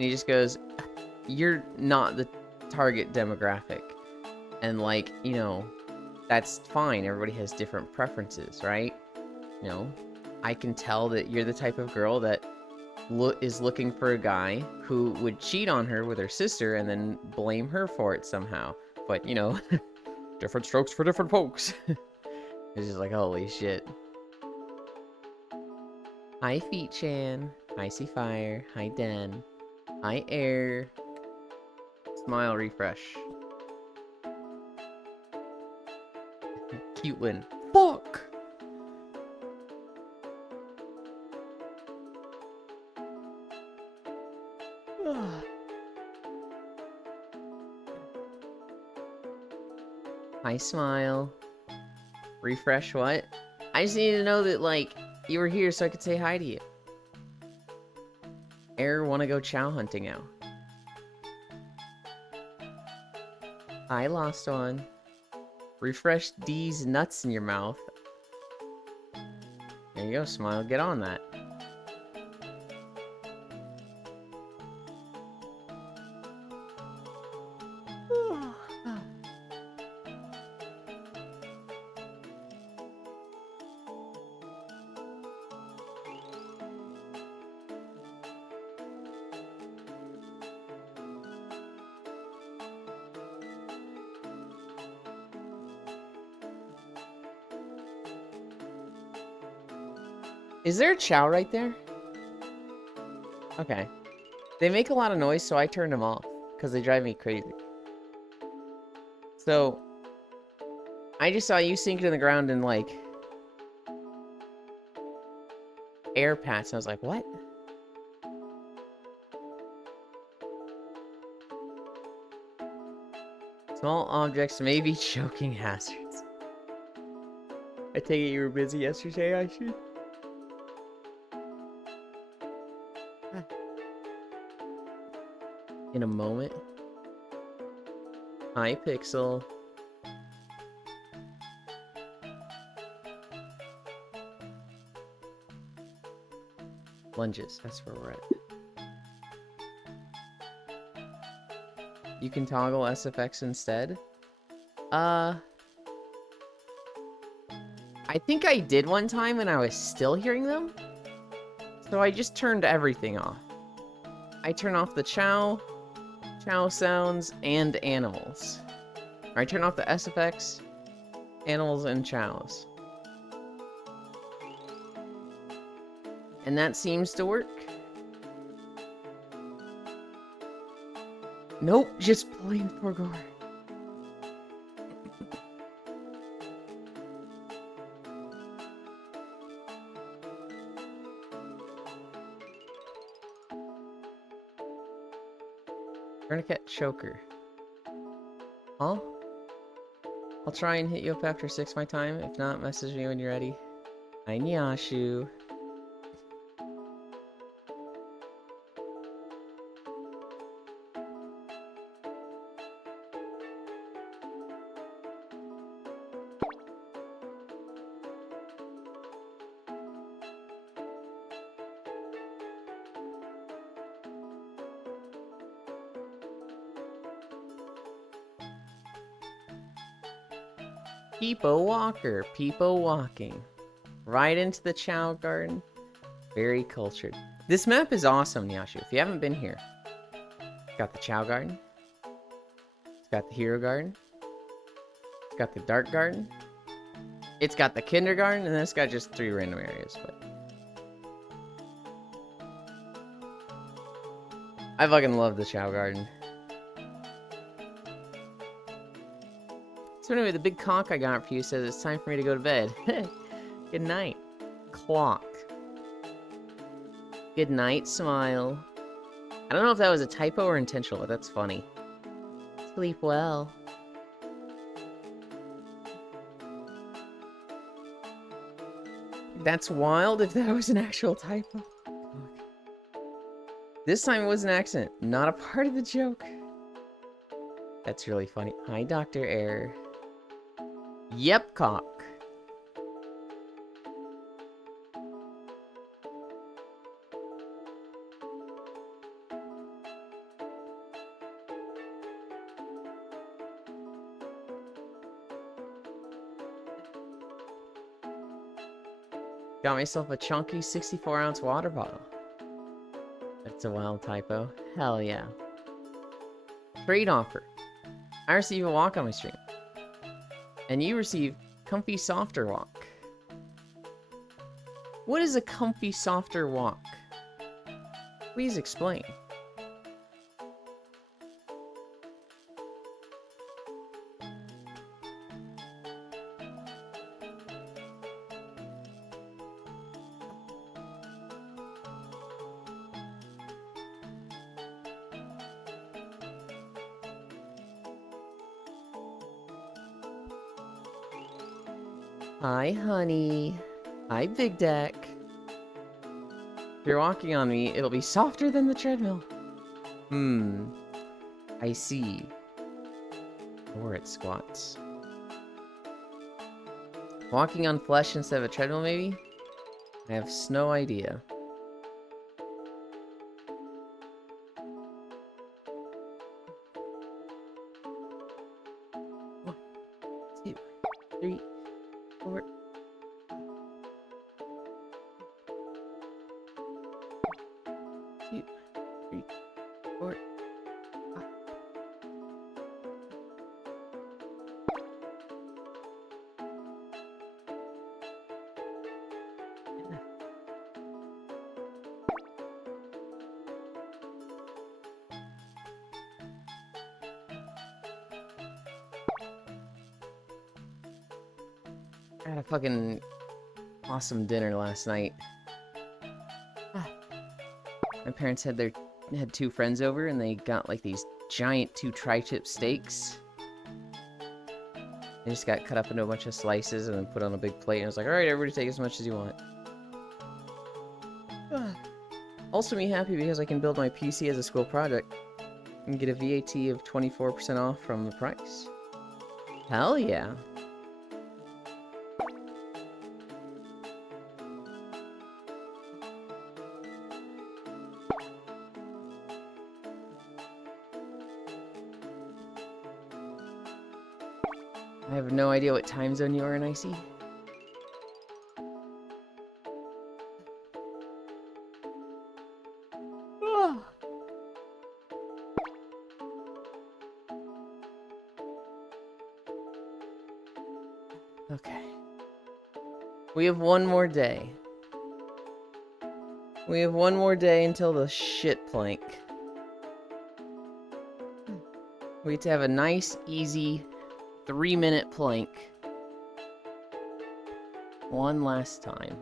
And he just goes, you're not the target demographic. And like, you know, that's fine. Everybody has different preferences, right? You know, I can tell that you're the type of girl that is looking for a guy who would cheat on her with her sister and then blame her for it somehow. But, you know, different strokes for different folks. It's just like, holy shit. Hi, Feet-chan. Hi, Seafire. Hi, Den. Hi, Air. Smile refresh. Cute win. Fuck! Hi, Smile. Refresh what? I just needed to know that, like, you were here so I could say hi to you. Air wanna go chow hunting now. Hi, Lost One. Refresh D's nuts in your mouth. There you go, Smile. Get on that. Is there a chow right there? Okay. They make a lot of noise, so I turned them off. Because they drive me crazy. So, I just saw you sink to the ground and, like, air pats. And I was like, what? Small objects may be choking hazards. I take it you were busy yesterday, I should. In a moment. Hi, Pixel. Lunges, that's where we're at. You can toggle SFX instead? I think I did one time and I was still hearing them. So I just turned everything off. I turn off the chow sounds, and animals. Or I turn off the SFX, animals, and chows. And that seems to work. Nope, just plain Forgore. Tourniquet choker. Huh? I'll try and hit you up after 6 my time. If not, message me when you're ready. Hi, Nyashu. Peepo Walker. Peepo walking. Right into the Chow Garden. Very cultured. This map is awesome, Nyashu. If you haven't been here. It's got the Chow Garden. It's got the Hero Garden. It's got the Dark Garden. It's got the Kindergarten, and then it's got just 3 random areas, but... I fucking love the Chow Garden. So anyway, the big conch I got for you says it's time for me to go to bed. Good night. Clock. Good night, Smile. I don't know if that was a typo or intentional, but that's funny. Sleep well. That's wild if that was an actual typo. This time it was an accident, not a part of the joke. That's really funny. Hi, Dr. Air. Yep, cock. Got myself a chunky 64-ounce water bottle. That's a wild typo. Hell yeah. Trade offer. I receive a walk on my stream. And you receive comfy softer walk. What is a comfy softer walk? Please explain. Hi, honey. Hi, Big Deck. If you're walking on me, it'll be softer than the treadmill. I see. Or it squats. Walking on flesh instead of a treadmill, maybe? I have no idea. One, 2, 3, 4. 2, 3, 4. I had a fucking awesome dinner last night. My parents had had 2 friends over and they got like these giant 2 tri-tip steaks. They just got cut up into a bunch of slices and then put on a big plate and I was like, alright, everybody take as much as you want. Also me happy because I can build my PC as a school project and get a VAT of 24% off from the price. Hell yeah. I have no idea what time zone you are in, Icy. Okay. We have one more day. We have one more day until the shit plank. We have to have a nice, easy 3-minute plank. One last time.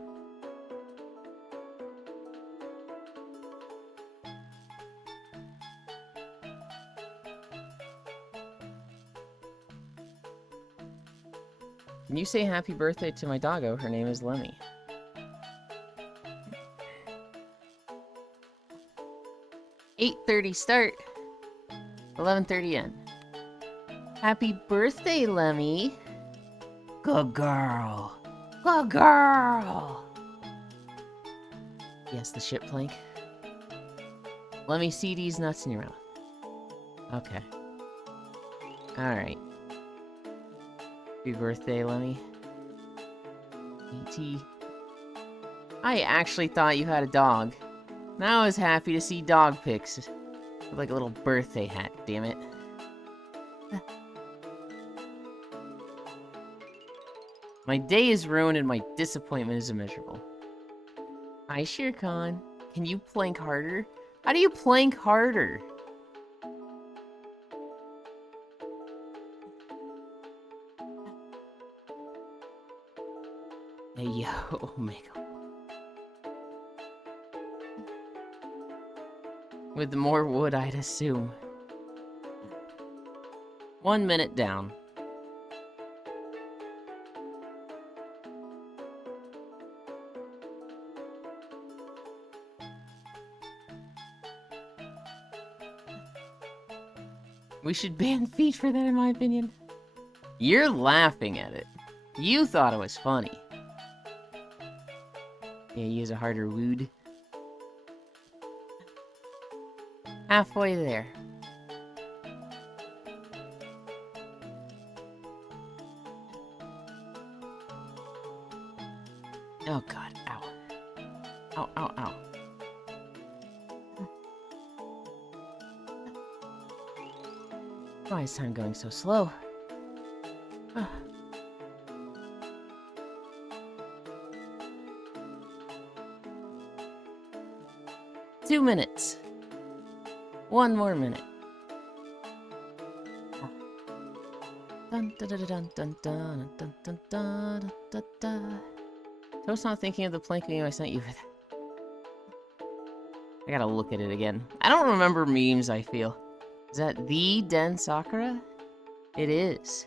Can you say happy birthday to my doggo? Her name is Lemmy. "8:30 start. 11:30 end. Happy birthday, Lemmy. Good girl. Good girl. Yes, the shit plank. Lemmy, CD's nuts in your mouth. Okay. Alright. Happy birthday, Lemmy. E.T. I actually thought you had a dog. Now I was happy to see dog pics. With like a little birthday hat, damn it. My day is ruined and my disappointment is immeasurable. Hi, Shere Khan. Can you plank harder? How do you plank harder? Hey, yo, Omega. With more wood, I'd assume. 1 minute down. We should ban feet for that, in my opinion. You're laughing at it. You thought it was funny. Yeah, use a harder wood. Halfway there. Oh god, ow. Why is time going so slow? 2 minutes. 1 more minute. Dun dun dun dun dun dun dun dun dun dun dun. Toast not thinking of the plank meme I sent you. I gotta look at it again. I don't remember memes, I feel. Is that the Den Sakura? It is.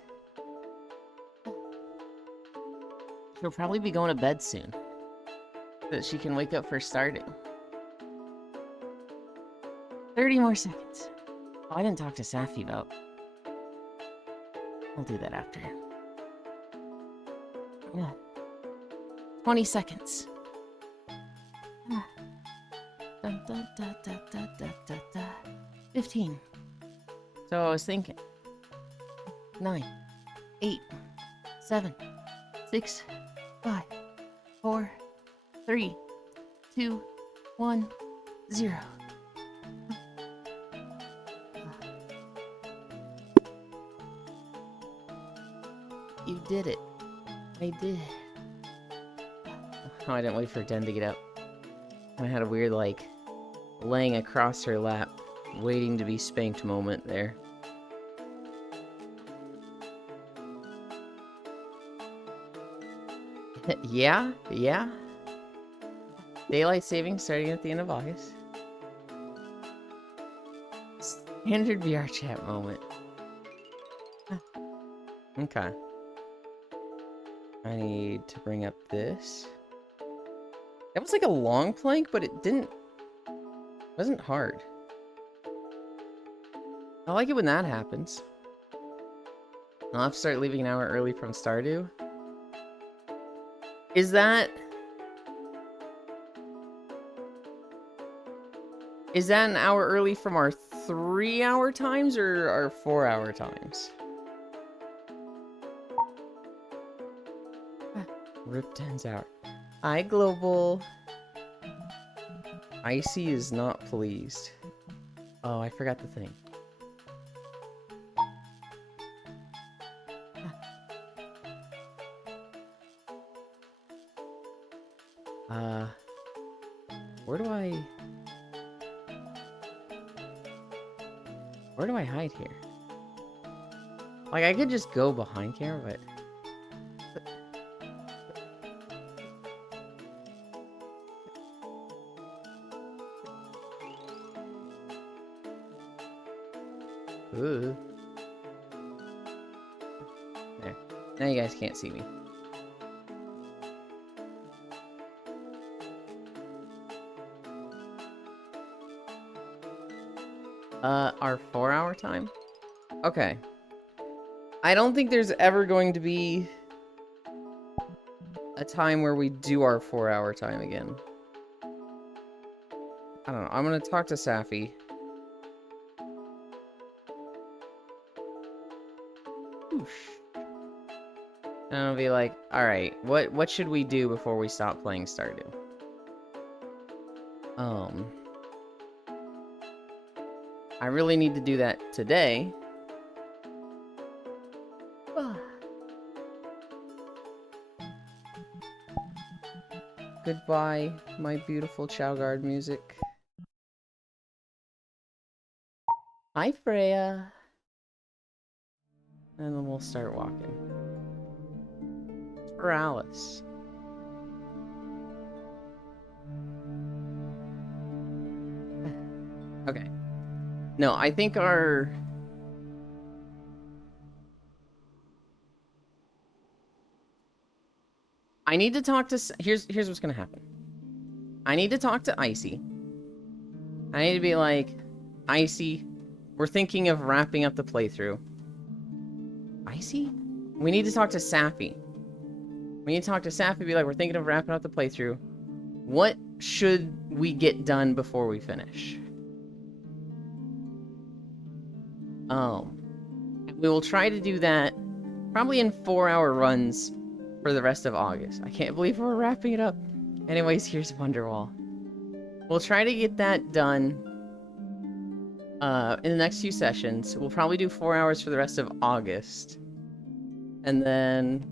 She'll probably be going to bed soon. So that she can wake up for starting. 30 more seconds. Oh, I didn't talk to Safi about. I'll do that after. Yeah. 20 seconds. Dun, dun, dun, dun, dun, dun, dun, dun. 15. So I was thinking. 9, 8, 7, 6, 5, 4, 3, 2, 1, 0. You did it. I did. Oh, I didn't wait for Den to get up. I had a weird, like, laying across her lap, waiting to be spanked moment there. Yeah. Daylight savings starting at the end of August. Standard VR chat moment. Okay. I need to bring up this. That was like a long plank, but it wasn't hard. I like it when that happens. I'll have to start leaving an hour early from Stardew. Is that an hour early from our 3-hour times or our 4-hour times? Rip Den's out. Hi, Global. Icy is not pleased. Oh, I forgot the thing. Where do I hide here? Like, I could just go behind camera, but... Ooh. There. Now you guys can't see me. Our 4-hour time? Okay. I don't think there's ever going to be a time where we do our 4-hour time again. I don't know. I'm gonna talk to Safi. And I'll be like, alright, what should we do before we stop playing Stardew? I really need to do that today. Goodbye, my beautiful Chowguard music. Hi, Freya. And then we'll start walking. For Alice. Okay. No, I think our... I need to talk to... Here's what's gonna happen. I need to talk to Icy. I need to be like, Icy, we're thinking of wrapping up the playthrough. Icy? We need to talk to Safi. We need to talk to Safi, be like, we're thinking of wrapping up the playthrough. What should we get done before we finish? We will try to do that probably in 4-hour runs for the rest of August. I can't believe we're wrapping it up. Anyways, here's Wonderwall. We'll try to get that done in the next few sessions. We'll probably do 4 hours for the rest of August. And then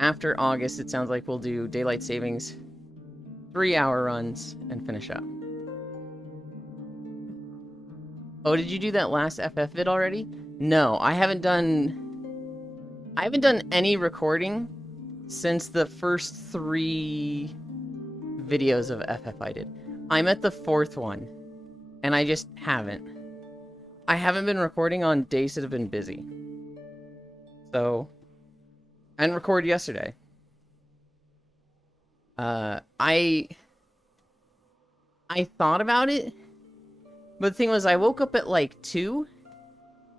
after August, it sounds like we'll do Daylight Savings 3-hour runs and finish up. Oh, did you do that last FF vid already? No, I haven't done any recording since the first 3 videos of FF I did. I'm at the 4th one, and I just haven't. I haven't been recording on days that have been busy. So, I didn't record yesterday. I thought about it, but the thing was I woke up at like 2,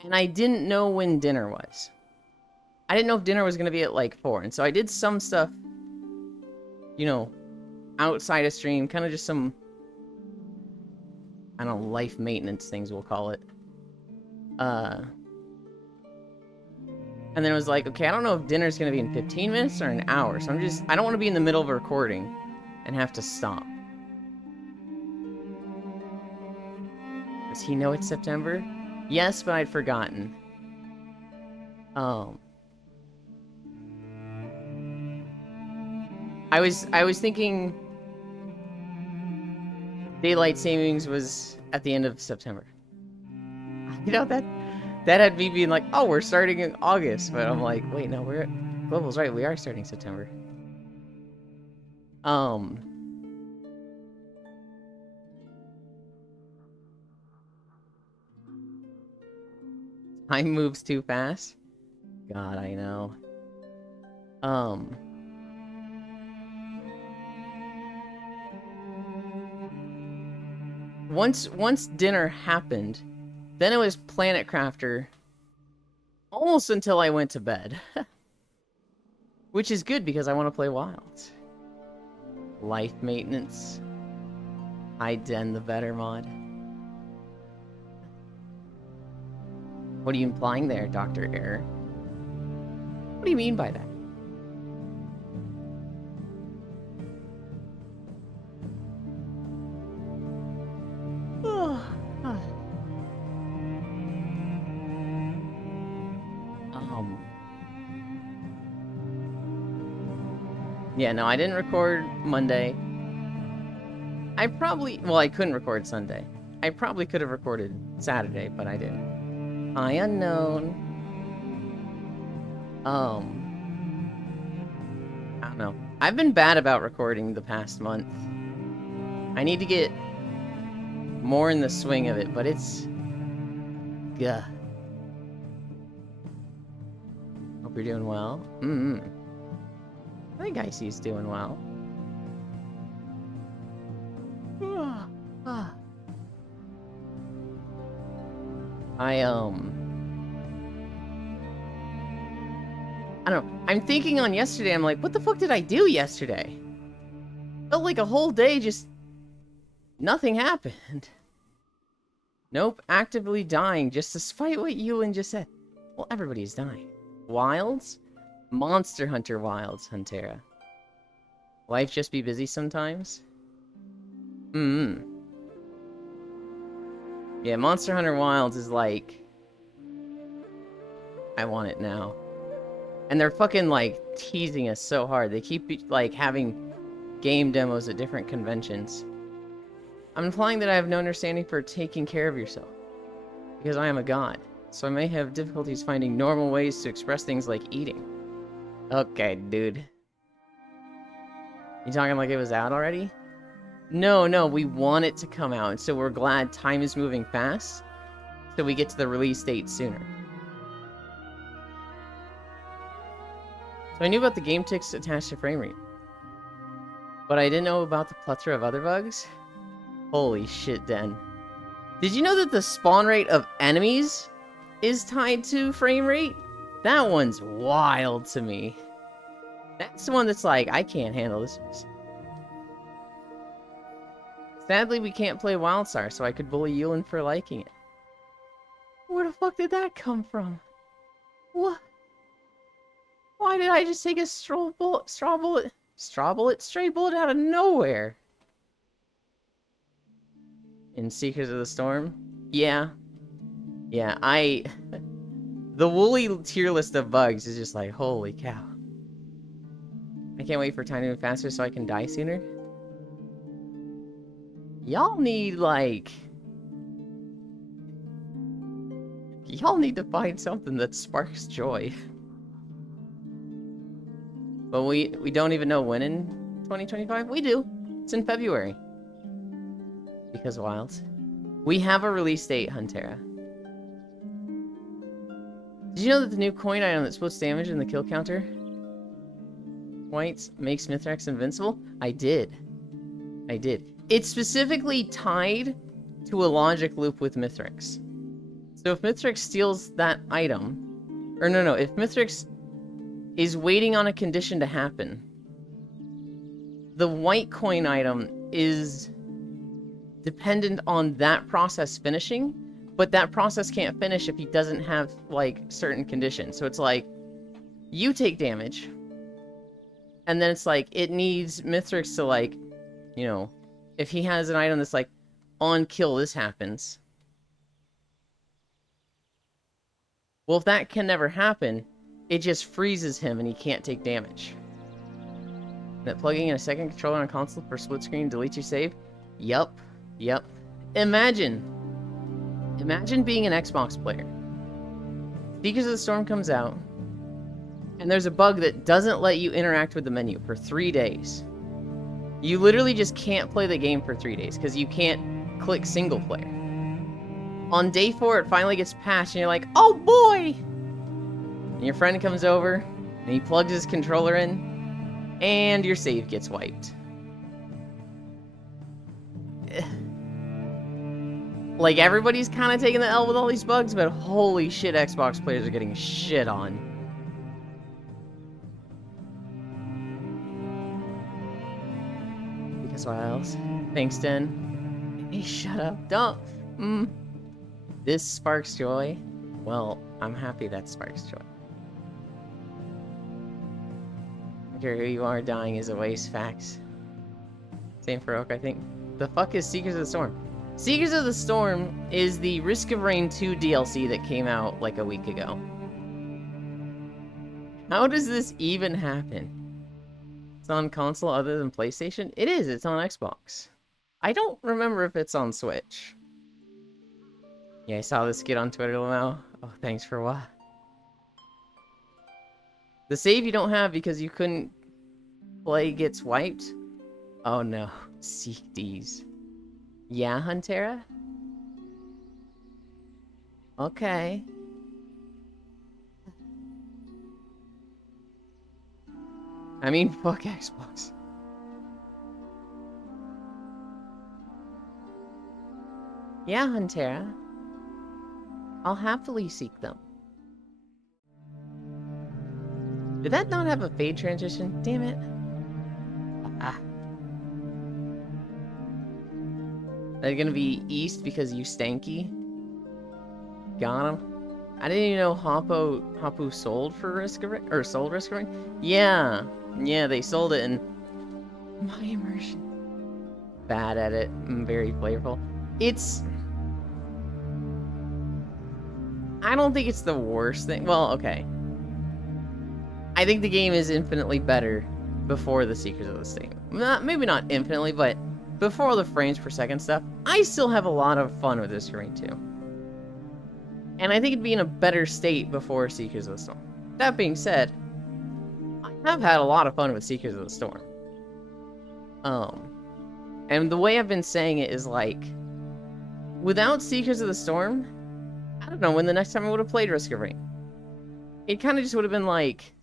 and I didn't know when dinner was. I didn't know if dinner was going to be at like 4, and so I did some stuff, you know, outside of stream, kind of just some, I don't know, life maintenance things we'll call it. And then it was like, okay, I don't know if dinner's going to be in 15 minutes or an hour, so I don't want to be in the middle of a recording and have to stop. Does he know it's September? Yes, but I'd forgotten. I was thinking Daylight Savings was at the end of September. You know, that had me being like, oh, we're starting in August. But I'm like, wait, no, Global's right. We are starting September. Time moves too fast. God, I know. Once dinner happened, then it was Planet Crafter almost until I went to bed. Which is good because I want to play Wilds. Life maintenance. I den the better mod. What are you implying there, Dr. Error? What do you mean by that? Yeah, no, I didn't record Monday. I couldn't record Sunday. I probably could have recorded Saturday, but I didn't. I unknown. I don't know. I've been bad about recording the past month. I need to get more in the swing of it, but it's... Gah. Hope you're doing well. I think Icy's doing well. I don't know. I'm thinking on yesterday, I'm like, what the fuck did I do yesterday? Felt like a whole day just... nothing happened. Nope, actively dying, just despite what Ewan just said. Well, everybody's dying. Wilds? Monster Hunter Wilds, Huntera. Life just be busy sometimes? Yeah, Monster Hunter Wilds is like... I want it now. And they're fucking, like, teasing us so hard. They keep, like, having game demos at different conventions. I'm implying that I have no understanding for taking care of yourself. Because I am a god. So I may have difficulties finding normal ways to express things like eating. Okay, dude. You talking like it was out already? No, we want it to come out, and so we're glad time is moving fast, so we get to the release date sooner. So I knew about the game ticks attached to frame rate, but I didn't know about the plethora of other bugs. Holy shit, Den. Did you know that the spawn rate of enemies is tied to frame rate? That one's wild to me. That's the one that's like, I can't handle this. Sadly, we can't play Wildstar, so I could bully Ewan for liking it. Where the fuck did that come from? What? Why did I just take a stray bullet out of nowhere? in Seekers of the Storm. Yeah. Yeah, the woolly tier list of bugs is just like, holy cow. I can't wait for time to move faster so I can die sooner. Y'all need, like... Y'all need to find something that sparks joy. But we don't even know when in 2025? We do. It's in February. Because wilds. We have a release date, Huntera. Did you know that the new coin item that splits damage in the kill counter whites makes Mithrax invincible? I did. It's specifically tied to a logic loop with Mithrax. So if Mithrax steals that item... Or no, if Mithrax is waiting on a condition to happen, the white coin item is dependent on that process finishing, but that process can't finish if he doesn't have, like, certain conditions. So it's like, you take damage, and then it's like, it needs Mithrax to, like, you know, if he has an item that's like, on kill, this happens. Well, if that can never happen, it just freezes him and he can't take damage. That plugging in a second controller on console for split screen deletes your save? Yup. Imagine being an Xbox player. Seekers of the Storm comes out, and there's a bug that doesn't let you interact with the menu for 3 days. You literally just can't play the game for 3 days, because you can't click single player. On day 4, it finally gets patched, and you're like, oh boy! And your friend comes over, and he plugs his controller in, and your save gets wiped. Like, everybody's kind of taking the L with all these bugs, but holy shit, Xbox players are getting shit on. Because what else? Thanks, Den. Hey, shut up. Don't. This sparks joy. Well, I'm happy that sparks joy. I don't care who you are, dying is a waste. Facts. Same for Oak, I think. The fuck is Seekers of the Storm? Seekers of the Storm is the Risk of Rain 2 DLC that came out like a week ago. How does this even happen? It's on console other than PlayStation? It is, it's on Xbox. I don't remember if it's on Switch. Yeah, I saw this skit on Twitter now. Oh, thanks for what? The save you don't have because you couldn't play gets wiped? Oh no, Seek D's. Yeah, Huntera? Okay. I mean, fuck Xbox. Yeah, Huntera. I'll happily seek them. Did that not have a fade transition? Damn it. They're gonna be east because you stanky. Got him. I didn't even know Hapu sold for Risk of Rain, or sold Risk of Rain. Yeah, they sold it, and my immersion. Bad at it. Very flavorful. I don't think it's the worst thing. Well, okay. I think the game is infinitely better before the Seekers of the Storm. Maybe not infinitely, but before all the frames per second stuff, I still have a lot of fun with Risk of Rain 2. And I think it'd be in a better state before Seekers of the Storm. That being said, I have had a lot of fun with Seekers of the Storm. And the way I've been saying it is like, without Seekers of the Storm, I don't know when the next time I would have played Risk of Rain. It kind of just would have been like,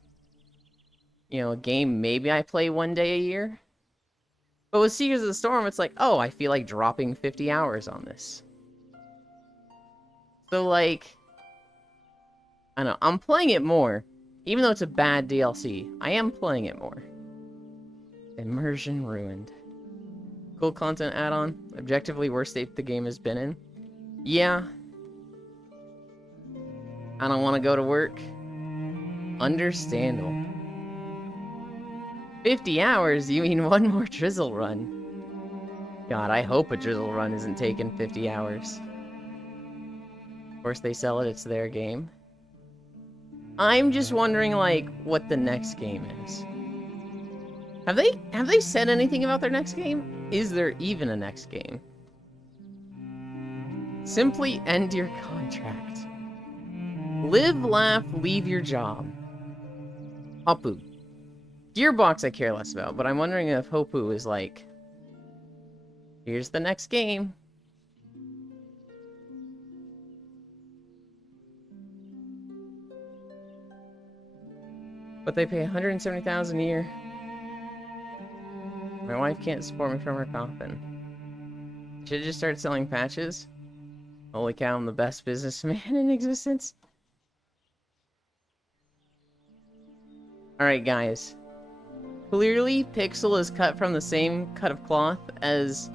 you know, a game maybe I play one day a year. But with Seekers of the Storm, it's like, oh, I feel like dropping 50 hours on this. So, like, I don't know, I'm playing it more. Even though it's a bad DLC, I am playing it more. Immersion ruined. Cool content add-on. Objectively worst state the game has been in. Yeah. I don't want to go to work. Understandable. 50 hours? You mean one more drizzle run? God, I hope a drizzle run isn't taking 50 hours. Of course, they sell it, it's their game. I'm just wondering, like, what the next game is. Have they said anything about their next game? Is there even a next game? Simply end your contract. Live, laugh, leave your job. Hopoo. Gearbox I care less about, but I'm wondering if Hopoo is like, here's the next game. But they pay $170,000 a year. My wife can't support me from her coffin. Should just start selling patches? Holy cow, I'm the best businessman in existence. Alright, guys. Clearly, Pixel is cut from the same cut of cloth as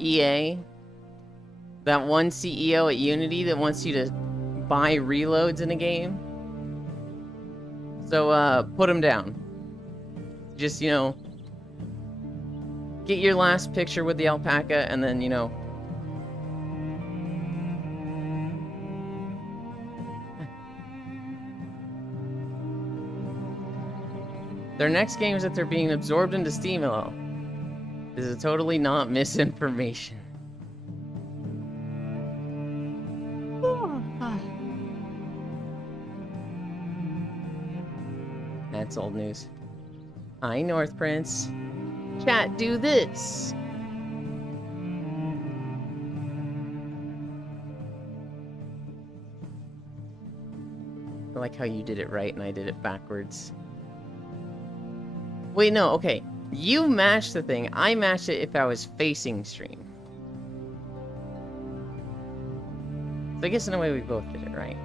EA. That one CEO at Unity that wants you to buy reloads in a game. So, put him down. Just, you know, get your last picture with the alpaca and then, you know, their next game is that they're being absorbed into SteamLL. This is totally not misinformation. That's old news. Hi, North Prince. Chat, do this. I like how you did it right and I did it backwards. Wait, no, okay. You matched the thing. I matched it if I was facing stream. So I guess in a way we both did it, right?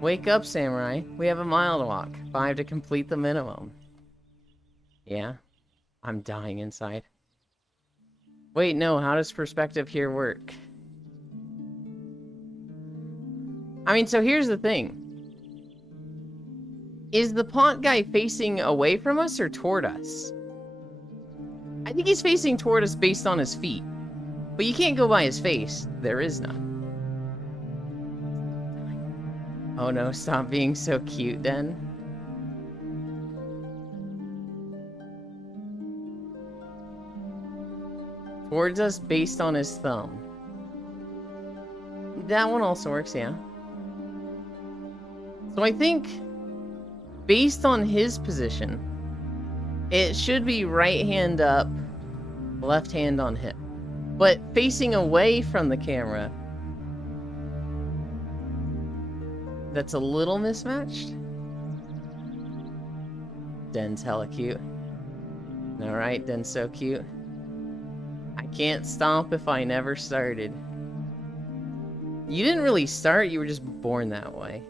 Wake up, Samurai. We have a mile to walk. 5 to complete the minimum. Yeah? I'm dying inside. Wait, no, how does perspective here work? I mean, so here's the thing. Is the pot guy facing away from us or toward us? I think he's facing toward us based on his feet. But you can't go by his face. There is none. Oh no, stop being so cute, Den. Towards us based on his thumb. That one also works, yeah. So I think, based on his position, it should be right hand up, left hand on hip. But facing away from the camera, that's a little mismatched. Den's hella cute. Alright, Den's so cute. I can't stomp if I never started. You didn't really start, you were just born that way.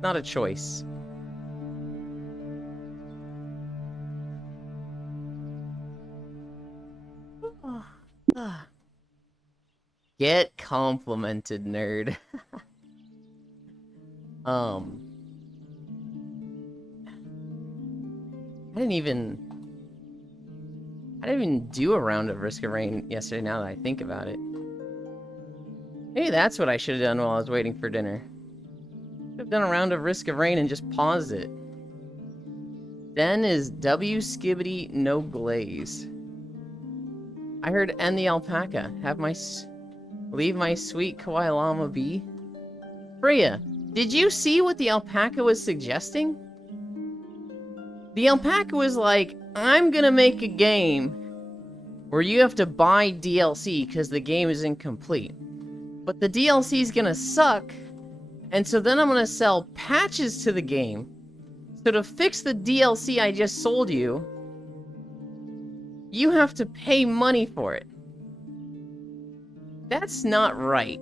Not a choice. Get complimented, nerd. I didn't even do a round of Risk of Rain yesterday, now that I think about it. Maybe that's what I should have done while I was waiting for dinner. Should have done a round of Risk of Rain and just paused it. Den is W Skibbity no glaze. I heard end the alpaca. Leave my sweet kawaii llama be. Freya, did you see what the alpaca was suggesting? The alpaca was like, I'm gonna make a game where you have to buy DLC because the game is incomplete. But the DLC is gonna suck, and so then I'm gonna sell patches to the game. So to fix the DLC I just sold you, you have to pay money for it. That's not right.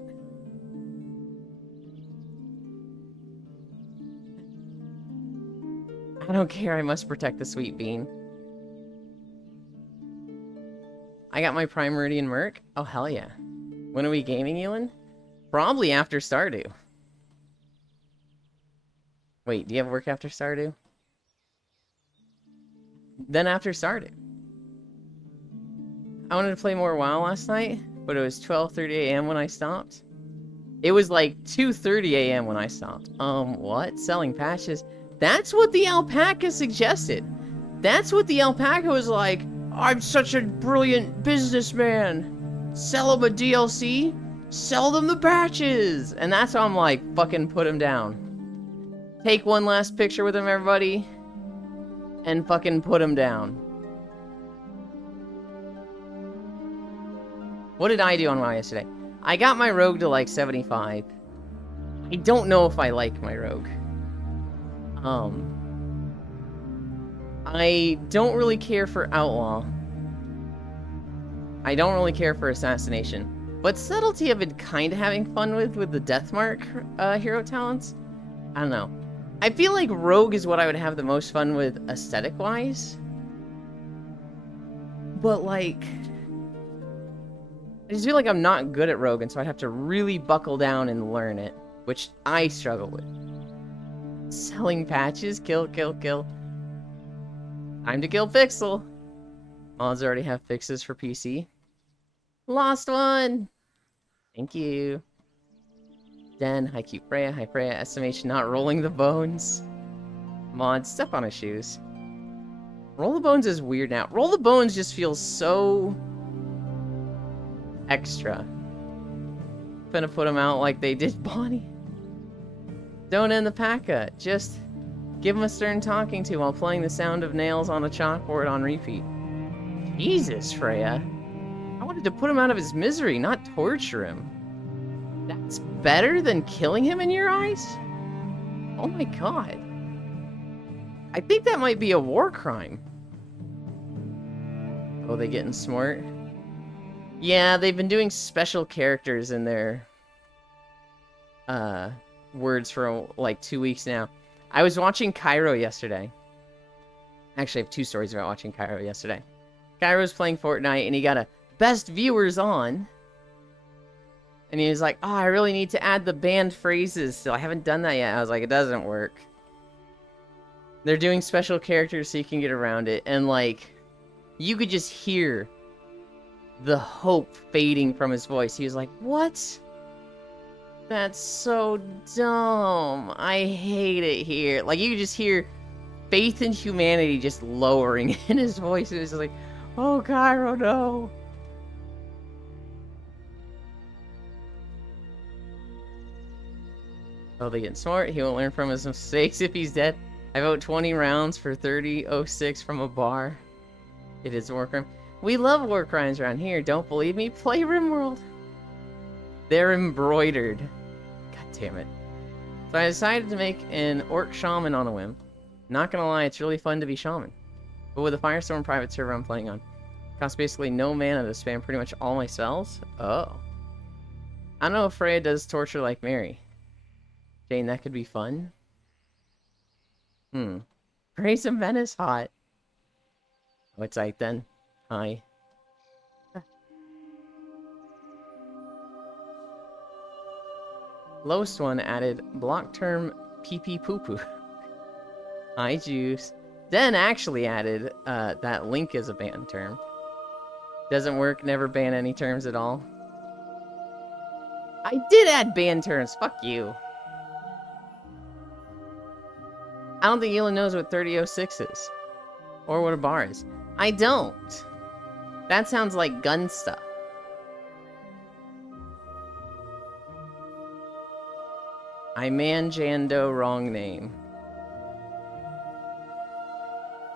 I don't care, I must protect the sweet bean. I got my Prime Meridian Merc? Oh, hell yeah. When are we gaming, Ewan? Probably after Stardew. Wait, do you have work after Stardew? then after started. I wanted to play more WoW last night, but it was 12:30 a.m. when I stopped. It was like 2:30 a.m. when I stopped. What? Selling patches? That's what the alpaca suggested. That's what the alpaca was like. I'm such a brilliant businessman. Sell them a DLC, sell them the patches. And that's how I'm like, fucking put him down. Take one last picture with him, everybody. And fucking put him down. What did I do on WoW yesterday? I got my rogue to like 75. I don't know if I like my rogue. I don't really care for outlaw. I don't really care for assassination. But subtlety I've been kind of having fun with the Deathmark hero talents. I don't know. I feel like rogue is what I would have the most fun with aesthetic-wise. But like, I just feel like I'm not good at rogue, and so I'd have to really buckle down and learn it, which I struggle with. Selling patches, kill, kill, kill. Time to kill Pixel. Mods already have fixes for PC. Lost one! Thank you. Den, hi cute Freya, hi Freya, estimation not rolling the bones. Mod, step on his shoes. Roll the bones is weird now. Roll the bones just feels so extra. Finna put him out like they did Bonnie. Don't end the P.A.C.A. Just give him a stern talking to while playing the sound of nails on a chalkboard on repeat. Jesus, Freya. I wanted to put him out of his misery, not torture him. That's better than killing him in your eyes? Oh my god. I think that might be a war crime. Oh, they getting smart? Yeah, they've been doing special characters in their words for like 2 weeks now. I was watching Cairo yesterday. Actually, I have two stories about watching Cairo yesterday. Cairo was playing Fortnite and he got a best viewers on. And he was like, oh, I really need to add the banned phrases still. I haven't done that yet. I was like, it doesn't work. They're doing special characters so you can get around it. And like, you could just hear the hope fading from his voice. He was like, what? That's so dumb. I hate it here. Like, you could just hear faith in humanity just lowering in his voice. It was like, oh, Cairo, no. Oh, they get smart. He won't learn from his mistakes if he's dead. I vote 20 rounds for 30.06 from a bar. It is war crime. We love war crimes around here. Don't believe me? Play RimWorld. They're embroidered. God damn it. So I decided to make an orc shaman on a whim. Not gonna lie, it's really fun to be shaman. But with the Firestorm private server I'm playing on, costs basically no mana to spam pretty much all my spells. Oh. I don't know if Freya does torture like Mary. Jane, that could be fun. Grace of Venice hot. Oh, it's right then. Hi. Lowest one added block term pee poo poo. Hi, Juice. Then actually added that link is a banned term. Doesn't work, never ban any terms at all. I did add banned terms, fuck you. I don't think Elon knows what 30.06 is. Or what a bar is. I don't. That sounds like gun stuff. I man Jando, wrong name.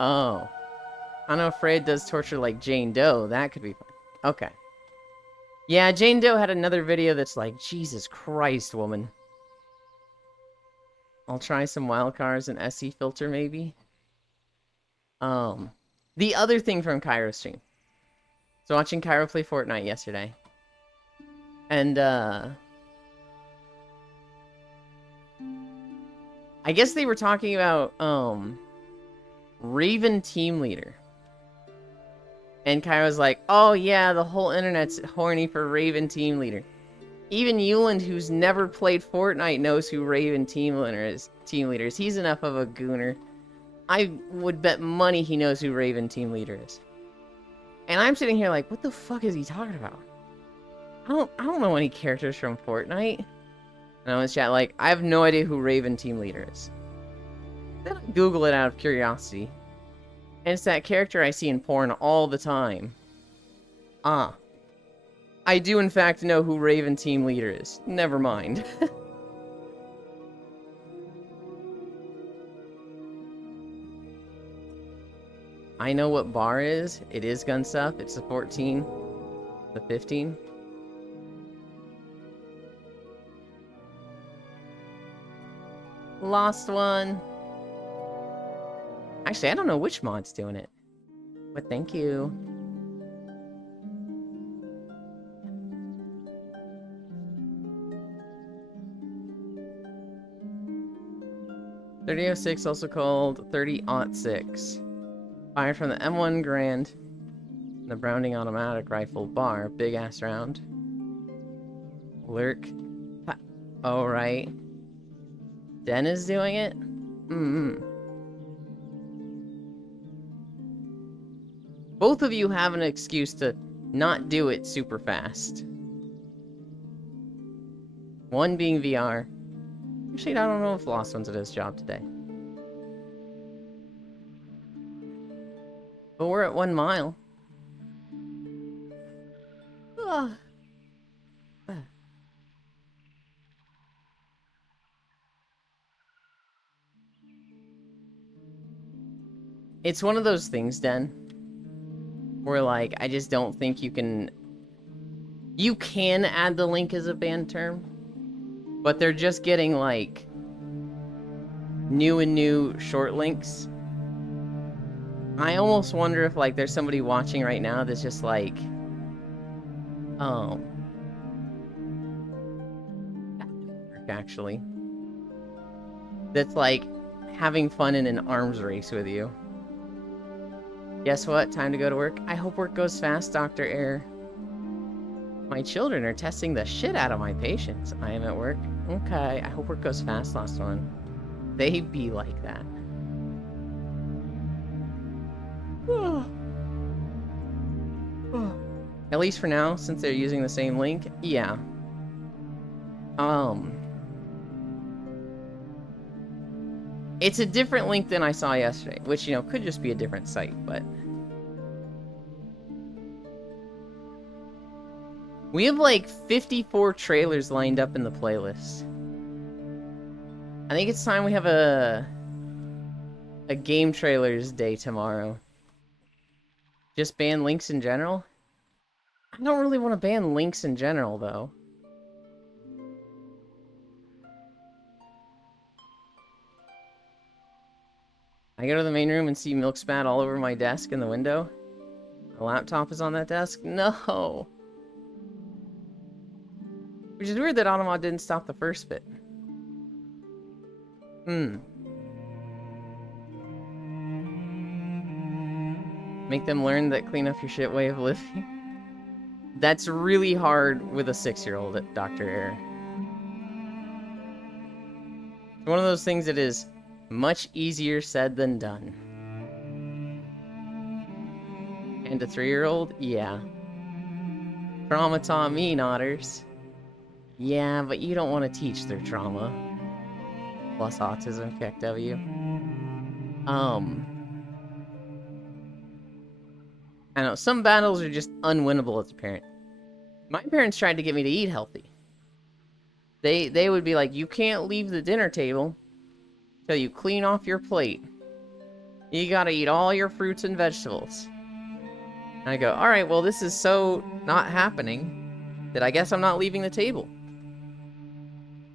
Oh. I know Fred does torture like Jane Doe. That could be fun. Okay. Yeah, Jane Doe had another video that's like, Jesus Christ, woman. I'll try some wildcards and SE filter, maybe. The other thing from Cairo stream. So watching Cairo play Fortnite yesterday. And, I guess they were talking about, Raven Team Leader. And Cairo's like, oh yeah, the whole internet's horny for Raven Team Leader. Even Euland, who's never played Fortnite, knows who Raven Team Leader is. He's enough of a gooner. I would bet money he knows who Raven team leader is. And I'm sitting here like, what the fuck is he talking about? I don't know any characters from Fortnite. And I was chat like, I have no idea who Raven team leader is. Then I Google it out of curiosity. And it's that character I see in porn all the time. Ah. I do in fact know who Raven team leader is. Never mind. I know what bar is. It is gun stuff. It's the 14. The 15. Lost one. Actually, I don't know which mod's doing it. But thank you. .3006, also called 30-06. Fired from the M1 Garand, the Browning automatic rifle bar, big ass round. Lurk. Oh, right. Den is doing it? Both of you have an excuse to not do it super fast. One being VR. Actually, I don't know if Lost One's at his job today. But we're at 1 mile. It's one of those things, Den, where, like, I just don't think you can... You can add the link as a banned term, but they're just getting, like, new short links. I almost wonder if, like, there's somebody watching right now that's just like... Oh. Actually. That's, like, having fun in an arms race with you. Guess what? Time to go to work. I hope work goes fast, Dr. Air. My children are testing the shit out of my patients. I am at work. Okay, I hope work goes fast, Last One. They be like that. At least for now, since they're using the same link, yeah. It's a different link than I saw yesterday, which, you know, could just be a different site, but... We have, like, 54 trailers lined up in the playlist. I think it's time we have a game trailers day tomorrow. Just ban links in general? I don't really want to ban links in general, though. I go to the main room and see milk spat all over my desk in the window. The laptop is on that desk? No! Which is weird that Automod didn't stop the first bit. Make them learn that clean up your shit way of living. That's really hard with a 6-year-old at Dr. Air. It's one of those things that is much easier said than done. And a 3-year-old? Yeah. Trauma taught me, Notters. Yeah, but you don't want to teach their trauma. Plus autism, KW. I know, some battles are just unwinnable as a parent. My parents tried to get me to eat healthy. They would be like, you can't leave the dinner table till you clean off your plate. You gotta eat all your fruits and vegetables. And I go, alright, well this is so not happening that I guess I'm not leaving the table.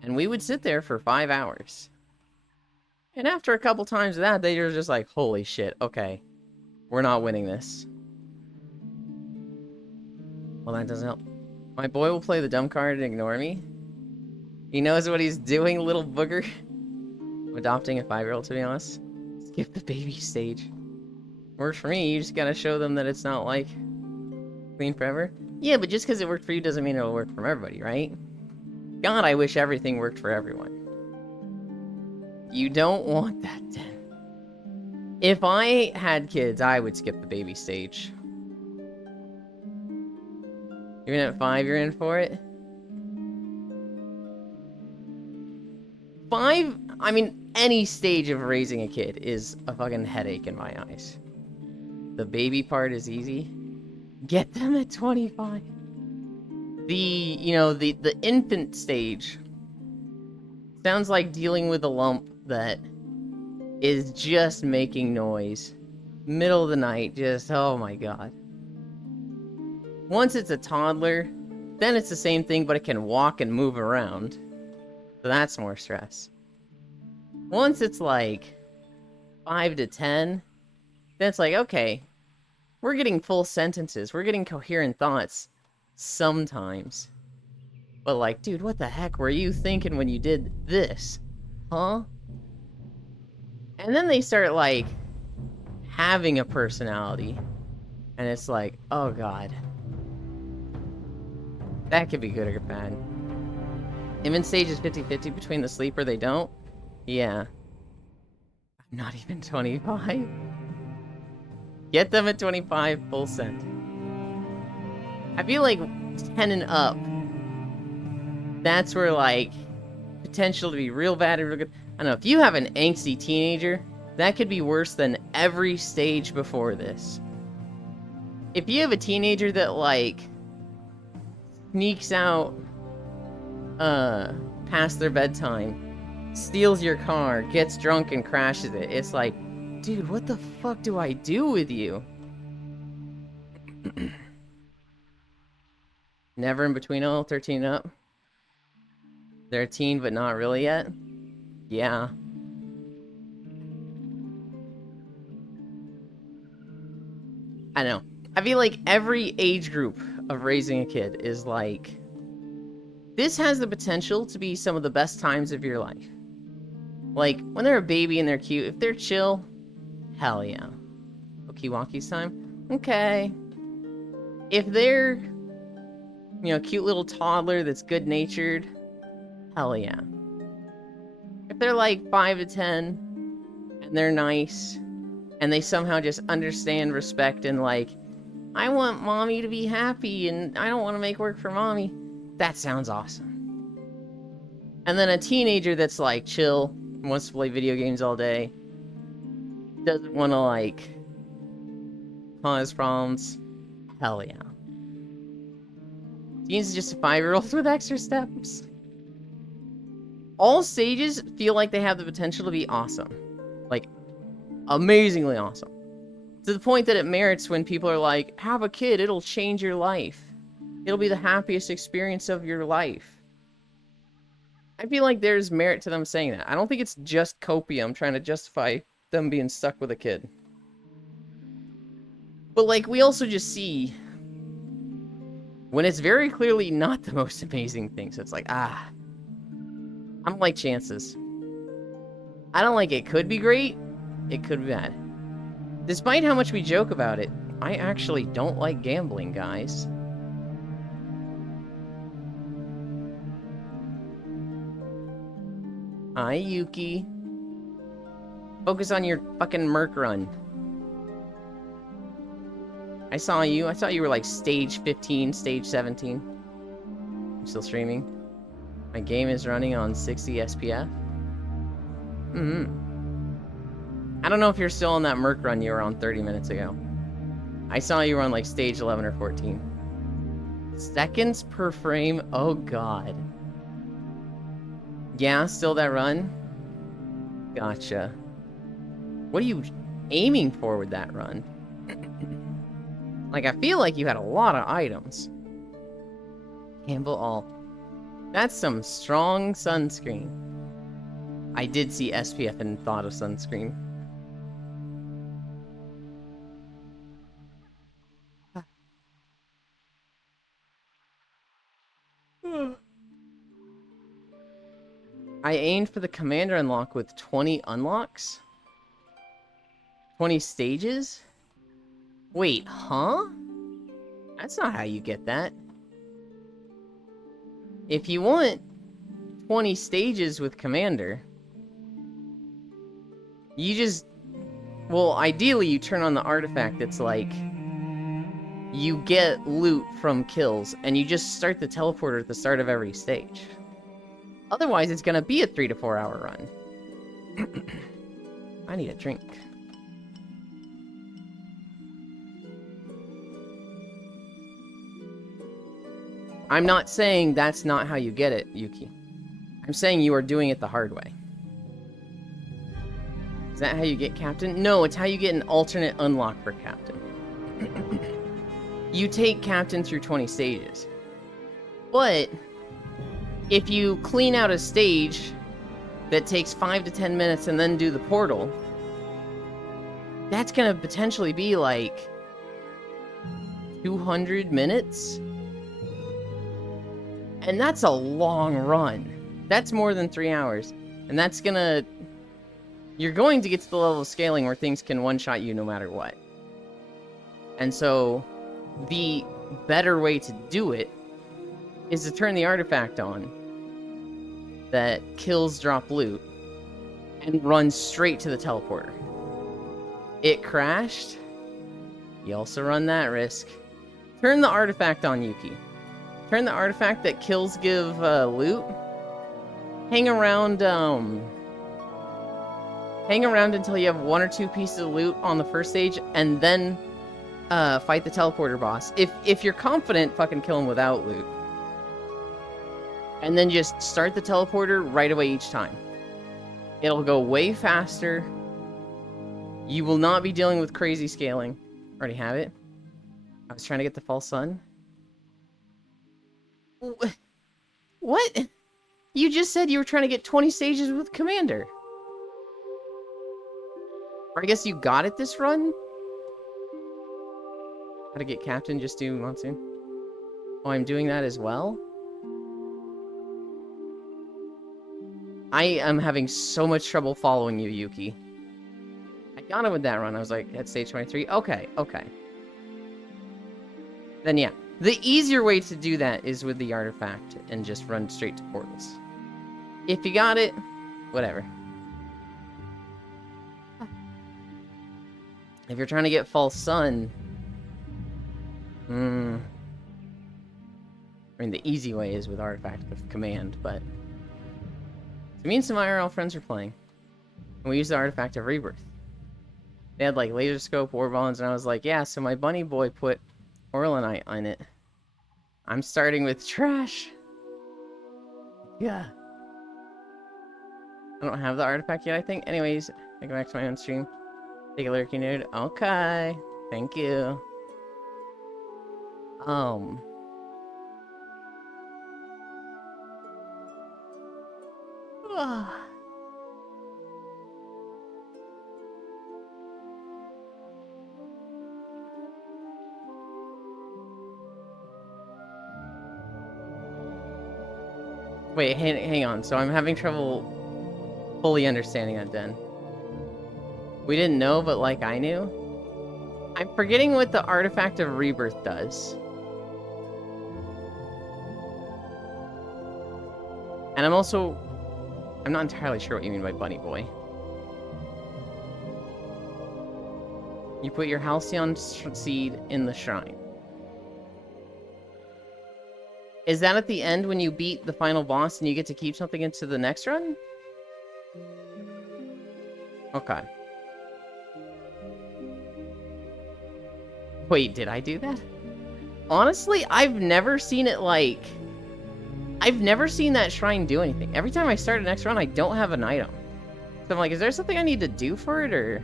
And we would sit there for 5 hours. And after a couple times of that, they were just like, holy shit, okay. We're not winning this. Well, that doesn't help. My boy will play the dumb card and ignore me. He knows what he's doing, little booger. I'm adopting a 5-year-old, to be honest. Skip the baby stage. Works for me, you just gotta show them that it's not like clean forever. Yeah, but just because it worked for you doesn't mean it'll work for everybody, right? God, I wish everything worked for everyone. You don't want that, then. If I had kids, I would skip the baby stage. Even at 5, you're in for it? 5, I mean, any stage of raising a kid is a fucking headache in my eyes. The baby part is easy. Get them at 25. The infant stage sounds like dealing with a lump that is just making noise. Middle of the night, just, oh my god. Once it's a toddler, then it's the same thing, but it can walk and move around. So that's more stress. Once it's like 5 to 10, then it's like, okay, we're getting full sentences. We're getting coherent thoughts sometimes. But like, dude, what the heck were you thinking when you did this? Huh? And then they start, like, having a personality. And it's like, oh god. That could be good or bad. Infant stage is 50-50 between the sleep or they don't? Yeah. I'm not even 25. Get them at 25, full send. I feel like 10 and up, that's where, like, potential to be real bad or real good. I don't know, if you have an angsty teenager, that could be worse than every stage before this. If you have a teenager that, like, sneaks out past their bedtime, steals your car, gets drunk and crashes it, it's like, dude, what the fuck do I do with you? Never in between all 13 and up? They're a teen, but not really yet? Yeah. I know. I feel like every age group of raising a kid is like, this has the potential to be some of the best times of your life. Like, when they're a baby and they're cute, if they're chill, hell yeah. Okiwaki's time? Okay. If they're, you know, cute little toddler that's good-natured, hell yeah. If they're like 5 to 10, and they're nice, and they somehow just understand respect and like, I want mommy to be happy and I don't want to make work for mommy, that sounds awesome. And then a teenager that's like chill, wants to play video games all day, doesn't want to like cause problems, hell yeah. Teens is just a 5-year-old with extra steps. All stages feel like they have the potential to be awesome. Like, amazingly awesome. To the point that it merits when people are like, have a kid, it'll change your life. It'll be the happiest experience of your life. I feel like there's merit to them saying that. I don't think it's just copium trying to justify them being stuck with a kid. But like, we also just see when it's very clearly not the most amazing thing. So it's like, I don't like chances. I don't like it could be great, it could be bad. Despite how much we joke about it, I actually don't like gambling, guys. Hi, Yuki. Focus on your fucking Merc run. I saw you. I thought you were like stage 15, stage 17. I'm still streaming. My game is running on 60 SPF. I don't know if you're still on that Merc run you were on 30 minutes ago. I saw you were on like stage 11 or 14. Seconds per frame? Oh god. Yeah, still that run? Gotcha. What are you aiming for with that run? Like, I feel like you had a lot of items. Campbell all. That's some strong sunscreen. I did see SPF and thought of sunscreen. I aimed for the commander unlock with 20 unlocks? 20 stages? Wait, huh? That's not how you get that. If you want 20 stages with commander, you just Well, ideally, you turn on the artifact that's like, you get loot from kills, and you just start the teleporter at the start of every stage. Otherwise, it's gonna be a 3 to 4 hour run. I need a drink. I'm not saying that's not how you get it, Yuki. I'm saying you are doing it the hard way. Is that how you get Captain? No, it's how you get an alternate unlock for Captain. You take Captain through 20 stages. But if you clean out a stage that takes 5 to 10 minutes and then do the portal, that's gonna potentially be like 200 minutes? And that's a long run. That's more than 3 hours. And that's gonna... You're going to get to the level of scaling where things can one-shot you no matter what. And so, the better way to do it is to turn the artifact on that kills drop loot and run straight to the teleporter. It crashed. You also run that risk. Turn the artifact on, Yuki. Turn the artifact that kills give loot. Hang around until you have 1 or 2 pieces of loot on the first stage, and then fight the teleporter boss. If you're confident, fucking kill him without loot. And then just start the teleporter right away each time. It'll go way faster. You will not be dealing with crazy scaling. Already have it. I was trying to get the false sun. What? You just said you were trying to get 20 stages with Commander. Or I guess you got it this run? How to get Captain, just do Monsoon. Oh, I'm doing that as well? I am having so much trouble following you, Yuki. I got it with that run. I was like, at stage 23. Okay. Then yeah. The easier way to do that is with the artifact and just run straight to portals. If you got it, whatever. If you're trying to get false sun... I mean, the easy way is with artifact with command, but... So me and some IRL friends were playing. And we used the artifact of rebirth. They had like laser scope, war bonds, and I was like, yeah, so my bunny boy put Orlanite on it. I'm starting with trash. Yeah. I don't have the artifact yet, I think. Anyways, I go back to my own stream. Take a lurking nude. Okay. Thank you. Wait, hang on. So I'm having trouble fully understanding that, Den. We didn't know, but like I knew? I'm forgetting what the artifact of rebirth does. And I'm not entirely sure what you mean by bunny boy. You put your Halcyon seed in the shrine. Is that at the end when you beat the final boss and you get to keep something into the next run? Okay. Wait, did I do that? Honestly, I've never seen it like... I've never seen that shrine do anything. Every time I start the next run, I don't have an item. So I'm like, is there something I need to do for it, or...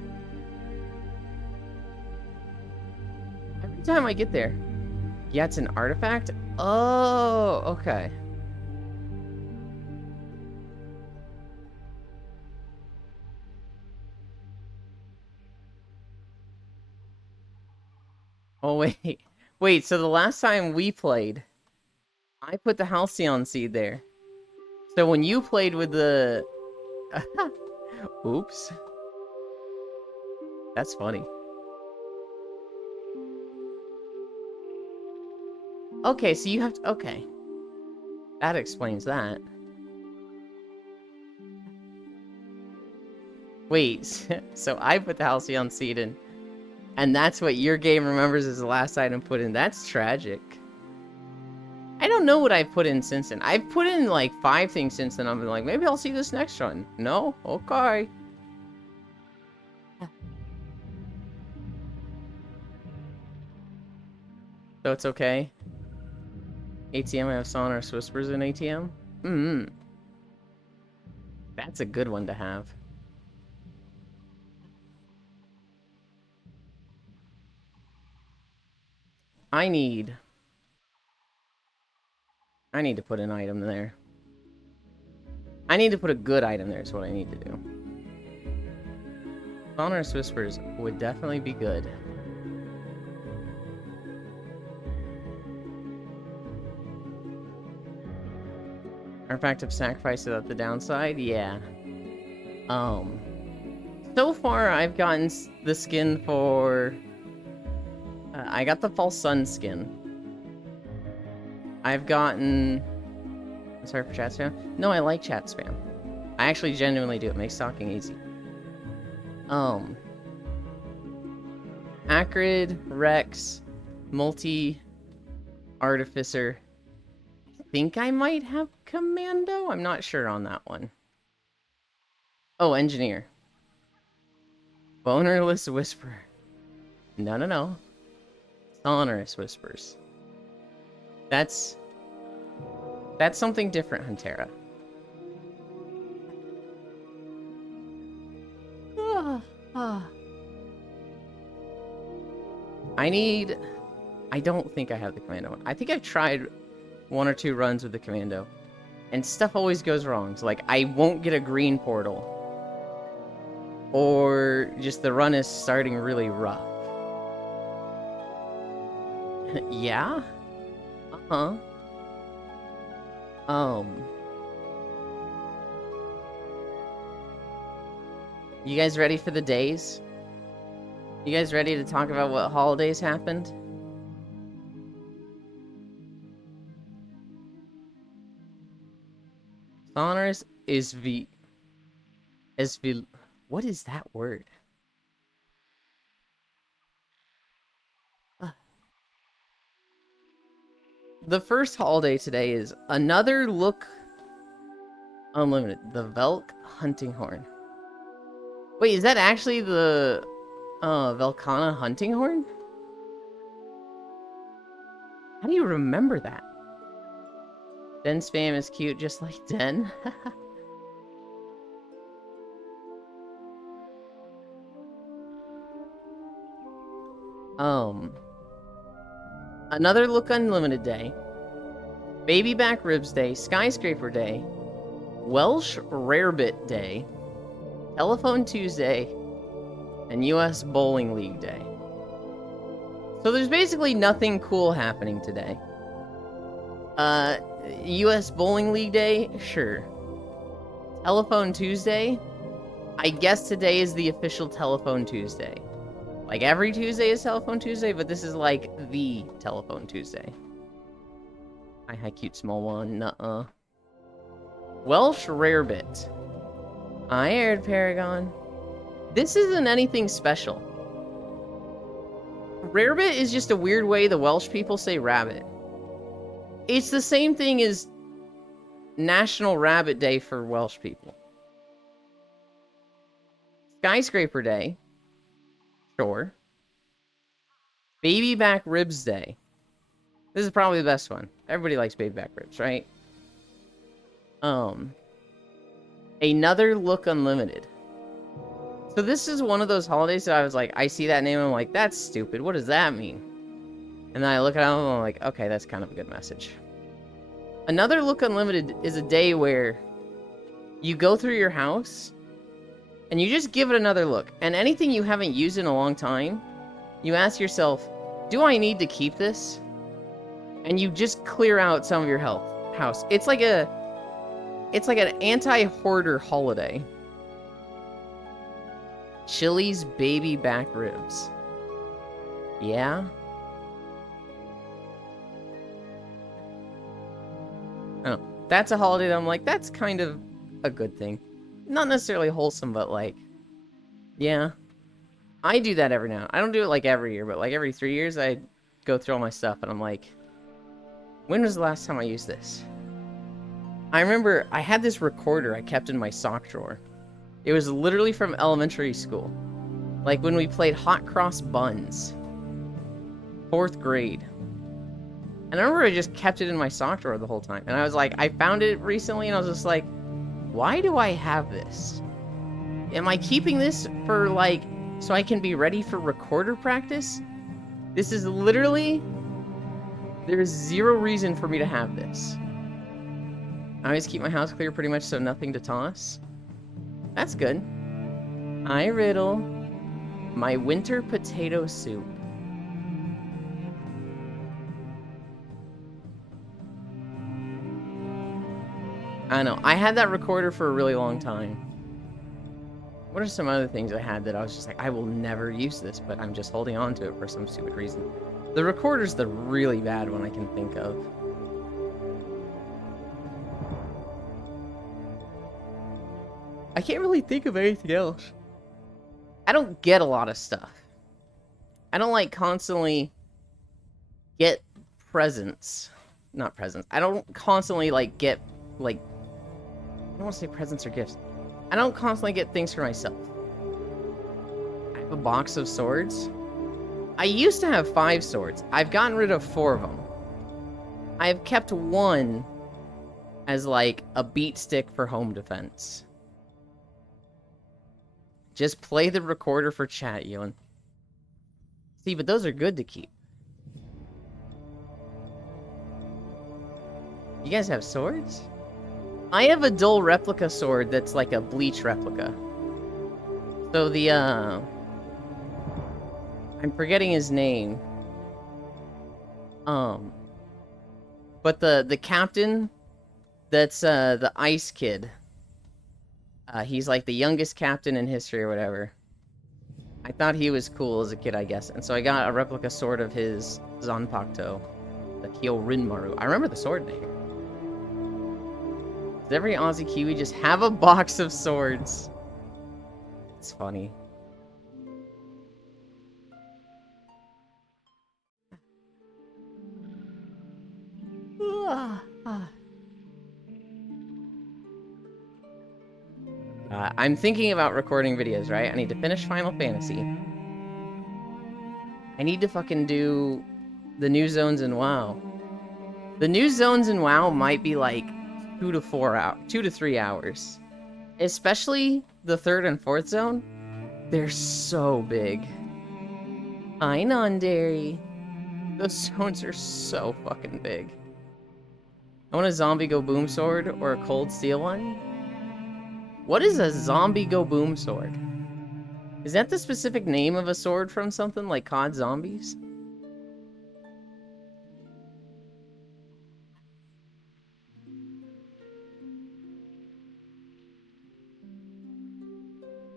Every time I get there. Yeah, it's an artifact? Oh, okay. Oh, wait. Wait, so the last time we played, I put the Halcyon seed there. So when you played with the... Oops. That's funny. Okay, so you have to... Okay. That explains that. Wait, so I put the Halcyon seed in, and that's what your game remembers as the last item put in. That's tragic. I don't know what I've put in since then. I've put in like 5 things since then. I've been like, maybe I'll see this next one. No? Okay. So it's okay. ATM, I have Sonorous Whispers in ATM. That's a good one to have. I need to put an item there. I need to put a good item there is what I need to do. Sonorous Whispers would definitely be good. Artifact of Sacrifice without the downside? Yeah. So far I've gotten the skin for... I got the False Sun skin. I've gotten... Sorry for chat spam. No, I like chat spam. I actually genuinely do. It makes talking easy. Acrid, Rex, Multi, Artificer. I think I might have Commando? I'm not sure on that one. Oh, Engineer. Bonerless Whisper. No. Sonorous Whispers. That's something different, Huntera. I don't think I have the Commando one. I think I've tried 1 or 2 runs with the Commando, and stuff always goes wrong. So, like, I won't get a green portal, or just the run is starting really rough. Yeah? Uh-huh. You guys ready for the days? You guys ready to talk about what holidays happened? Sonorous is what is that word? The first holiday today is Another Look Unlimited. The Velk Hunting Horn. Wait, is that actually the Velkhana Hunting Horn? How do you remember that? Den spam is cute just like Den. Another Look Unlimited Day, Baby Back Ribs Day, Skyscraper Day, Welsh Rarebit Day, Telephone Tuesday, and US Bowling League Day. So there's basically nothing cool happening today. US Bowling League Day? Sure. Telephone Tuesday? I guess today is the official Telephone Tuesday. Like, every Tuesday is Telephone Tuesday, but this is, like, the Telephone Tuesday. Hi, cute small one. Nuh-uh. Welsh Rarebit. I aired Paragon. This isn't anything special. Rarebit is just a weird way the Welsh people say rabbit. It's the same thing as National Rabbit Day for Welsh people. Skyscraper Day. Sure. Baby Back Ribs Day. This is probably the best one. Everybody likes baby back ribs, right? Another Look Unlimited. So this is one of those holidays that I was like, I see that name and I'm like, that's stupid. What does that mean? And then I look at it and I'm like, okay, that's kind of a good message. Another Look Unlimited is a day where you go through your house and you just give it another look. And anything you haven't used in a long time, you ask yourself, do I need to keep this? And you just clear out some of your house. It's like an anti-hoarder holiday. Chili's Baby Back Ribs. Yeah? I don't know. That's a holiday that I'm like, that's kind of a good thing. Not necessarily wholesome, but like, Yeah. I do that every now. I don't do it like every year, but like every 3 years I go through all my stuff and I'm like, when was the last time I used this? I remember I had this recorder I kept in my sock drawer. It was literally from elementary school. Like when we played Hot Cross Buns. 4th grade. And I remember I just kept it in my sock drawer the whole time. And I was like, I found it recently and I was just like, why do I have this? Am I keeping this for like, so I can be ready for recorder practice? This is literally, there's zero reason for me to have this. I always keep my house clear pretty much so nothing to toss. That's good. I riddle my winter potato soup. I know. I had that recorder for a really long time. What are some other things I had that I was just like, I will never use this, but I'm just holding on to it for some stupid reason? The recorder's the really bad one I can think of. I can't really think of anything else. I don't get a lot of stuff. I don't like constantly get presents. Not presents. I don't constantly like get like, I don't want to say presents or gifts. I don't constantly get things for myself. I have a box of swords. I used to have 5 swords. I've gotten rid of 4 of them. I've kept one as like a beat stick for home defense. Just play the recorder for chat, Ewan. See, but those are good to keep. You guys have swords? I have a dull replica sword that's like a bleach replica. So the, I'm forgetting his name. But the captain that's, the ice kid. He's like the youngest captain in history or whatever. I thought he was cool as a kid, I guess. And so I got a replica sword of his Zanpakuto. The Kyorinmaru. I remember the sword name. Does every Aussie Kiwi just have a box of swords? It's funny. I'm thinking about recording videos, right? I need to finish Final Fantasy. I need to fucking do the new zones in WoW. The new zones in WoW might be like 2 to 3 hours. Especially the 3rd and 4th zone. They're so big. Einondary. Those zones are so fucking big. I want a zombie go boom sword or a cold steel one. What is a zombie go boom sword? Is that the specific name of a sword from something like COD Zombies?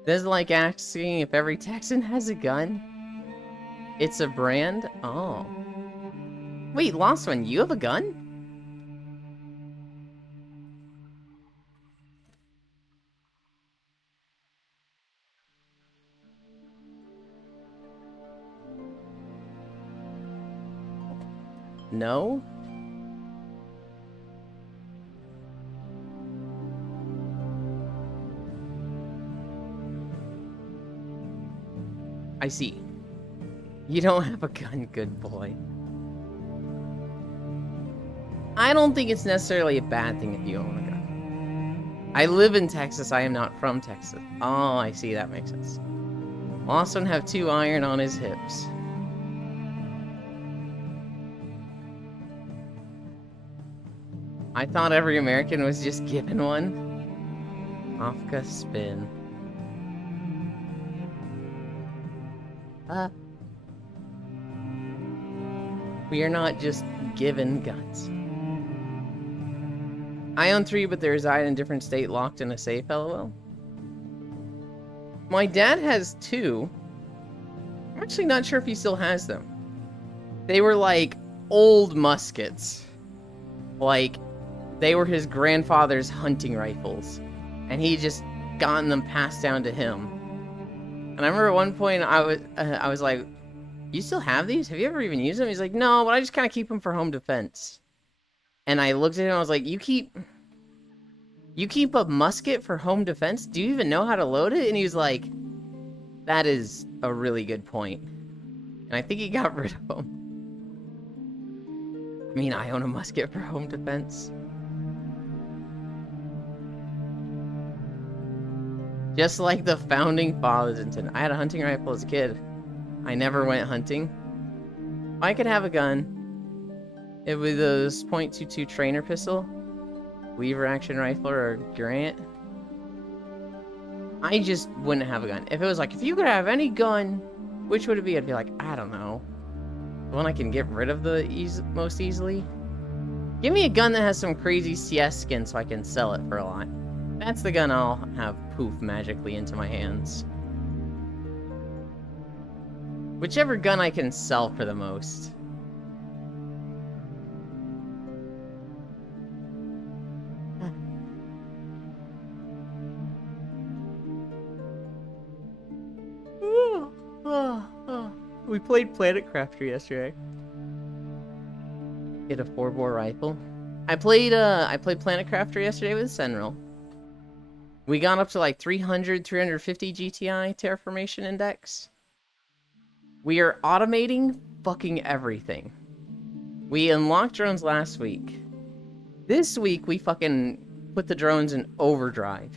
This is like asking if every Texan has a gun. It's a brand? Oh. Wait, Lost One, you have a gun? No? I see. You don't have a gun, good boy. I don't think it's necessarily a bad thing if you own a gun. I live in Texas, I am not from Texas. Oh, I see, that makes sense. Lost One have 2 iron on his hips. I thought every American was just given one. Kafka spin. We are not just given guns. I own 3, but they reside in different state, locked in a safe, LOL. My dad has 2. I'm actually not sure if he still has them. They were like old muskets. Like, they were his grandfather's hunting rifles. And he just gotten them passed down to him. And I remember at one point I was like, "You still have these? Have you ever even used them?" He's like, "No, but I just kind of keep them for home defense." And I looked at him and I was like, "You keep a musket for home defense? Do you even know how to load it?" And he was like, "That is a really good point." And I think he got rid of them. I mean, I own a musket for home defense. Just like the founding fathers intended. I had a hunting rifle as a kid. I never went hunting. I could have a gun. It was a .22 trainer pistol, Weaver action rifle, or Grant. I just wouldn't have a gun. If it was like, if you could have any gun, which would it be? I'd be like, I don't know. The one I can get rid of most easily. Give me a gun that has some crazy CS skin so I can sell it for a lot. That's the gun I'll have poof magically into my hands. Whichever gun I can sell for the most. We played Planet Crafter yesterday. Get a 4-bore rifle. I played Planet Crafter yesterday with Senril. We got up to like 300, 350 GTI Terraformation Index. We are automating fucking everything. We unlocked drones last week. This week, we fucking put the drones in overdrive.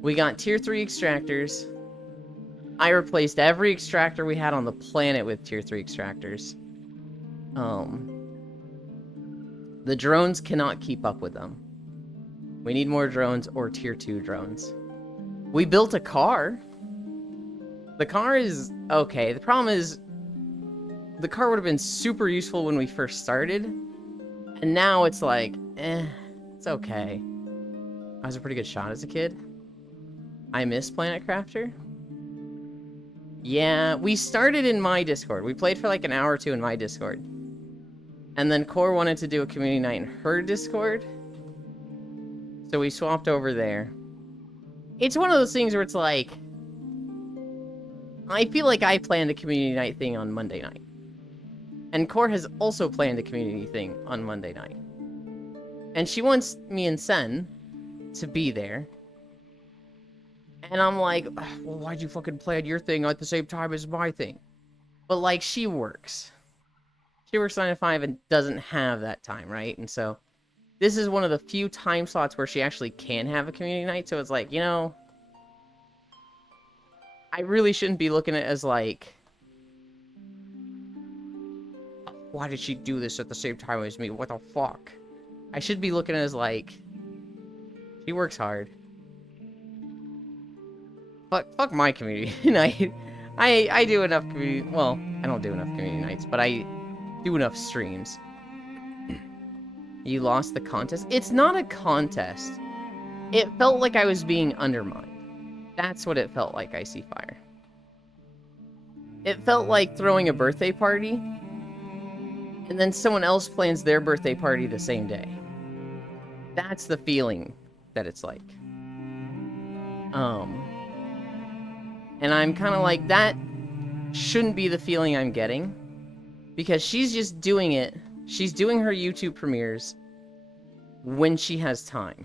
We got tier 3 extractors. I replaced every extractor we had on the planet with tier 3 extractors. The drones cannot keep up with them. We need more drones or tier 2 drones. We built a car. The car is okay. The problem is the car would have been super useful when we first started. And now it's like, it's okay. I was a pretty good shot as a kid. I miss Planet Crafter. Yeah, we started in my Discord. We played for like an hour or two in my Discord. And then Core wanted to do a community night in her Discord. So we swapped over there. It's one of those things where it's like, I feel like I planned a community night thing on Monday night. And Core has also planned a community thing on Monday night. And she wants me and Sen to be there. And I'm like, well, why'd you fucking plan your thing at the same time as my thing? But like, she works. She works 9 to 5 and doesn't have that time, right? And so this is one of the few time slots where she actually can have a community night. So it's like, you know, I really shouldn't be looking at it as like, why did she do this at the same time as me? What the fuck? I should be looking at it as like, she works hard. Fuck my community night. I do enough community, well, I don't do enough community nights, but I do enough streams. You lost the contest? It's not a contest. It felt like I was being undermined. That's what it felt like, Icy Fire. It felt like throwing a birthday party, and then someone else plans their birthday party the same day. That's the feeling that it's like. And I'm kind of like, that shouldn't be the feeling I'm getting. Because she's just doing it. She's doing her YouTube premieres when she has time.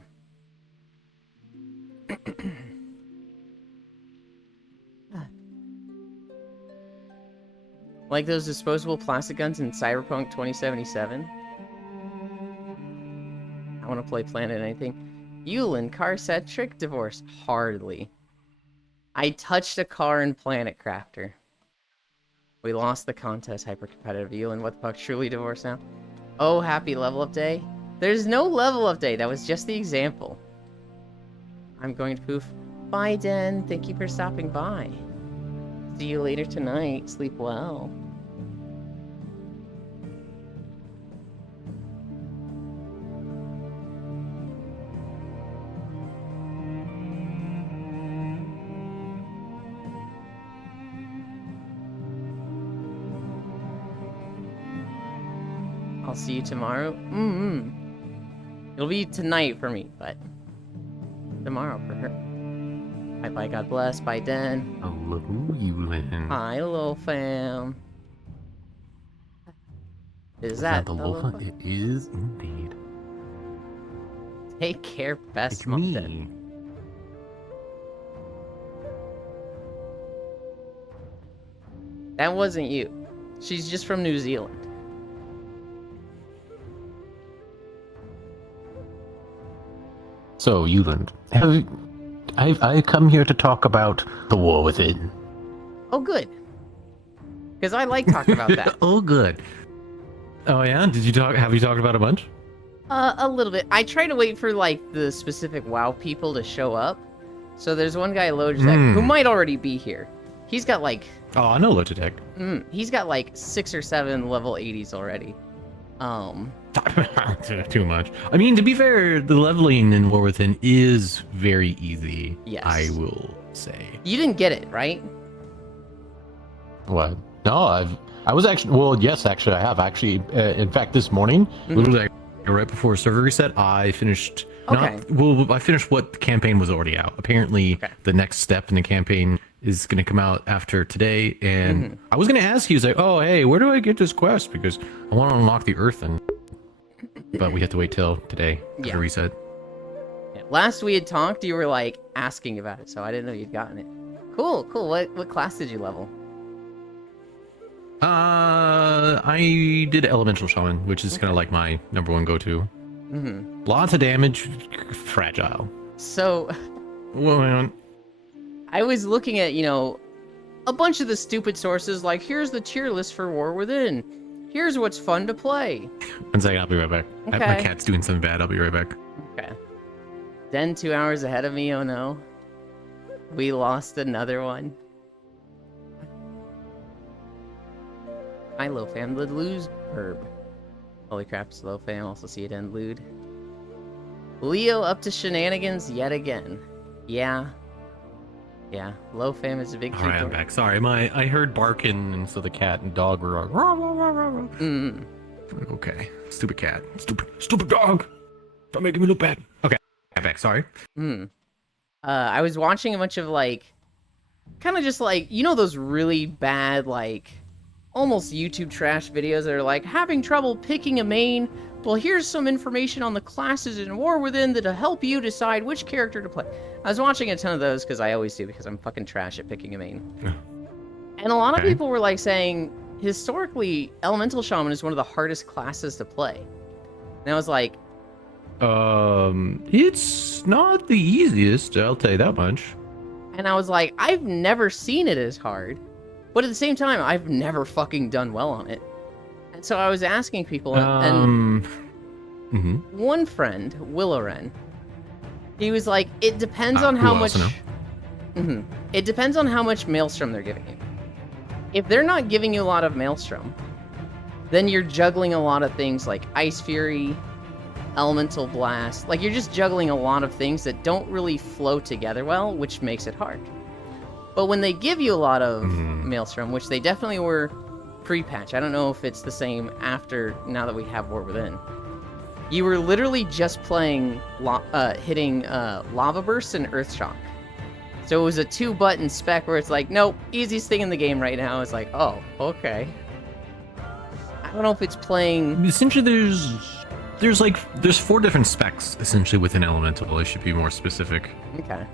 Like those disposable plastic guns in Cyberpunk 2077. I want to play Planet Anything. Yulin, car set, trick divorce. Hardly. I touched a car in Planet Crafter. We lost the contest, hyper-competitive. Yulin, what the fuck, truly divorced now? Oh, happy level up day. There's no level up day, that was just the example. I'm going to poof. Bye, Den, thank you for stopping by. See you later tonight, sleep well. I'll see you tomorrow. It'll be tonight for me, but tomorrow for her. Bye, God bless. Bye, Den. Hello, Yulin. Hi, little fam. Is that the Lofa? It is indeed. Take care, best It's mom. me. That wasn't you. She's just from New Zealand. So, Yulin, I come here to talk about the war within. Oh, good. Because I like talking about that. Oh, good. Oh yeah, have you talked about a bunch? A little bit. I try to wait for like the specific WoW people to show up. So there's one guy, Logitech, who might already be here. He's got like Oh, I know Logitech. he's got like 6 or 7 level 80s already. Too much. I mean, to be fair, the leveling in War Within is very easy. Yes. I will say. You didn't get it, right? What? No, I was actually. Well, yes, actually, I have actually. In fact, this morning, literally right before server reset, I finished. Okay. I finished what the campaign was already out. Apparently, the next step in the campaign is going to come out after today, and I was going to ask you, like, oh, hey, where do I get this quest? Because I want to unlock the Earthen, but we have to wait till today for the reset. Yeah. Last we had talked, you were like asking about it, so I didn't know you'd gotten it. Cool. What class did you level? I did Elemental Shaman, which is kind of like my number one go-to. Lots of damage, fragile. So, Well, I was looking at, a bunch of the stupid sources, like, here's the tier list for War Within. Here's what's fun to play. 1 second, I'll be right back. Okay. My cat's doing something bad, I'll be right back. Okay. Den 2 hours ahead of me, oh no. We lost another one. Hi, low fam, the lose herb. Holy crap, slow fam, also see it end lewd. Leo up to shenanigans yet again. Yeah. Yeah, low fam is a big keeper. Alright, I'm back. Sorry, I heard barking, and so the cat and dog were like, rah, rah, rah, rah, rah. Okay, stupid cat. Stupid dog! Don't make me look bad. Okay, I'm back, sorry. I was watching a bunch of, kind of just those really bad, almost YouTube trash videos that are like, having trouble picking a main? Well, here's some information on the classes in War Within that'll help you decide which character to play. I was watching a ton of those, because I always do, because I'm fucking trash at picking a main. And a lot of people were, saying, historically, Elemental Shaman is one of the hardest classes to play. And I was like... It's not the easiest, I'll tell you that much. And I was like, I've never seen it as hard. But at the same time, I've never fucking done well on it. And so I was asking people, and one friend, Willoren, he was like, it depends on how much... It depends on how much Maelstrom they're giving you. If they're not giving you a lot of Maelstrom, then you're juggling a lot of things like Ice Fury, Elemental Blast. You're just juggling a lot of things that don't really flow together well, which makes it hard. But when they give you a lot of Maelstrom, which they definitely were pre-patch, I don't know if it's the same now that we have War Within, you were literally just playing, hitting Lava Burst and Earth Shock. So it was a 2-button spec where it's like, nope, easiest thing in the game right now. It's like, oh, okay. I don't know if it's playing... Essentially, there's 4 different specs, essentially, within Elemental. I should be more specific. Okay.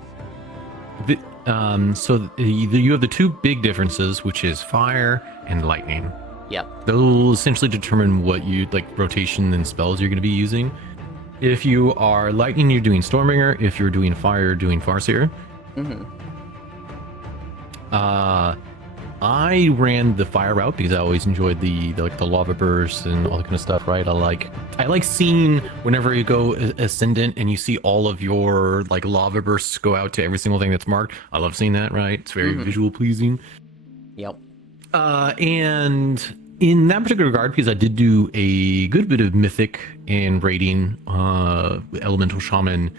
So you have the 2 big differences, which is fire and lightning. Yep. They'll essentially determine what rotation and spells you're going to be using. If you are lightning, you're doing Stormbringer. If you're doing fire, you're doing Farseer. I ran the fire route because I always enjoyed the lava bursts and all that kind of stuff, right? I like seeing whenever you go ascendant and you see all of your lava bursts go out to every single thing that's marked. I love seeing that, right? It's very visual pleasing. Yep. And in that particular regard, because I did do a good bit of mythic and raiding Elemental Shaman,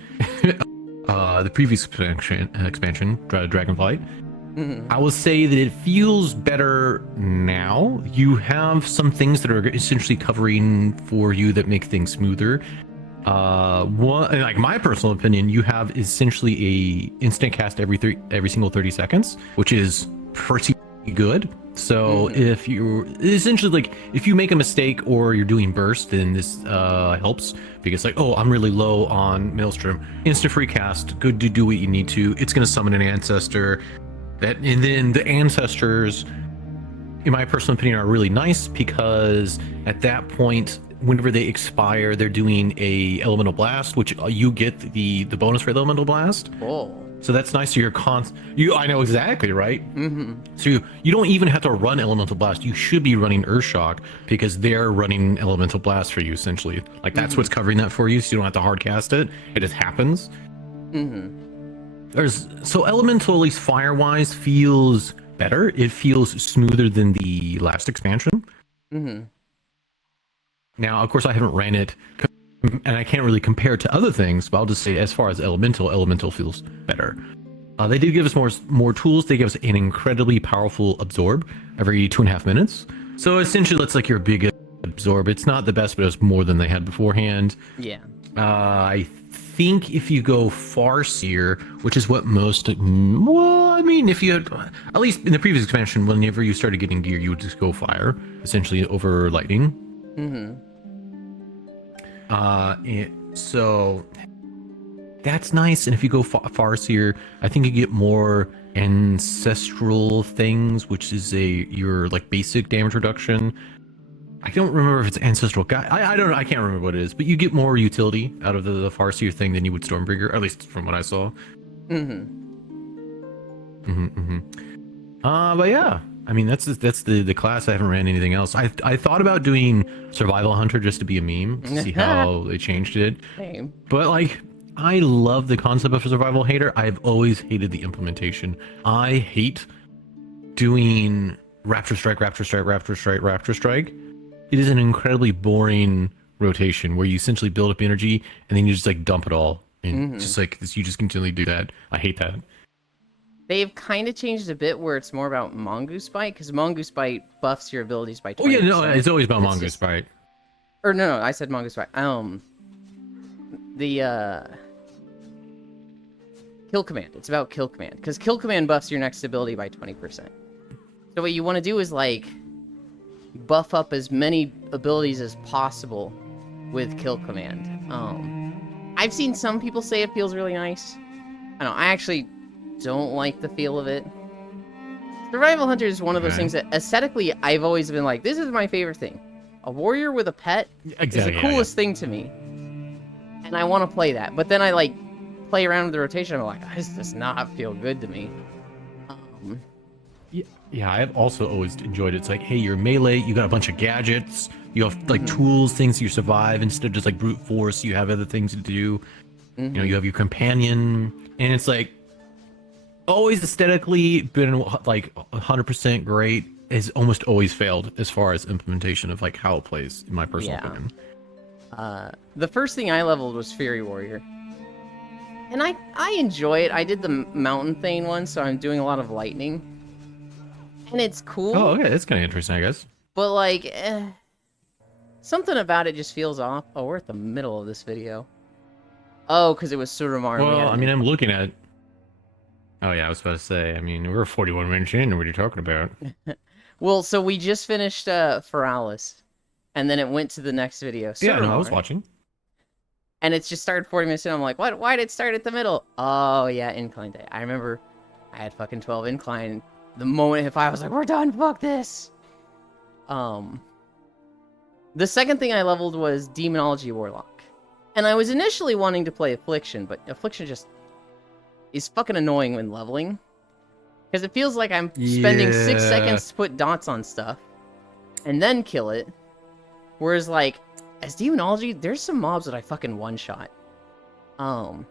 the previous expansion Dragonflight. I will say that it feels better now. You have some things that are essentially covering for you that make things smoother. One, like my personal opinion, you have essentially a instant cast every single 30 seconds, which is pretty good. So if you're essentially like, if you make a mistake or you're doing burst, then this helps, because like, oh, I'm really low on Maelstrom, instant free cast, good to do what you need to. It's going to summon an ancestor, and then the ancestors, in my personal opinion, are really nice, because at that point, whenever they expire, they're doing a elemental blast, which you get the bonus for the elemental blast. Oh. So that's nice. So I know exactly, right? So you don't even have to run elemental blast. You should be running Earthshock, because they're running elemental blast for you, essentially. Like that's what's covering that for you, so you don't have to hard cast it. It just happens. So elemental, at least fire wise, feels better. It feels smoother than the last expansion. Now, of course, I haven't ran it, and I can't really compare it to other things, but I'll just say, as far as elemental feels better. They did give us more tools. They give us an incredibly powerful absorb every 2.5 minutes. So essentially, that's like your big absorb. It's not the best, but it's more than they had beforehand. Yeah. I think if you go Farseer, which is what most, well, I mean, if you had, at least in the previous expansion, whenever you started getting gear, you would just go fire, essentially over lightning. So that's nice. And if you go Farseer, I think you get more ancestral things, which is your like basic damage reduction. I don't remember if it's ancestral guy. I don't know. I can't remember what it is, but you get more utility out of the Farseer thing than you would Stormbringer, at least from what I saw. But yeah, I mean, that's the class. I haven't ran anything else. I thought about doing Survival Hunter just to be a meme, to see how they changed it. Same. But like, I love the concept of a Survival Hater. I've always hated the implementation. I hate doing Rapture Strike, Rapture Strike, Rapture Strike, Rapture Strike. It is an incredibly boring rotation where you essentially build up energy and then you just like dump it all, and just like this, you just continually do that. I hate that. They've kind of changed a bit where it's more about Mongoose Bite, because Mongoose Bite buffs your abilities by 20%. Oh yeah, no, it's always about Mongoose Bite. Or no, I said Mongoose Bite. The Kill Command. It's about Kill Command, because Kill Command buffs your next ability by 20%. So what you want to do is like buff up as many abilities as possible with Kill Command. I've seen some people say it feels really nice. I don't know, I actually don't like the feel of it. Survival Hunter is one of those things that aesthetically I've always been like, this is my favorite thing. A warrior with a pet is the coolest thing to me. And I want to play that. But then I like play around with the rotation, I'm like, this does not feel good to me. Yeah, I've also always enjoyed it. It's like, hey, you're melee, you got a bunch of gadgets, you have like tools, things you survive, instead of just like brute force, you have other things to do. You know, you have your companion, and it's like always aesthetically been like 100% great. Has almost always failed as far as implementation of like how it plays, in my personal opinion. The first thing I leveled was Fury Warrior. And I enjoy it. I did the Mountain Thane one, so I'm doing a lot of lightning. And it's cool. Oh, okay, that's kind of interesting, I guess. But like, something about it just feels off. Oh, we're at the middle of this video. Oh, because it was Suramar. Well, I mean, I'm looking at... Oh yeah, I was about to say, I mean, we're 41 minutes in, what are you talking about? Well, so we just finished Feralis, and then it went to the next video. Yeah, no, I was watching. And it's just started 40 minutes in. I'm like, what? Why did it start at the middle? Oh, yeah, Incline Day. I remember I had fucking 12 Incline. The moment if I was like, we're done, fuck this. The second thing I leveled was Demonology Warlock. And I was initially wanting to play Affliction, but Affliction just is fucking annoying when leveling. Because it feels like I'm spending 6 seconds to put dots on stuff and then kill it. Whereas, like, as Demonology, there's some mobs that I fucking one-shot. I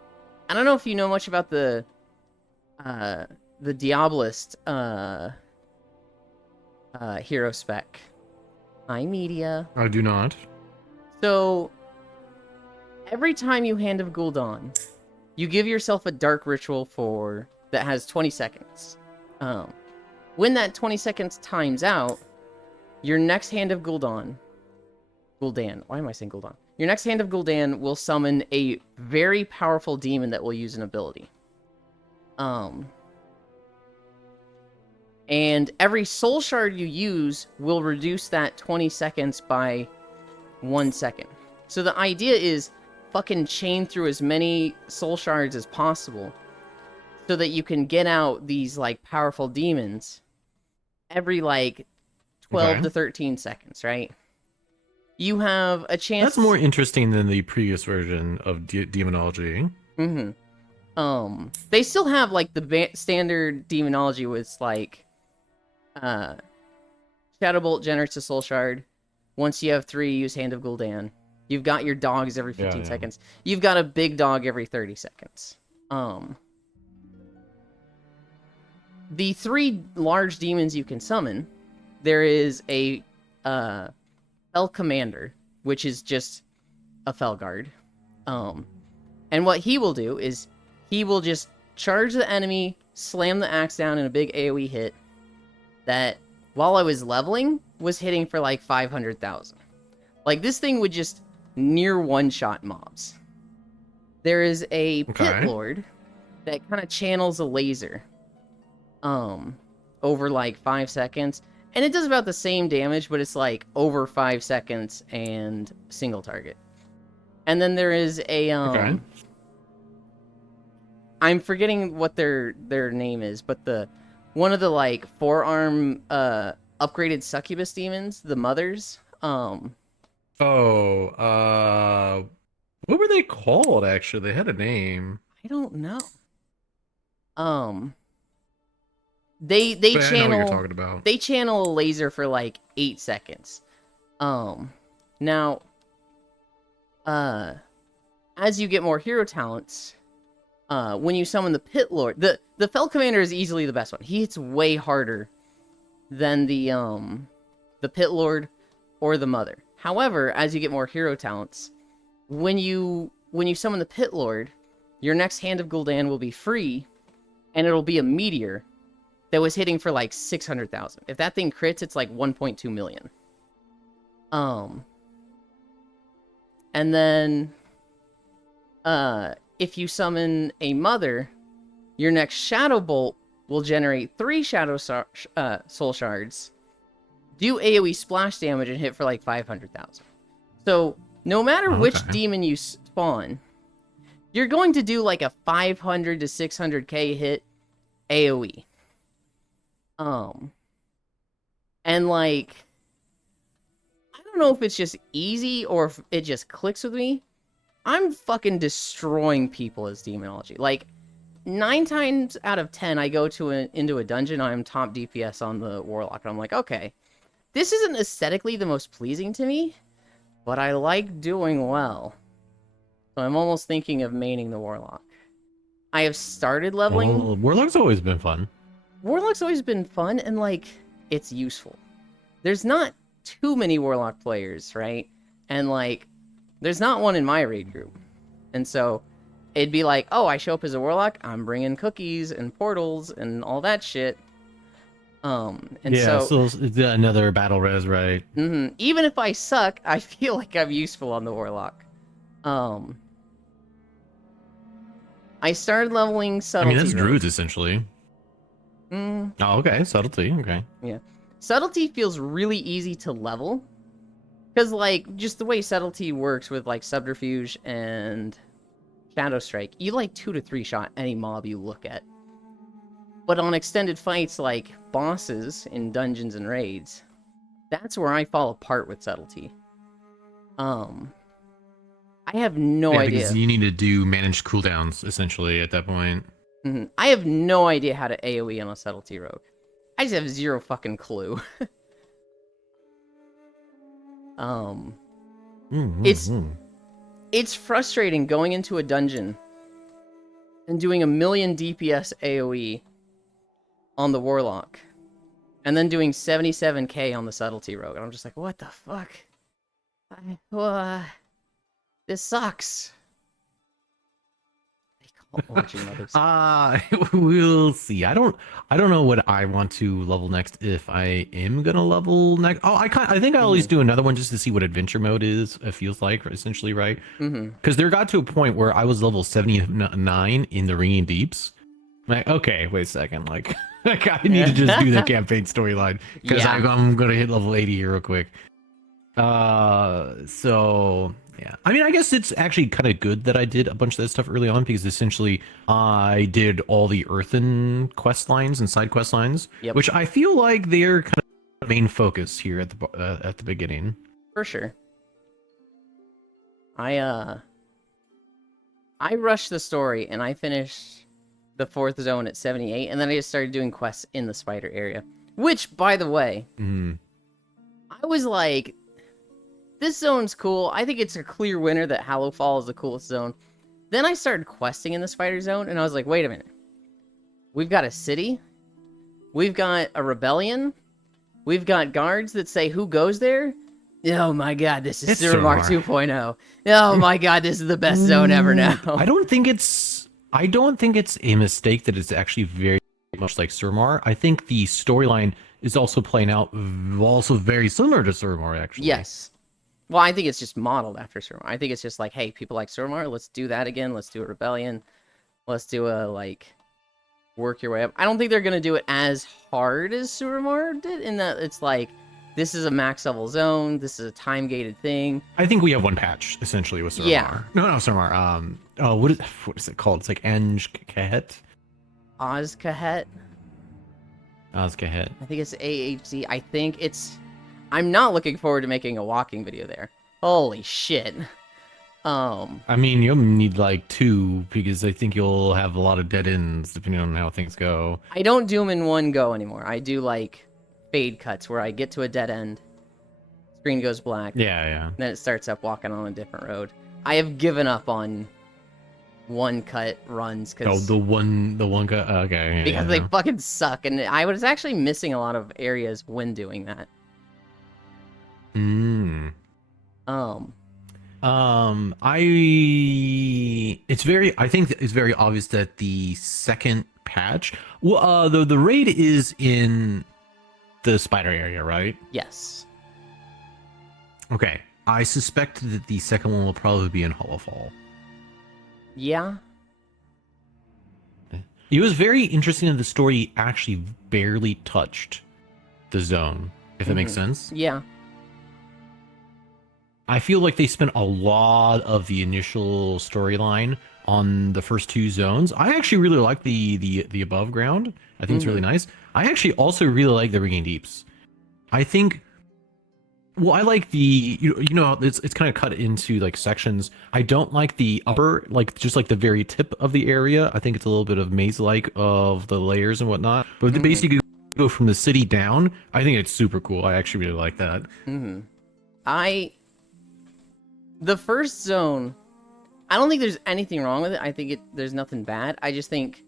don't know if you know much about the Diabolist hero spec. Hi, Media. I do not. So, every time you Hand of Gul'dan, you give yourself a dark ritual that has 20 seconds. When that 20 seconds times out, your next Hand of Gul'dan Gul'dan. Why am I saying Gul'dan? Your next Hand of Gul'dan will summon a very powerful demon that will use an ability. And every soul shard you use will reduce that 20 seconds by 1 second. So the idea is fucking chain through as many soul shards as possible so that you can get out these, like, powerful demons every, like, 12 to 13 seconds, right? You have a chance... That's more interesting than the previous version of Demonology. Mm-hmm. They still have, like, the standard Demonology with, like, Shadow Bolt generates a soul shard. Once you have 3, use Hand of Gul'dan. You've got your dogs every 15 seconds. You've got a big dog every 30 seconds. The 3 large demons you can summon, there is a Fel Commander, which is just a Felguard. And what he will do is he will just charge the enemy, slam the axe down in a big AoE hit that, while I was leveling, was hitting for like 500,000. Like, this thing would just near one-shot mobs. There is a Pit Lord that kind of channels a laser over like 5 seconds, and it does about the same damage, but it's like over 5 seconds and single target. And then there is a I'm forgetting what their name is, but one of the, like, forearm upgraded succubus demons, the mothers. What were they called, actually? They had a name. I don't know. They but channel, I know what you're talking about. They channel a laser for like 8 seconds. Now, as you get more hero talents, when you summon the Pit Lord, the Fel Commander is easily the best one. He hits way harder than the Pit Lord or the Mother. However, as you get more hero talents, when you summon the Pit Lord, your next Hand of Gul'dan will be free, and it'll be a meteor that was hitting for like 600,000. If that thing crits, it's like 1.2 million. And then, if you summon a Mother, your next Shadow Bolt will generate 3 Soul Shards, do AoE splash damage, and hit for like 500,000. So, no matter which demon you spawn, you're going to do like a 500 to 600k hit AoE. And like, I don't know if it's just easy or if it just clicks with me. I'm fucking destroying people as Demonology. Like, 9 times out of 10, I go into a dungeon, I'm top DPS on the Warlock, and I'm like, okay, this isn't aesthetically the most pleasing to me, but I like doing well. So I'm almost thinking of maining the Warlock. I have started leveling. Well, Warlock's always been fun. Warlock's always been fun, and, like, it's useful. There's not too many Warlock players, right? And, like, there's not one in my raid group. And so, it'd be like, oh, I show up as a Warlock, I'm bringing cookies and portals and all that shit. And yeah, so it's another battle res, right? Even if I suck, I feel like I'm useful on the Warlock. I started leveling Subtlety. I mean, that's Druids, essentially. Oh, okay. Subtlety. Okay. Yeah. Subtlety feels really easy to level. Because, like, just the way Subtlety works with, like, Subterfuge and Shadow Strike, you, like, 2 to 3 shot any mob you look at. But on extended fights, like bosses in dungeons and raids, that's where I fall apart with Subtlety. I have no idea. Because you need to do managed cooldowns, essentially, at that point. I have no idea how to AoE on a Subtlety rogue. I just have zero fucking clue. It's frustrating going into a dungeon and doing 1,000,000 DPS AoE on the Warlock, and then doing 77k on the Subtlety rogue, and I'm just like, what the fuck? This sucks. They Orgy mothers. We'll see. I don't know what I want to level next if I am gonna level next. Oh, I think I'll at least do another one just to see what adventure mode is. It feels like essentially, right? Mm-hmm. Because there got to a point where I was level 79 in the Ringing Deeps. I'm like, okay, wait a second, like, like I need to just do the campaign storyline because Yeah. I'm gonna hit level 80 here real quick. So yeah, I mean, I guess it's actually kind of good that I did a bunch of that stuff early on because essentially I did all the earthen quest lines and side quest lines, Yep. which I feel like they're kind of the main focus here at the beginning. For sure. I rushed the story and I finished the 4th zone at 78, and then I just started doing quests in the spider area. Which, by the way, I was like, this zone's cool. I think it's a clear winner that Hallowfall is the coolest zone. Then I started questing in the spider zone, and I was like, wait a minute. We've got a city. We've got a rebellion. We've got guards that say who goes there. Oh my god, this is It's Suramar Suramar. 2.0. Oh my god, this is the best zone ever now. I don't think it's a mistake that it's actually very much like Suramar. I think the storyline is also playing out also very similar to Suramar, actually. Yes. Well, I think it's just modeled after Suramar. I think it's just like, hey, people like Suramar, let's do that again. Let's do a rebellion. Let's do a, like, work your way up. I don't think they're going to do it as hard as Suramar did, in that it's like, this is a max level zone. This is a time gated thing. I think we have one patch essentially with Suramar. Yeah. No, Suramar. What is it called? It's like Anj-Kahet? Oz-Kahet. Oz-Kahet. I think it's AHZ. I think it's... I'm not looking forward to making a walking video there. Holy shit. I mean, you'll need like 2 because I think you'll have a lot of dead ends depending on how things go. I don't do them in one go anymore. I do, like, fade cuts where I get to a dead end, screen goes black, Yeah. then it starts up walking on a different road. I have given up on one cut runs Oh, because the one guy. Okay. because they fucking suck, and I was actually missing a lot of areas when doing that. I think it's very obvious that the second patch, well, the raid is in the spider area, right? Yes. Okay. I suspect that the second one will probably be in Hollowfall. Yeah. It was very interesting that the story actually barely touched the zone, if that makes sense. Yeah. I feel like they spent a lot of the initial storyline on the first 2 zones. I actually really like the above ground. I think it's really nice. I actually also really like the Ringing Deeps. I think, well, I like the, you know, it's kind of cut into like sections. I don't like the upper, like just like the very tip of the area. I think it's a little bit of maze-like of the layers and whatnot. But the basically go from the city down, I think it's super cool. I actually really like that. The first zone, I don't think there's anything wrong with it. I think there's nothing bad. I just think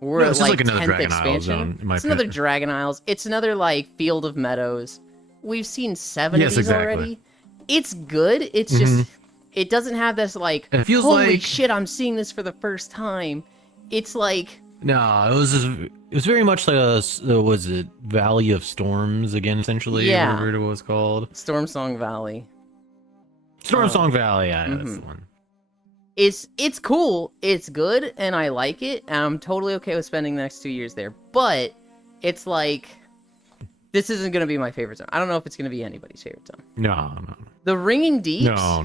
we're No, it's at just like like another 10th Dragon Isle expansion. zone, in my It's another opinion. Dragon Isles. It's another like Field of Meadows. We've seen 7 Yes, of these exactly. already. It's good. It's just it doesn't have this like It feels holy like- shit, I'm seeing this for the first time. It's like No, it was very much like was it Valley of Storms again, essentially? Yeah. Whatever it was called. Storm Song Valley. Storm Song Valley, yeah, that's the one. It's cool, it's good, and I like it, and I'm totally okay with spending the next 2 years there. But it's like this isn't gonna be my favorite zone. I don't know if it's gonna be anybody's favorite zone. No. The Ringing Deeps. No.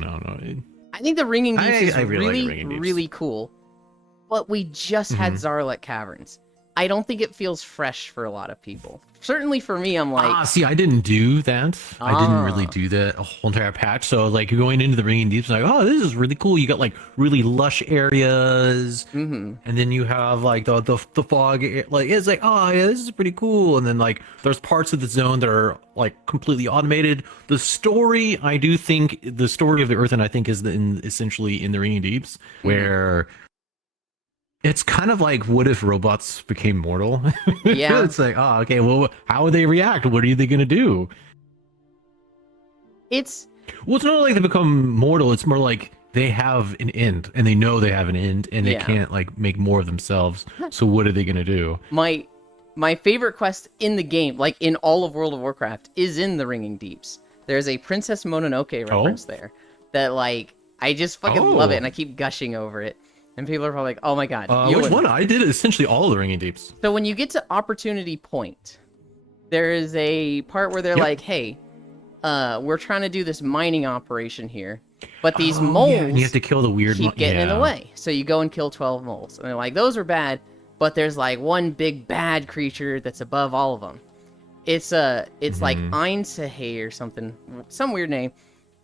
I think the Ringing Deeps is I really like really, Ringing Deeps. really cool. But we just had Zarlet Caverns. I don't think it feels fresh for a lot of people. Certainly for me, I'm like, See, I didn't do that. I didn't really Ah. do that a whole entire patch. So, like, going into the Ringing Deeps, like, oh, this is really cool. You got, like, really lush areas. And then you have, like, the fog. Like, it's like, oh, yeah, this is pretty cool. And then, like, there's parts of the zone that are, like, completely automated. The story, I do think, the story of the Earthen, I think, is essentially in the Ringing Deeps, where it's kind of like, what if robots became mortal? Yeah. It's like, oh, okay, well, how would they react? What are they going to do? it's Well, it's not like they become mortal. It's more like they have an end, and they know they have an end, and they Yeah. can't like make more of themselves. So what are they gonna do? My favorite quest in the game, like in all of World of Warcraft, is in the Ringing Deeps. There's a Princess Mononoke reference there that like I just fucking love it, and I keep gushing over it. And people are probably like, "Oh my god, Which one? I did essentially all of the Ringing Deeps. So when you get to Opportunity Point, there is a part where they're like, "Hey, we're trying to do this mining operation here, but these moles and you have to kill the weird keep getting in the way." So you go and kill 12 moles, and they're like, "Those are bad." But there's like one big bad creature that's above all of them. It's like Ein Sehei or something, some weird name.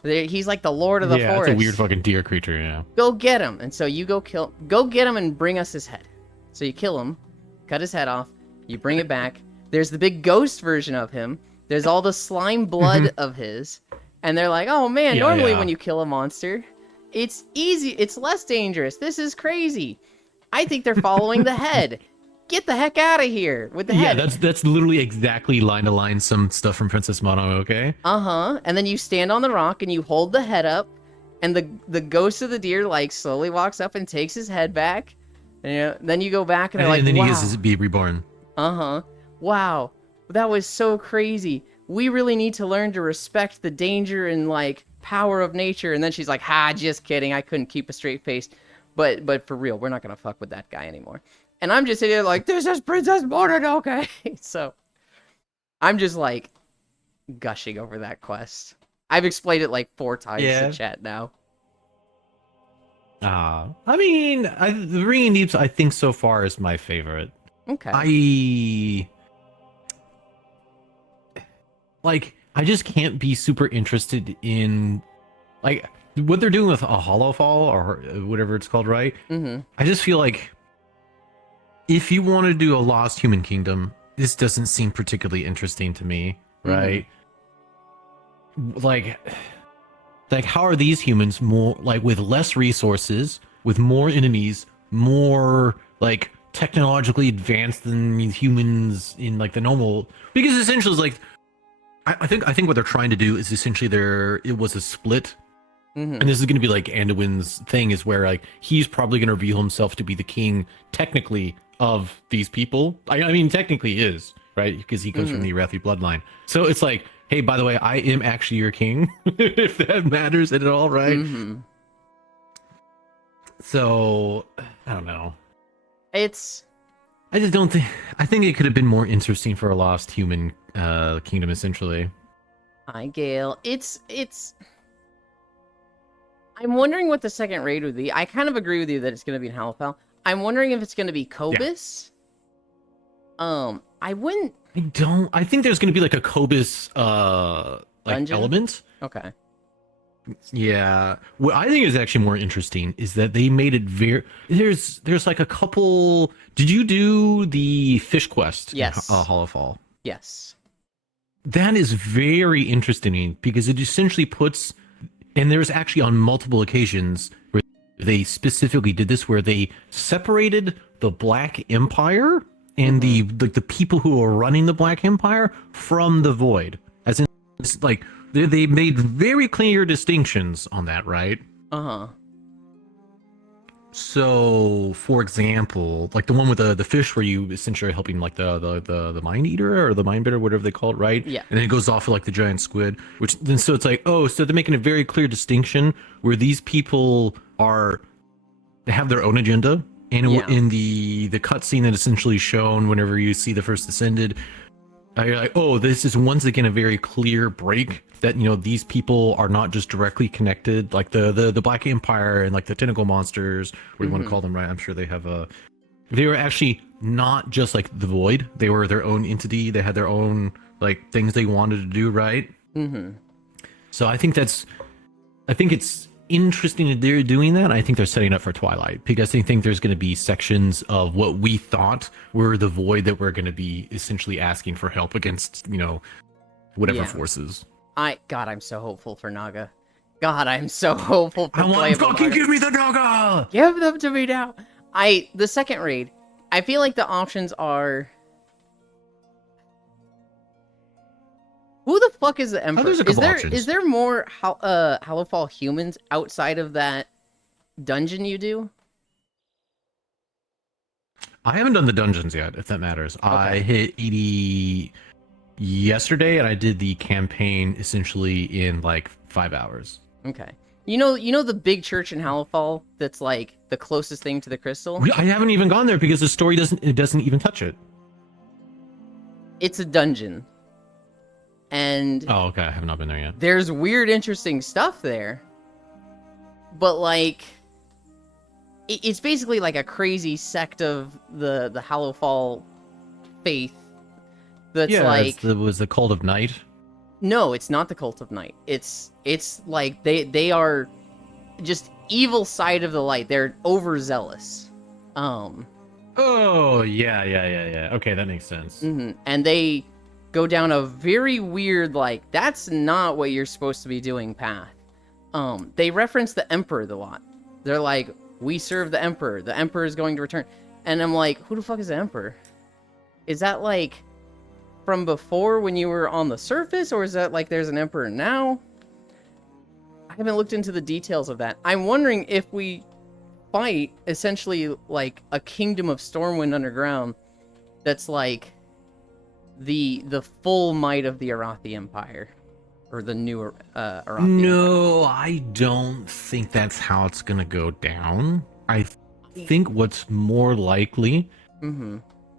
He's like the Lord of the Forest. Yeah, it's a weird fucking deer creature. Yeah. Go get him, and so you go get him and bring us his head. So you kill him, cut his head off, you bring it back. There's the big ghost version of him. There's all the slime blood of his, and they're like, "Oh man, normally when you kill a monster, it's easy, it's less dangerous. This is crazy." I think they're following the head. Get the heck out of here with the head. Yeah, that's literally exactly line to line some stuff from Princess Mononoke. And then you stand on the rock and you hold the head up, and the ghost of the deer like slowly walks up and takes his head back. And then you go back and they're like, and then wow. he gets to be reborn. Wow, that was so crazy. We really need to learn to respect the danger and like power of nature. And then she's like, "Ha, just kidding. I couldn't keep a straight face, but for real, we're not gonna fuck with that guy anymore." And I'm just sitting there like, "This is Princess Mononoke." So I'm just like gushing over that quest. I've explained it like 4 times in chat now. I mean, the Ringing Deeps, I think so far is my favorite. Okay. I just can't be super interested in like what they're doing with a Hollowfall or whatever it's called, right? I just feel like if you want to do a Lost Human Kingdom, this doesn't seem particularly interesting to me, right? Like how are these humans more like with less resources, with more enemies, more like technologically advanced than humans in like the normal? Because essentially it's like I think what they're trying to do is essentially it was a split. And this is going to be like Anduin's thing, is where like he's probably going to reveal himself to be the king technically of these people. I mean technically is, right? Because he comes from the Arathi bloodline. So it's like, hey, by the way, I am actually your king, if that matters at all, right? So I don't know. I just don't think. I think it could have been more interesting for a Lost Human Kingdom, essentially. Hi, Gale. I'm wondering what the second raid would be. I kind of agree with you that it's going to be in Halifal. I'm wondering if it's going to be Kobus. Yeah. I wouldn't. I think there's going to be like a Kobus like element. Okay. Yeah. What I think is actually more interesting is that they made it very. There's like a couple. Did you do the fish quest? Yes. In Hollowfall. Yes. That is very interesting because it essentially puts. And there's actually on multiple occasions where they specifically did this, where they separated the Black Empire and the people who are running the Black Empire from the Void. As in, it's like they made very clear distinctions on that, right? So, for example, like the one with the fish, where you essentially are helping like the mind eater or the mind biter, whatever they call it, right? Yeah. And then it goes off with like the giant squid, which then so it's like, oh, so they're making a very clear distinction where these people they have their own agenda, and in the cutscene that essentially shown whenever you see the first Ascended, you're like, oh, this is once again a very clear break that, you know, these people are not just directly connected, like the Black Empire and like the tentacle monsters, what do you want to call them, right? I'm sure they have they were actually not just like the Void. They were their own entity. They had their own like things they wanted to do, right? So I think it's interesting that they're doing that. I think they're setting up for Twilight, because I think there's going to be sections of what we thought were the Void that we're going to be essentially asking for help against, you know, whatever forces. God, I'm so hopeful for Naga. God, I'm so hopeful for fucking give me the Naga! Give them to me now! The second raid, I feel like the options are... Who the fuck is the Emperor? There's a couple options. Is there more Halifal humans outside of that dungeon you do? I haven't done the dungeons yet, if that matters. I Okay. hit 80 yesterday, and I did the campaign essentially in like 5 hours. Okay. You know the big church in Halifal that's like the closest thing to the crystal? I haven't even gone there because the story doesn't even touch it. It's a dungeon. And Oh, okay. I have not been there yet. there's weird, interesting stuff there. But like, it's basically like a crazy sect of the Halifal faith. That's Yeah, like, was the Cult of Night. no, it's not the Cult of Night. It's like they are just evil side of the light. They're overzealous. Oh, yeah. Okay, that makes sense. And they go down a very weird, like, that's not what you're supposed to be doing path. They reference the Emperor a lot. They're like, we serve the Emperor. The Emperor is going to return. And I'm like, who the fuck is the Emperor? Is that like from before when you were on the surface, or is that like there's an Emperor now? I haven't looked into the details of that. I'm wondering if we fight essentially like a kingdom of Stormwind underground that's like the full might of the Arathi Empire, or the new Arathi Empire. No, I don't think that's how it's gonna go down. I think what's more likely,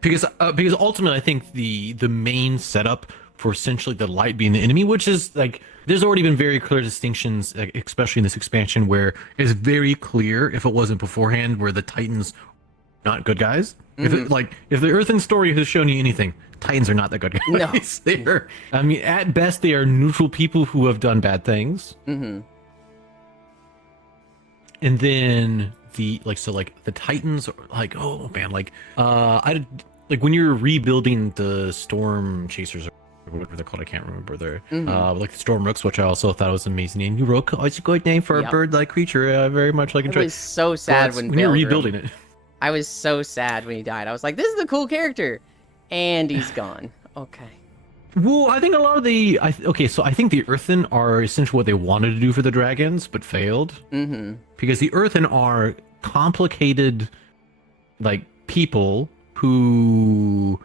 because ultimately I think the main setup for essentially the light being the enemy, which is like there's already been very clear distinctions, especially in this expansion, where it's very clear if it wasn't beforehand, where the Titans not good guys. If the Earthen story has shown you anything, Titans are not that good guys. No. They're, I mean, at best they are neutral people who have done bad things. And then the Titans are like, oh man, like when you're rebuilding the Storm Chasers or whatever they're called, I can't remember. They're like the Storm Rooks, which I also thought was an amazing name. You Rook, it's a good name for a bird-like creature. Very much like I was so sad when you're Valdrin- rebuilding it. I was so sad when he died. I was like, this is a cool character. And he's gone. Okay. Well, I think a lot of so I think the Earthen are essentially what they wanted to do for the dragons, but failed. Because the Earthen are complicated, like, people who,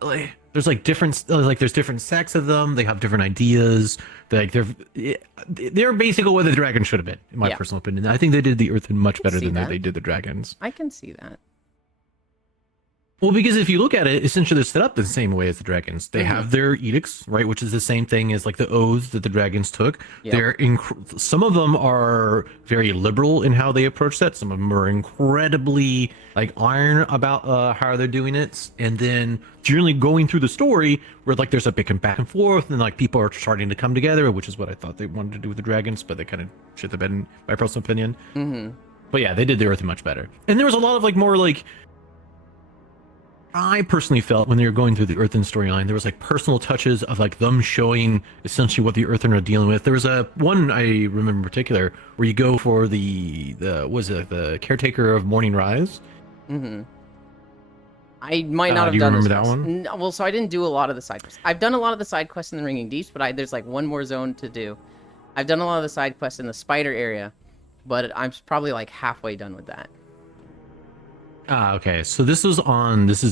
like, there's like different, there's different sects of them. They have different ideas. They're basically what the dragons should have been, in my personal opinion. I think they did the Earthen much better than they did the dragons. I can see that. Well, because if you look at it, essentially they're set up the same way as the dragons. They have their edicts, right, which is the same thing as like the oaths that the dragons took. They're some of them are very liberal in how they approach that. Some of them are incredibly like iron about how they're doing it. And then generally going through the story, where like there's a big back and forth, and like people are starting to come together, which is what I thought they wanted to do with the dragons, but they kind of shit the bed, in my personal opinion. But yeah, they did the Earthen much better. And there was a lot of like more like. I personally felt when they were going through the Earthen storyline, there was like personal touches of like them showing essentially what the Earthen are dealing with. There was one I remember in particular where you go for the caretaker of Morning Rise. I might not have do you done remember this that one? No, well, so I didn't do a lot of the side quests. I've done a lot of the side quests in the Ringing Deeps, but there's like one more zone to do. I've done a lot of the side quests in the Spider area, but I'm probably like halfway done with that. Okay. So this is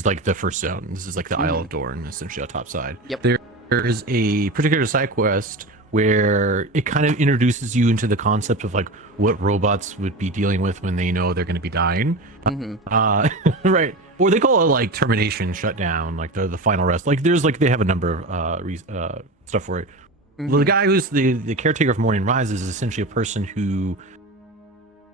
like the first zone. This is like the Isle of Dorn, essentially on top side. Yep. There is a particular side quest where it kind of introduces you into the concept of like what robots would be dealing with when they know they're going to be dying. Right. Or they call it like termination, shutdown, like the final rest. Like there's like they have a number of stuff for it. Well, the guy who's the caretaker of Morning Rise is essentially a person who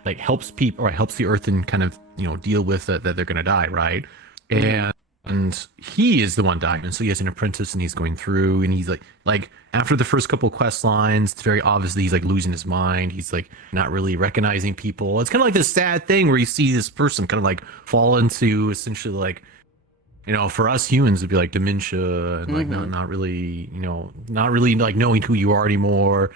like helps people or helps the Earthen kind of deal with that they're gonna die, right? And he is the one dying, and so he has an apprentice, and he's going through, and he's like after the first couple quest lines, it's very obvious that he's like losing his mind. He's like not really recognizing people. It's kind of like this sad thing where you see this person kind of like fall into essentially like for us humans it'd be like dementia and like not really like knowing who you are anymore.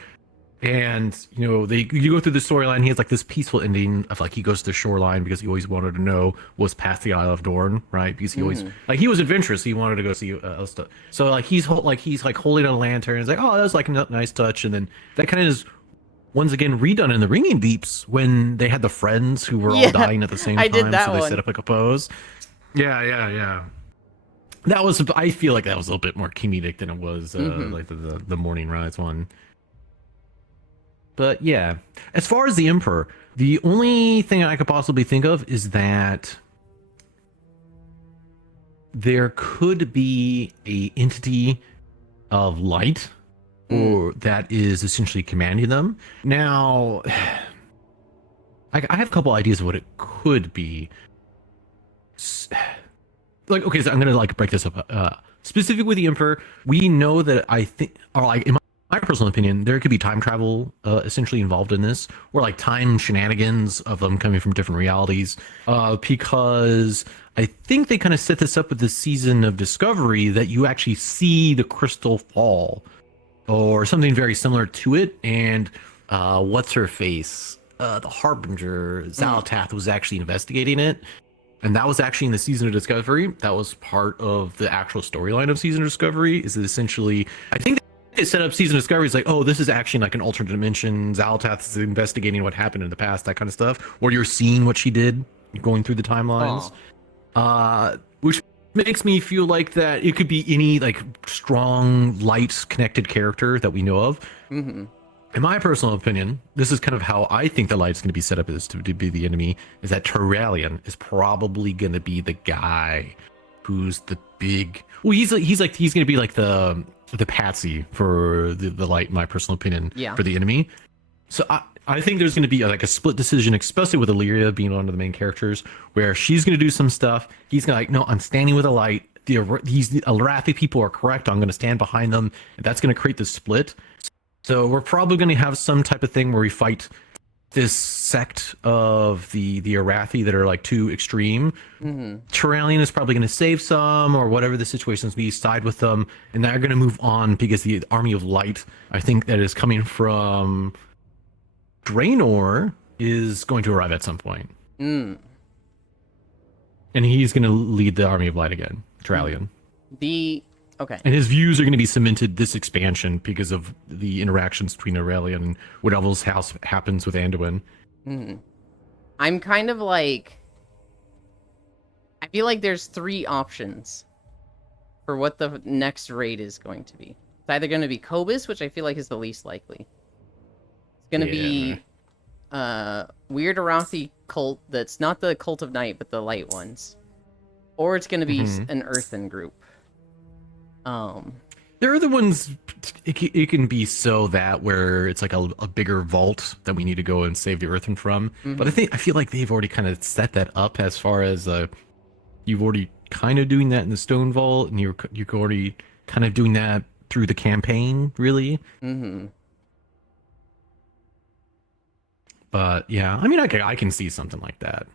And you go through the storyline. He has like this peaceful ending of like he goes to the shoreline because he always wanted to know what's past the Isle of Dorn, right? Because he always like he was adventurous. He wanted to go see stuff. So like he's holding a lantern. It's like, oh, that's like a nice touch. And then that kind of is once again redone in the Ringing Deeps when they had the friends who were Yeah, all dying at the same I time. did that so they one. set up like a pose. Yeah. That was, I feel like that was a little bit more comedic than it was like the Morning Rise one. But yeah, as far as the Emperor, the only thing I could possibly think of is that there could be a entity of light or that is essentially commanding them. Now, I have a couple ideas of what it could be. Like, okay, so I'm gonna like break this up. Specifically with the Emperor, we know that I think, or like in my personal opinion, there could be time travel essentially involved in this, or like time shenanigans of them coming from different realities. Because I think they kind of set this up with this season of Discovery that you actually see the crystal fall, or something very similar to it. And what's her face? The Harbinger, Xal'atath, was actually investigating it. And that was actually in the season of Discovery. That was part of the actual storyline of season of Discovery. Is it essentially? I think they set up season of Discovery as like, oh, this is actually like an alternate dimension. Xal'atath is investigating what happened in the past, that kind of stuff. Or you're seeing what she did, going through the timelines. Which makes me feel like that it could be any like strong, light, connected character that we know of. Mm-hmm. In my personal opinion, this is kind of how I think the light's going to be set up as to be the enemy, is that Turalyon is probably going to be the guy who's the big, well, he's going to be like the patsy for the light, in my personal opinion, for the enemy. So I think there's going to be like a split decision, especially with Illyria being one of the main characters, where she's going to do some stuff. He's going to like, no, I'm standing with the light. The Arathi people are correct. I'm going to stand behind them. And that's going to create this split. So we're probably going to have some type of thing where we fight this sect of the Arathi that are like too extreme. Turalyon is probably going to save some, or whatever the situations be, side with them, and they're going to move on because the Army of Light, I think that is coming from Draenor, is going to arrive at some point. And he's going to lead the Army of Light again, Turalyon. Okay. And his views are going to be cemented this expansion because of the interactions between Aurelian and what else happens with Anduin. I'm kind of like, I feel like there's 3 options for what the next raid is going to be. It's either going to be Kobus, which I feel like is the least likely. It's going to be Weird Arathi cult that's not the Cult of Night, but the light ones. Or it's going to be an Earthen group. There are the ones, it can be so that where it's like a bigger vault that we need to go and save the Earthen from. But I feel like they've already kind of set that up as far as you've already kind of doing that in the Stone Vault, and you're already kind of doing that through the campaign, really. But yeah, I mean, I can see something like that.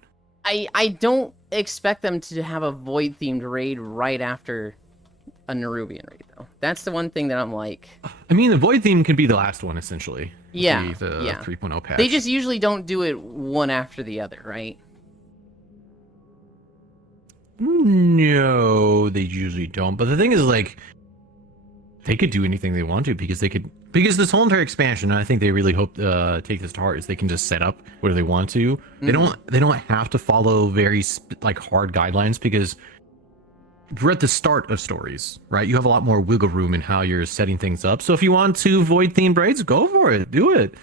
I don't expect them to have a Void themed raid right after a Nerubian raid, though. That's the one thing that I'm like, I mean, the Void theme can be the last one, essentially. Yeah, the 3.0 patch. They just usually don't do it one after the other, right? No, they usually don't. But the thing is, like, they could do anything they want to because this whole entire expansion, and I think they really hope take this to heart, is they can just set up whatever they want to. They don't have to follow very hard guidelines, because we're at the start of stories, right? You have a lot more wiggle room in how you're setting things up. So if you want to Void themed raids, go for it. Do it.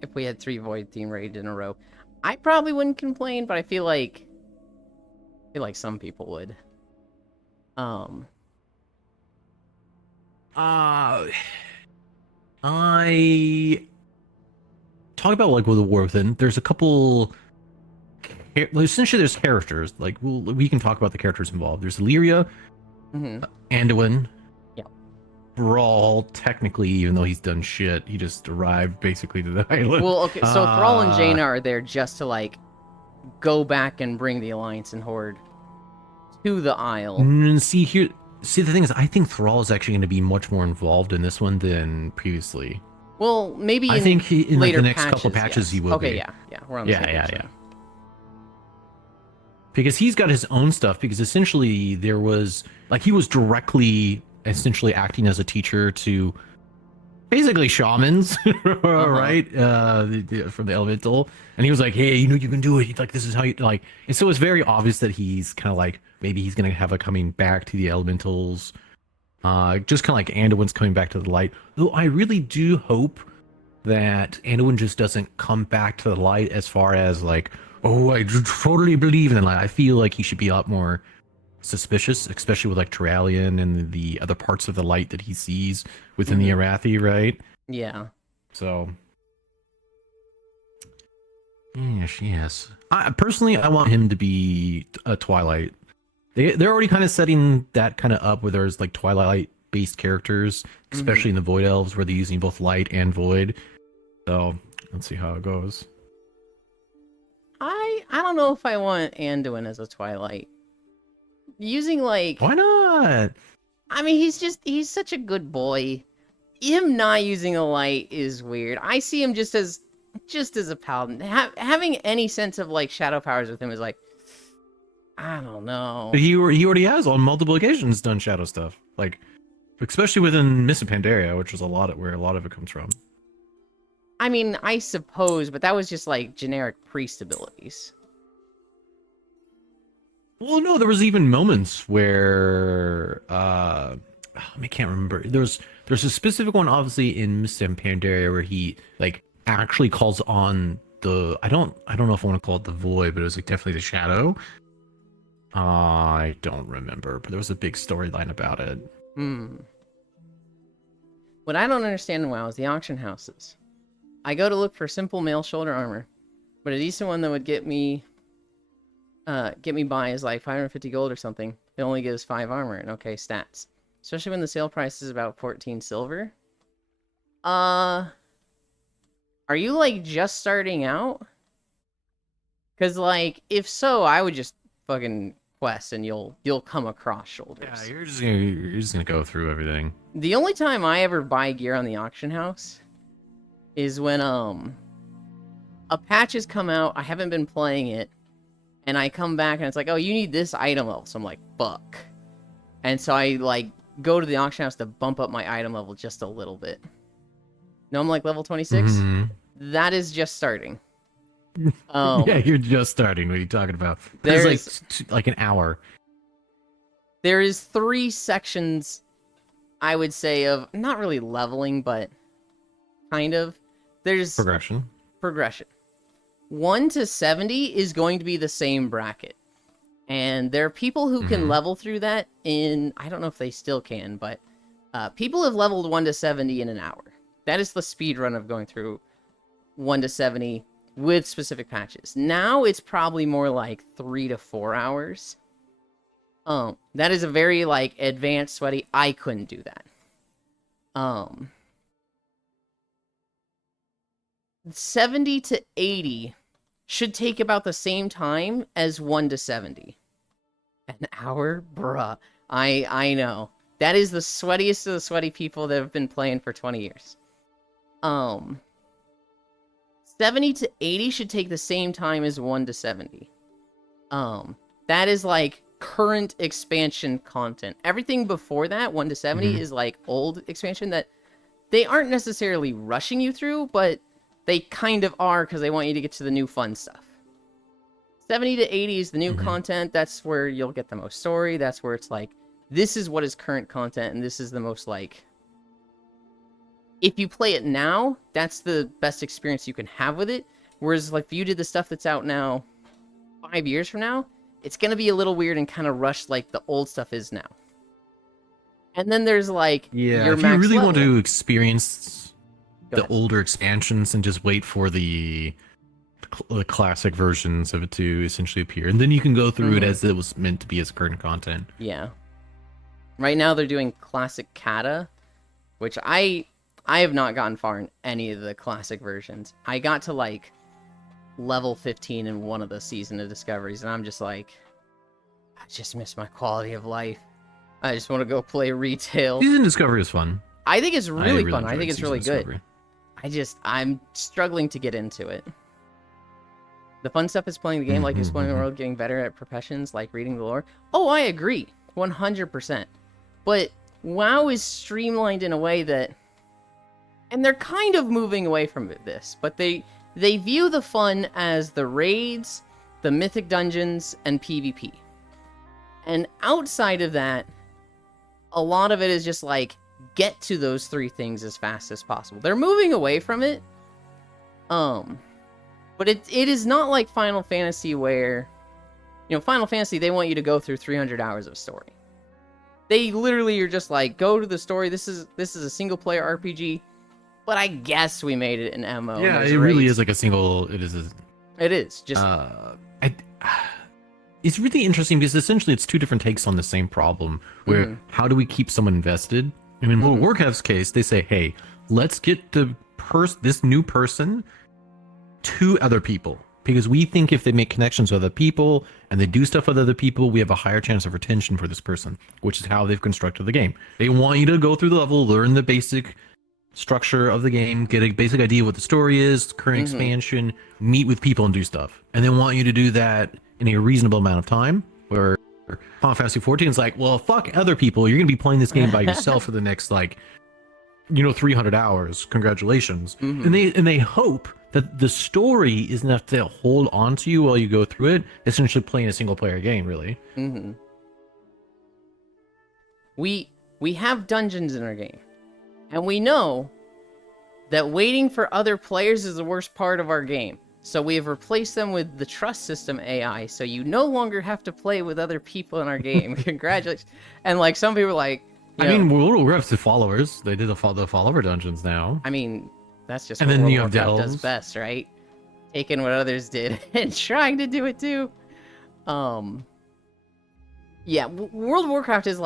If we had 3 Void themed raids in a row, I probably wouldn't complain, but I feel like some people would. I talk about like with the War Within. There's a couple. Essentially, there's characters. Like we can talk about the characters involved. There's Illyria, Anduin, Thrall. Technically, even though he's done shit, he just arrived basically to the island. Well, okay, so Thrall and Jaina are there just to like go back and bring the Alliance and Horde to the Isle. See, the thing is, I think Thrall is actually going to be much more involved in this one than previously. Well, maybe I think in like, the next patches, couple patches he will be. Okay, yeah, we're on the same page then. Because he's got his own stuff. Because essentially, there was he was directly, essentially acting as a teacher to basically shamans, right? From the elemental, and he was like, "Hey, you know, you can do it. He's like, this is how you like." And so it's very obvious that he's kind of like maybe he's gonna have a coming back to the elementals, just kind of like Anduin's coming back to the light. Though I really do hope that Anduin just doesn't come back to the light as far as like, oh, I totally believe in the light. I feel like he should be a lot more suspicious, especially with like Turalian and the other parts of the light that he sees within the Arathi, right? Yeah. So, yes. I personally, I want him to be a Twilight. They're already kind of setting that kind of up where there's like Twilight-based characters, especially in the Void Elves, where they're using both light and void. So let's see how it goes. I don't know if I want Anduin as a Twilight. Using like, Why not? I mean, he's such a good boy. Him not using a light is weird. I see him just as a paladin. Having any sense of like shadow powers with him is like, I don't know. He already has on multiple occasions done shadow stuff, like especially within Mists of Pandaria, which is where a lot of it comes from. I mean, I suppose, but that was just like generic priest abilities. Well, no, there was even moments where I can't remember. There's a specific one, obviously, in Mists of Pandaria where he like actually calls on the I don't know if I want to call it the void, but it was like definitely the shadow. I don't remember, but there was a big storyline about it. What I don't understand in WoW is the auction houses. I go to look for simple mail shoulder armor, but a decent one that would get me by is like 550 gold or something. It only gives 5 armor and okay stats. Especially when the sale price is about 14 silver. Are you like just starting out? Cause like if so, I would just fucking quest and you'll come across shoulders. Yeah, you're just gonna go through everything. The only time I ever buy gear on the auction house is when a patch has come out, I haven't been playing it, and I come back and it's like, oh, you need this item level. So I'm like, fuck. And so I like go to the auction house to bump up my item level just a little bit. No, I'm like level 26. That is just starting. Yeah, you're just starting. What are you talking about? There's like an hour. There is 3 sections, I would say, of not really leveling, but kind of. There's progression. 1 to 70 is going to be the same bracket. And there are people who can level through that in, I don't know if they still can, but people have leveled 1 to 70 in an hour. That is the speed run of going through 1 to 70 with specific patches. Now it's probably more like 3 to 4 hours. That is a very like advanced sweaty. I couldn't do that. 70 to 80 should take about the same time as 1 to 70. An hour? Bruh. I know. That is the sweatiest of the sweaty people that have been playing for 20 years. 70 to 80 should take the same time as 1 to 70. That is like current expansion content. Everything before that, 1 to 70, is like old expansion that they aren't necessarily rushing you through, but they kind of are because they want you to get to the new fun stuff. 70 to 80 is the new content. That's where you'll get the most story. That's where it's like, this is what is current content, and this is the most like... If you play it now, that's the best experience you can have with it. Whereas, like, if you did the stuff that's out now, 5 years from now, it's going to be a little weird and kind of rushed like the old stuff is now. And then there's, like, your if max you really level. want to experience Go the ahead. older expansions and just wait for the classic versions of it to essentially appear, and then you can go through it as it was meant to be as current content. Yeah. Right now they're doing Classic Kata, which I have not gotten far in any of the classic versions. I got to like level 15 in one of the Season of Discoveries, and I'm just like, I just miss my quality of life. I just want to go play retail. Season Discovery is fun. I think it's really fun. I enjoyed think it's Season really good. Discovery. I'm struggling to get into it. The fun stuff is playing the game, like exploring the world, getting better at professions, like reading the lore. Oh, I agree. 100%. But WoW is streamlined in a way that And they're kind of moving away from this, but they view the fun as the raids, the mythic dungeons, and PvP. And outside of that, a lot of it is just like, get to those 3 things as fast as possible. They're moving away from it. But it is not like Final Fantasy where, Final Fantasy, they want you to go through 300 hours of story. They literally are just like, go to the story. This is a single player RPG. But I guess we made it an MMO. Yeah, it really is like a single. It is. It is just. It's really interesting because essentially it's 2 different takes on the same problem. Where how do we keep someone invested? I mean, in World of Warcraft's case, they say, hey, let's get this new person to other people. Because we think if they make connections with other people and they do stuff with other people, we have a higher chance of retention for this person, which is how they've constructed the game. They want you to go through the level, learn the basic structure of the game, get a basic idea what the story is, current expansion, meet with people and do stuff. And they want you to do that in a reasonable amount of time, where Final Fantasy 14 is like, well, fuck other people. You're going to be playing this game by yourself for the next, 300 hours. Congratulations. And they hope that the story is enough to hold on to you while you go through it, essentially playing a single player game, really. We have dungeons in our game. And we know that waiting for other players is the worst part of our game. So we have replaced them with the trust system AI, so you no longer have to play with other people in our game. Congratulations. And some people are like, I mean, World of Warcraft's the followers. They did the follower dungeons now. I mean, that's just and what then World you of have Warcraft delves. does best, right? Taking what others did and trying to do it too. Yeah, World of Warcraft is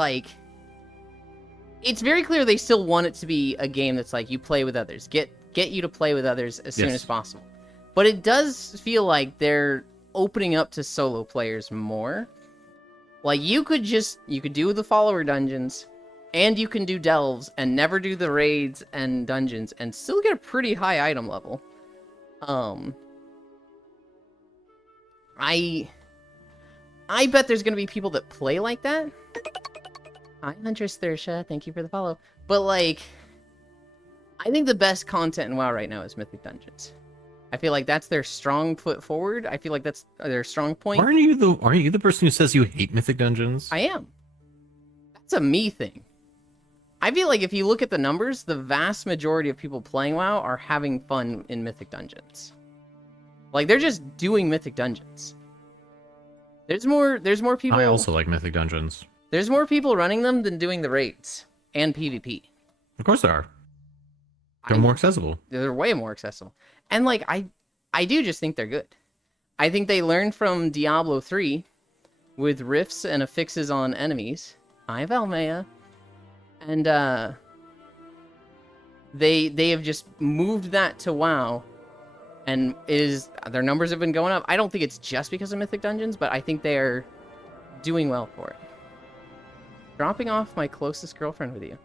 it's very clear they still want it to be a game that's you play with others. Get you to play with others as soon as possible. But it does feel like they're opening up to solo players more. You could do the follower dungeons, and you can do delves, and never do the raids and dungeons, and still get a pretty high item level. I bet there's gonna be people that play like that. Hi, Huntress Thursha, thank you for the follow. But I think the best content in WoW right now is Mythic Dungeons. I feel like that's their strong foot forward. I feel like that's their strong point. Aren't you the person who says you hate Mythic Dungeons? I am. That's a me thing. I feel like if you look at the numbers, the vast majority of people playing WoW are having fun in Mythic Dungeons. They're just doing Mythic Dungeons. There's more people. I also like Mythic Dungeons. There's more people running them than doing the raids and PvP. Of course there are. They're more accessible. They're way more accessible. And I do just think they're good. I think they learned from Diablo 3 with rifts and affixes on enemies. Hi, Valmea. And they have just moved that to WoW. And their numbers have been going up. I don't think it's just because of Mythic Dungeons, but I think they're doing well for it. Dropping off my closest girlfriend with you.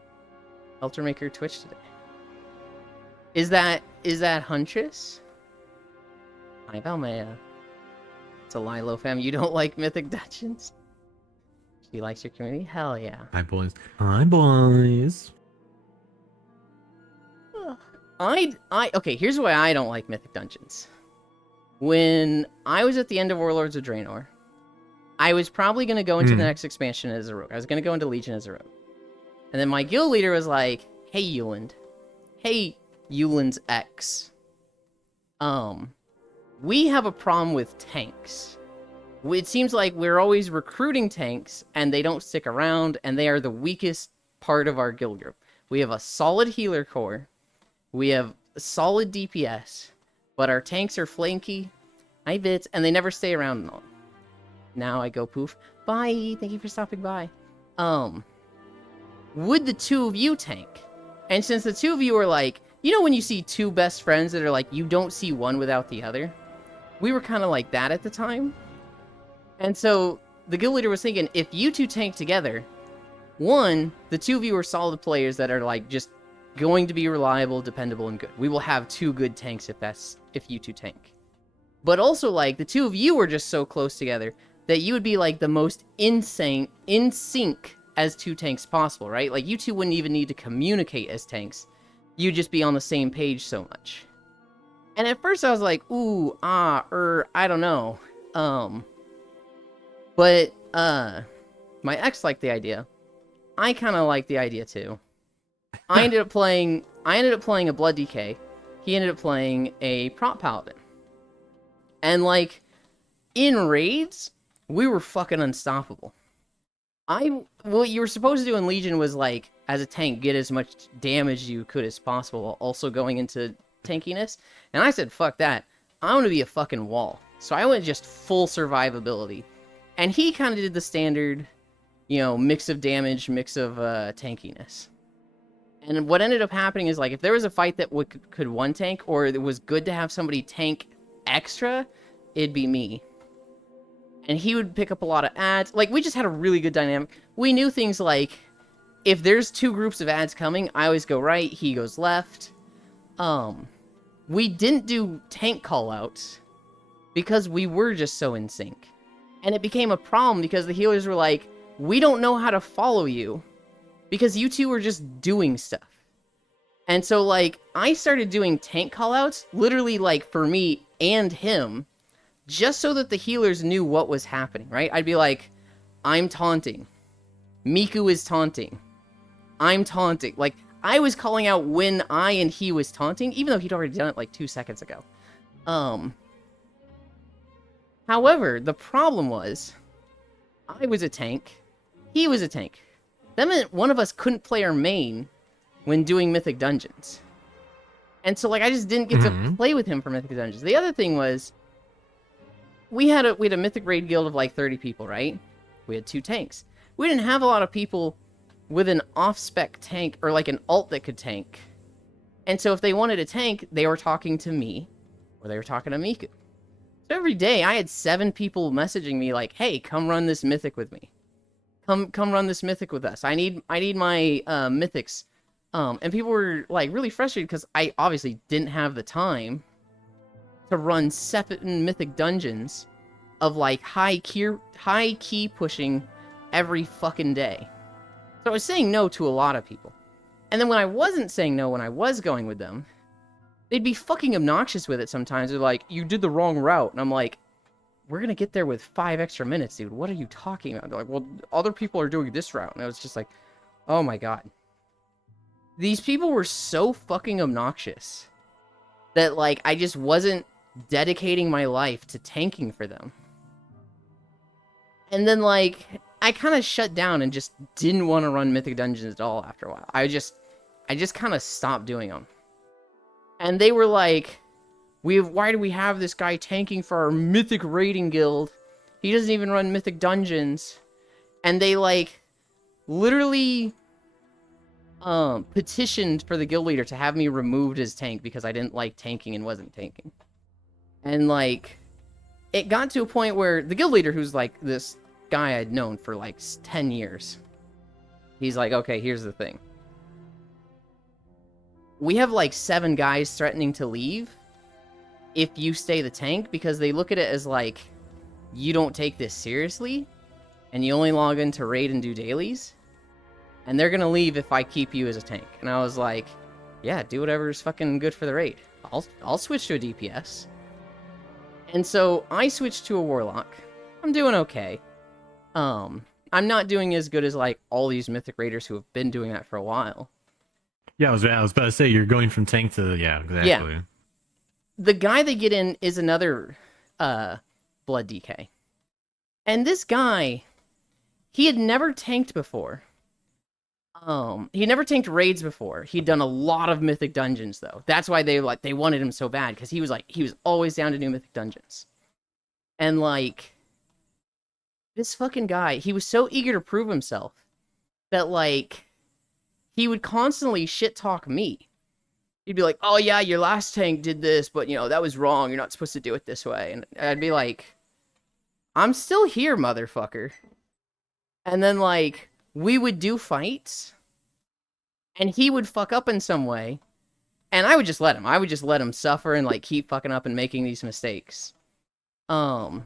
Helped her make her Twitch today. Is that Huntress? Hi, Valmea. It's a Lilo fam. You don't like Mythic Dungeons? She likes your community? Hell yeah. Hi, boys. Hi, boys. Okay, here's why I don't like Mythic Dungeons. When I was at the end of Warlords of Draenor, I was probably going to go into the next expansion as a rogue. I was going to go into Legion as a rogue. And then my guild leader was like, hey, Yuland. Hey, Yuland's X. We have a problem with tanks. It seems like we're always recruiting tanks, and they don't stick around, and they are the weakest part of our guild group. We have a solid healer core. We have a solid DPS. But our tanks are flanky. Hi, Bits. And they never stay around long. Now I go poof. Bye. Thank you for stopping by. Would the two of you tank? And since the two of you are when you see two best friends that are you don't see one without the other? We were kind of like that at the time. And so the guild leader was thinking, if you two tank together, one, the two of you are solid players that are just going to be reliable, dependable, and good. We will have two good tanks if you two tank. But also the two of you are just so close together that you would be the most in sync as two tanks possible, right? You two wouldn't even need to communicate as tanks. you'd just be on the same page so much. And at first I was like, ooh, I don't know. But my ex liked the idea. I kind of liked the idea too. I ended up playing a Blood DK. He ended up playing a Prot Paladin. And like in raids, we were fucking unstoppable. What you were supposed to do in Legion was like, as a tank, get as much damage you could as possible while also going into tankiness. And I said, fuck that. I want to be a fucking wall. So I went just full survivability. And he kind of did the standard, mix of damage, mix of tankiness. And what ended up happening is, like, if there was a fight that could one tank, or it was good to have somebody tank extra, it'd be me. And he would pick up a lot of ads. Like, we just had a really good dynamic. We knew things like, if there's 2 groups of ads coming, I always go right, he goes left. We didn't do tank callouts because we were just so in sync. And it became a problem because the healers were like, we don't know how to follow you because you two were just doing stuff. And so, like, I started doing tank callouts, literally, like, for me and him, just so that the healers knew what was happening, right? I'd be like, I'm taunting. Miku is taunting. I'm taunting. Like, I was calling out when I and he was taunting, even though he'd already done it like 2 seconds ago. However, the problem was, I was a tank, he was a tank. That meant one of us couldn't play our main when doing Mythic Dungeons. And so, like, I just didn't get to play with him for Mythic Dungeons. The other thing was, we had a Mythic Raid guild of like 30 people, right? We had 2 tanks. We didn't have a lot of people with an off-spec tank, or like an alt that could tank. And so if they wanted a tank, they were talking to me, or they were talking to Miku. So every day, I had 7 people messaging me like, hey, come run this Mythic with me. Come run this Mythic with us. I need my Mythics. And people were like really frustrated because I obviously didn't have the time to run 7 Mythic Dungeons of like high key pushing every fucking day. So I was saying no to a lot of people. And then when I wasn't saying no, when I was going with them, they'd be fucking obnoxious with it sometimes. They're like, you did the wrong route. And I'm like, we're going to get there with 5 extra minutes, dude. What are you talking about? They're like, well, other people are doing this route. And I was just like, oh my God. These people were so fucking obnoxious that, like, I just wasn't dedicating my life to tanking for them. And then, like, I kind of shut down and just didn't want to run Mythic Dungeons at all after a while. I just kind of stopped doing them. And they were like, why do we have this guy tanking for our Mythic Raiding Guild? He doesn't even run Mythic Dungeons. And they, like, literally petitioned for the guild leader to have me removed as tank because I didn't like tanking and wasn't tanking. And, like, it got to a point where the guild leader, who's, like, this guy I'd known for, like, 10 years, he's like, okay, here's the thing. We have, like, 7 guys threatening to leave if you stay the tank, because they look at it as, like, you don't take this seriously, and you only log in to raid and do dailies, and they're gonna leave if I keep you as a tank. And I was like, yeah, do whatever's fucking good for the raid. I'll switch to a DPS. And so I switched to a Warlock. I'm doing okay. I'm not doing as good as, like, all these Mythic Raiders who have been doing that for a while. Yeah, I was about to say, you're going from tank to, yeah, exactly. Yeah. The guy they get in is another Blood DK. And this guy, he had never tanked before. He had never tanked raids before. He'd done a lot of Mythic Dungeons, though. That's why they wanted him so bad, because he was always down to do Mythic Dungeons. And, like, this fucking guy, he was so eager to prove himself that, like, he would constantly shit talk me. He'd be like, oh yeah, your last tank did this, but, that was wrong. You're not supposed to do it this way. And I'd be like, I'm still here, motherfucker. And then, like, we would do fights, and he would fuck up in some way, and I would just let him. I would just let him suffer and, like, keep fucking up and making these mistakes. And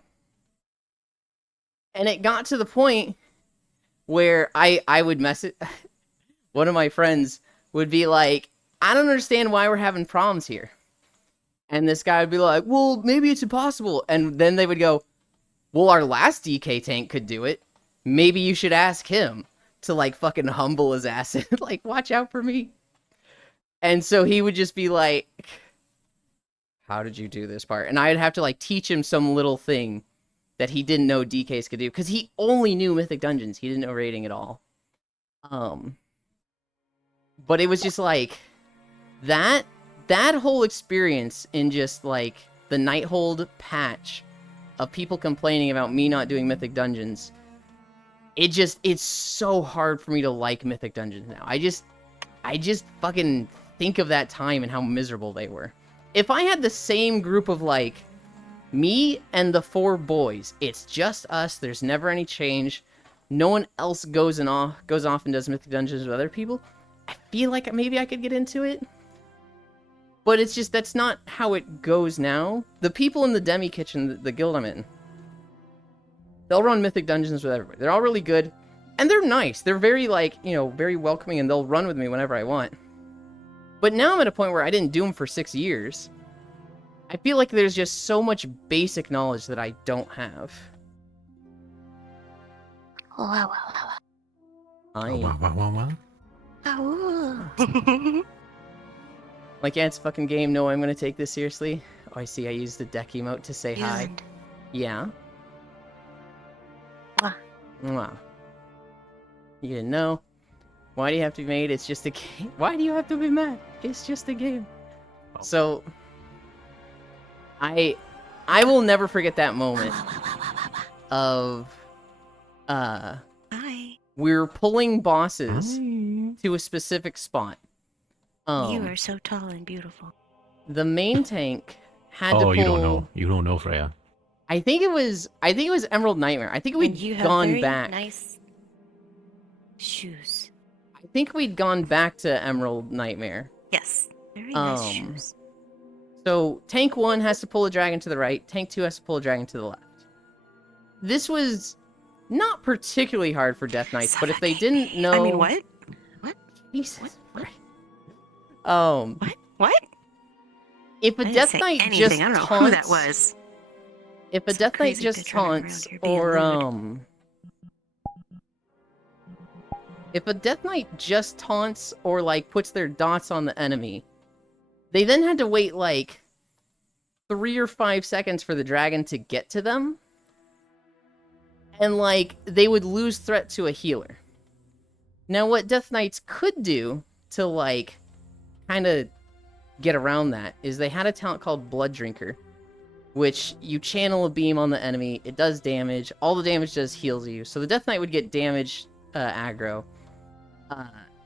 it got to the point where I would message... One of my friends would be like, I don't understand why we're having problems here. And this guy would be like, well, maybe it's impossible. And then they would go, well, our last DK tank could do it. Maybe you should ask him to, like, fucking humble his ass and, like, watch out for me. And so he would just be like, how did you do this part? And I'd have to, like, teach him some little thing that he didn't know DKs could do. Because he only knew Mythic Dungeons. He didn't know raiding at all. But it was just, like, that whole experience in just, like, the Nighthold patch of people complaining about me not doing Mythic Dungeons, it's so hard for me to like Mythic Dungeons now. I just fucking think of that time and how miserable they were. If I had the same group of, like, me and the 4 boys, it's just us, there's never any change, no one else goes off and does Mythic Dungeons with other people, I feel like maybe I could get into it. But it's just, that's not how it goes now. The people in the Demi Kitchen, the guild I'm in, they'll run Mythic Dungeons with everybody. They're all really good, and they're nice. They're very, like, you know, very welcoming, and they'll run with me whenever I want. But now I'm at a point where I didn't do them for 6 years. I feel like there's just so much basic knowledge that I don't have. Wow, Like, yeah, it's a fucking game. No, I'm gonna take this seriously. Oh, I see. I used the deck emote to say hi. And Yeah. Mwah. Mwah. You didn't know? Why do you have to be mad? It's just a game. Why do you have to be mad? It's just a game. So, I will never forget that moment of, Hi. we're pulling bosses to a specific spot. You are so tall and beautiful. The main tank had to pull... Oh, you don't know. You don't know, Freya. I think it was Emerald Nightmare. I think And we'd you have gone very back. nice shoes. I think we'd gone back to Emerald Nightmare. Yes, very nice Um, shoes. So Tank 1 has to pull a dragon to the right. Tank 2 has to pull a dragon to the left. This was not particularly hard for Death Knights, but if they didn't know... I mean, what? What? Jesus. What? What? If a I didn't Death say Knight anything. just I don't know taunts... who that was. If a Some Death Knight crazy just bitch running around taunts, here being or, rude. If a Death Knight just taunts or, like, puts their dots on the enemy, they then had to wait, like, 3 or 5 seconds for the dragon to get to them. And, like, they would lose threat to a healer. Now, what Death Knights could do to, like, kind of get around that is they had a talent called Blood Drinker, which you channel a beam on the enemy, it does damage, all the damage does heals you. So the Death Knight would get damage aggro,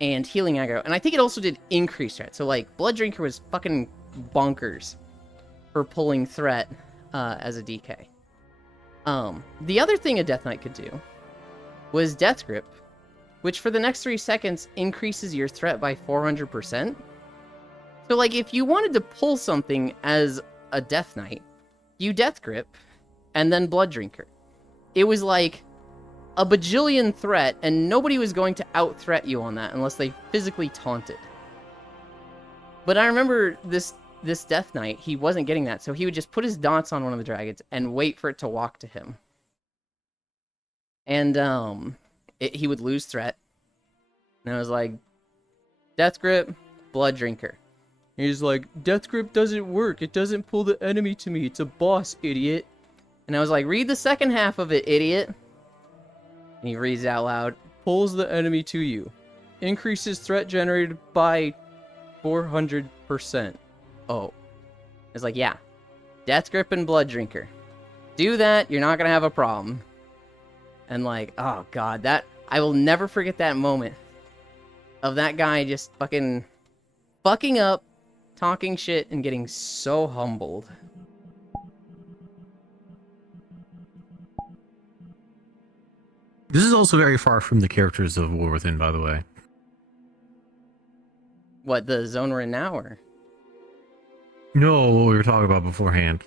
and healing aggro, and I think it also did increase threat. So, like, Blood Drinker was fucking bonkers for pulling threat as a DK. The other thing a Death Knight could do was Death Grip, which for the next 3 seconds increases your threat by 400%. So, like, if you wanted to pull something as a Death Knight, you Death Grip, and then Blood Drinker. It was like a bajillion threat, and nobody was going to out-threat you on that unless they physically taunted. But I remember this Death Knight, he wasn't getting that, so he would just put his dots on one of the dragons and wait for it to walk to him. And, he would lose threat. And I was like, Death Grip, Blood Drinker. He's like, Death Grip doesn't work. It doesn't pull the enemy to me. It's a boss, idiot. And I was like, read the second half of it, idiot. And he reads out loud. Pulls the enemy to you. Increases threat generated by 400%. Oh. It's like, yeah. Death Grip and Blood Drinker. Do that, you're not gonna have a problem. And like, oh god, that... I will never forget that moment. Of that guy just fucking up, talking shit, and getting so humbled. This is also very far from the characters of War Within, by the way. What, the zone we're in now, or? No, what we were talking about beforehand.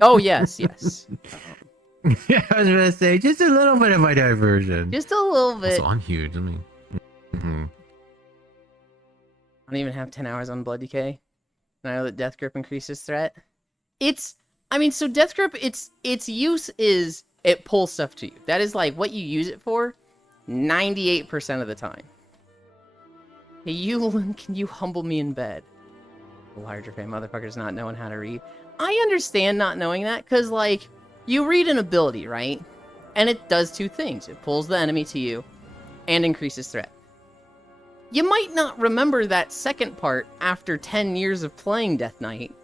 Oh, yes, yes. Yeah, I was gonna say, just a little bit of my diversion. Just a little bit. Also, I'm huge, I mean... I don't even have 10 hours on Blood Decay. And I know that Death Grip increases threat. So Death Grip, its use is it pulls stuff to you. That is like what you use it for 98% of the time. Hey, Yulin, can you humble me in bed? Larger fan motherfuckers not knowing how to read. I understand not knowing that, because, like, you read an ability, right? And it does two things. It pulls the enemy to you and increases threat. You might not remember that second part after 10 years of playing Death Knight,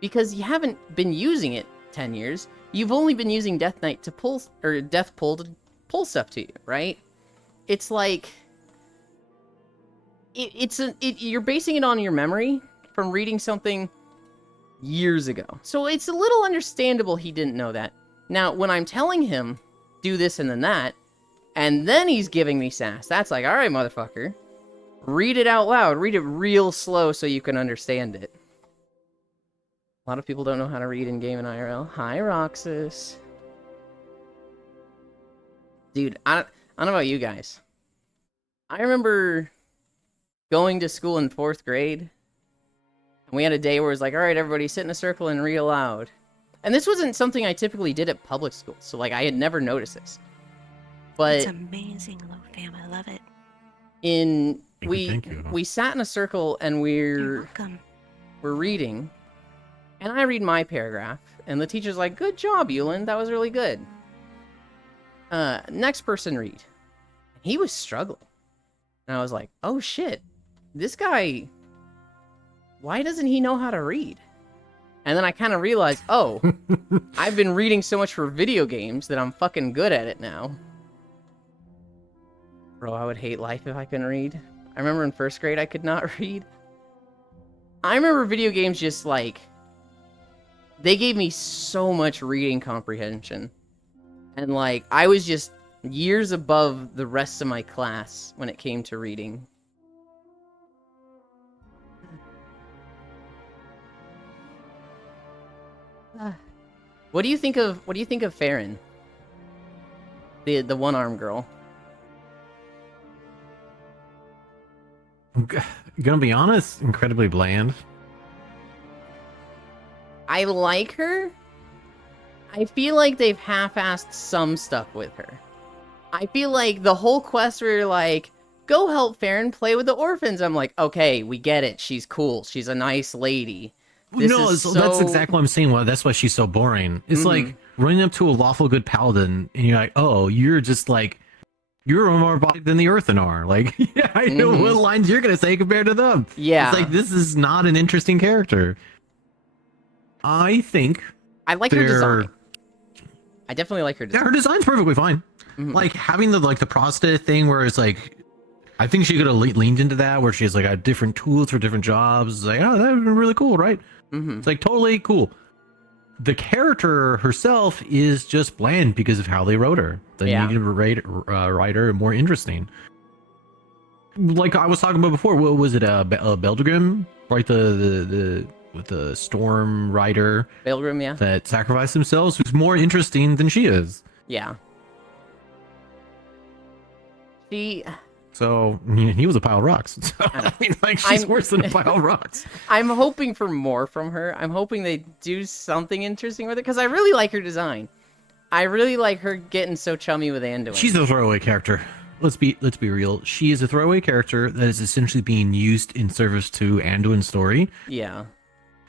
because you haven't been using it 10 years. You've only been using Death Knight to pull, or Death Pull to pull stuff to you, right? It's like... You're basing it on your memory from reading something years ago. So it's a little understandable he didn't know that. Now, when I'm telling him, do this and then he's giving me sass, that's like, alright, motherfucker. Read it out loud. Read it real slow so you can understand it. A lot of people don't know how to read in-game and IRL. Hi, Roxas. Dude, I don't know about you guys. I remember going to school in 4th grade, and we had a day where it was like, alright, everybody sit in a circle and read aloud. And this wasn't something I typically did at public school, so like I had never noticed this. But it's amazing, Low Fam. I love it. Thank you. We sat in a circle and You're welcome. we're reading, and I read my paragraph, and the teacher's like, good job, Yulin, that was really good. Next person read. He was struggling. And I was like, oh shit, this guy, why doesn't he know how to read? And then I kind of realized, oh, I've been reading so much for video games that I'm fucking good at it now. Bro, I would hate life if I couldn't read. I remember in 1st grade I could not read. I remember video games just like, they gave me so much reading comprehension. And like, I was just years above the rest of my class when it came to reading. What do you think of Farron? The one-armed girl. I'm gonna be honest, incredibly bland. I like her. I feel like they've half-assed some stuff with her. I feel like the whole quest where you're like, go help Farron play with the orphans. I'm like, okay, we get it. She's cool. She's a nice lady. That's exactly what I'm saying. Well, that's why she's so boring. It's like running up to a lawful good paladin, and you're like, oh, you're just like, you're more body than the earthen are. Like, yeah, I know what lines you're gonna say compared to them. Yeah, it's like, this is not an interesting character. I think I like her design. I definitely like her design. Yeah, her design's perfectly fine. Like having the prostate thing where it's like, I think she could have leaned into that where she has like a different tools for different jobs. It's like, oh, that would be really cool, right? It's like totally cool. The character herself is just bland because of how they wrote her. They needed to write her more interesting. Like I was talking about before, what was it? Beldgrim, right? The storm rider. Beldgrim, yeah. That sacrificed themselves, who's more interesting than she is. Yeah. So he was a pile of rocks. So, I mean, like, she's worse than a pile of rocks. I'm hoping for more from her. I'm hoping they do something interesting with it because I really like her design. I really like her getting so chummy with Anduin. She's a throwaway character. Let's be real. She is a throwaway character that is essentially being used in service to Anduin's story. Yeah.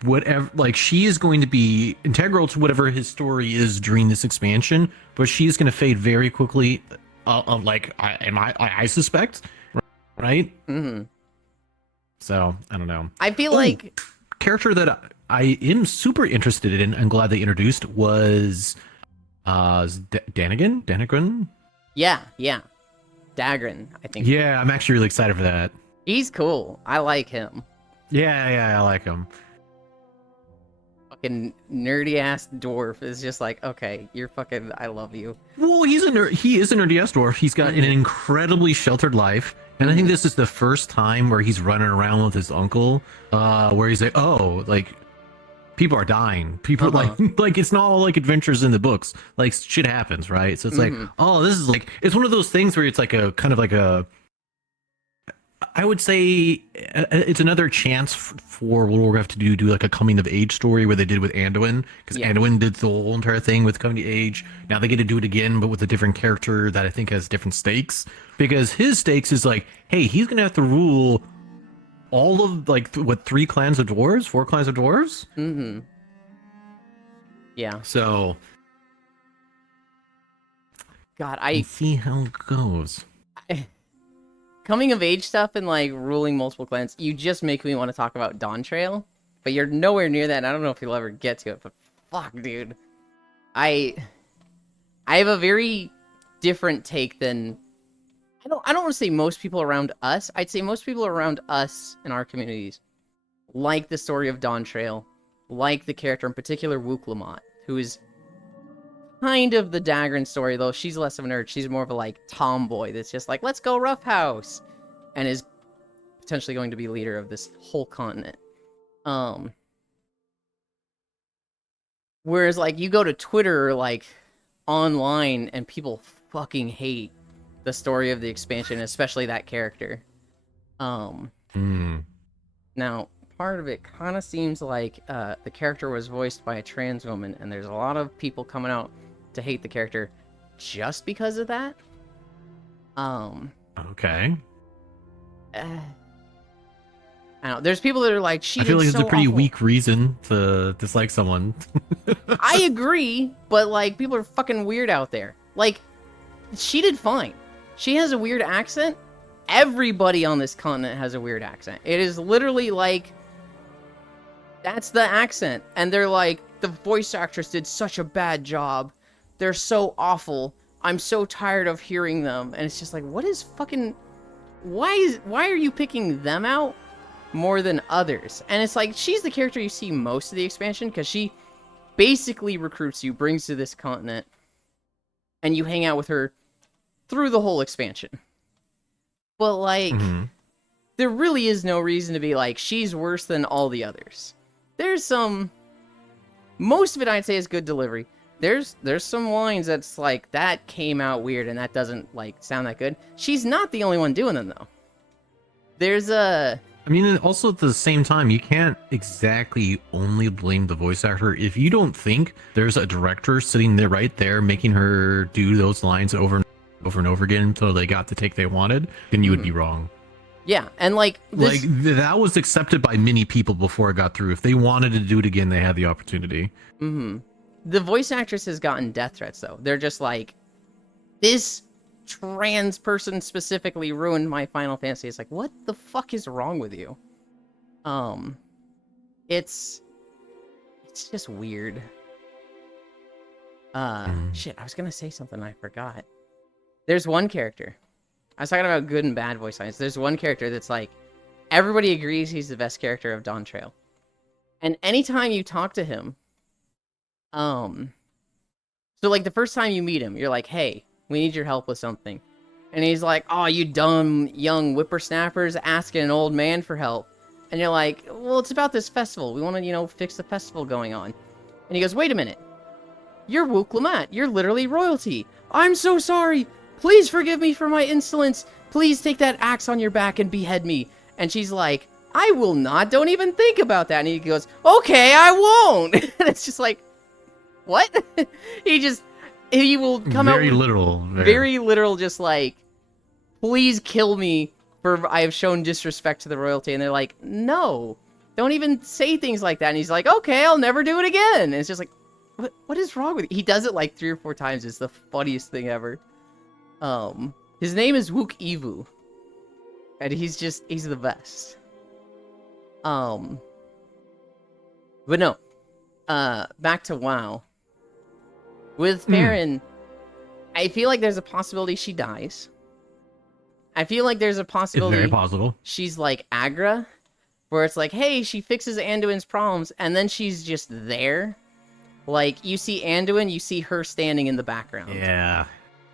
Whatever, like, she is going to be integral to whatever his story is during this expansion, but she is going to fade very quickly. I suspect, right? So I don't know. I feel like character that I am super interested in and glad they introduced was Danagon. Yeah, Dagran, I think. Yeah, I'm actually really excited for that. He's cool. I like him. Yeah, I like him. Fucking nerdy ass dwarf is just like, okay, you're fucking, I love you. Well, he is a nerdy ass dwarf. He's got an incredibly sheltered life, and I think this is the first time where he's running around with his uncle, where he's like, oh, like, people are dying. People like it's not all like adventures in the books. Like, shit happens, right? So it's like, oh, this is like, it's one of those things where it's like a kind of like a I would say it's another chance for World of Warcraft to do like a coming of age story where they did with Anduin, because Yeah. Anduin did the whole entire thing with coming to age. Now they get to do it again, but with a different character that I think has different stakes. Because his stakes is like, hey, he's gonna have to rule all of like what 3 clans of dwarves, 4 clans of dwarves. Mm-hmm. Yeah. So God, I see how it goes. coming of age stuff and like ruling multiple clans, you just make me want to talk about Dawn Trail, but you're nowhere near that, and I don't know if you'll ever get to it, but fuck, dude. I have a very different take than I don't want to say most people around us. I'd say most people around us in our communities like the story of Dawn Trail, like the character in particular Wook Lamont, who is kind of the Dagran story, though she's less of a nerd. She's more of a like tomboy that's just like, let's go roughhouse, and is potentially going to be leader of this whole continent. Whereas like you go to Twitter or like online and people fucking hate the story of the expansion, especially that character. Now part of it kind of seems like the character was voiced by a trans woman, and there's a lot of people coming out to hate the character just because of that. Okay. I don't know. There's people that are like, she I feel did like it's so a pretty awful. weak reason to dislike someone. I agree, but like people are fucking weird out there. Like, she did fine. She has a weird accent. Everybody on this continent has a weird accent. It is literally like, that's the accent. And they're like, the voice actress did such a bad job. They're so awful. I'm so tired of hearing them. And it's just like, what is fucking... Why are you picking them out more than others? And it's like, she's the character you see most of the expansion, because she basically recruits you, brings to this continent, and you hang out with her through the whole expansion. But like, there really is no reason to be like, she's worse than all the others. There's some... Most of it I'd say is good delivery. There's some lines that's like, that came out weird and that doesn't like sound that good. She's not the only one doing them though. There's a... I mean, also at the same time, you can't exactly only blame the voice actor. If you don't think there's a director sitting there right there making her do those lines over and over again until they got the take they wanted, then you would be wrong. Yeah, and like... This... that was accepted by many people before it got through. If they wanted to do it again, they had the opportunity. The voice actress has gotten death threats, though. They're just like, this trans person specifically ruined my Final Fantasy. It's like, what the fuck is wrong with you? It's just weird. Shit, I was gonna say something and I forgot. There's one character. I was talking about good and bad voice lines. There's one character that's like, everybody agrees he's the best character of Dawn Trail. And anytime you talk to him, so like the first time you meet him, you're like, hey, we need your help with something. And he's like, oh, you dumb young whippersnappers asking an old man for help. And you're like, well, it's about this festival. We want to, fix the festival going on. And he goes, wait a minute. You're Wook Lamont. You're literally royalty. I'm so sorry. Please forgive me for my insolence. Please take that axe on your back and behead me. And she's like, I will not. Don't even think about that. And he goes, okay, I won't. And it's just like, what? he will come out very literal. very literal, just like, please kill me for I have shown disrespect to the royalty. And they're like, no, don't even say things like that. And he's like, okay, I'll never do it again. And it's just like, what is wrong with you? He does it like 3 or 4 times. It's the funniest thing ever. His name is Wook Evu, and he's the best. But no, back to WoW. With Farron, I feel like there's a possibility she dies. I feel like there's a possibility it's very possible. She's like Agra, where it's like, hey, she fixes Anduin's problems, and then she's just there. Like, you see Anduin, you see her standing in the background. Yeah.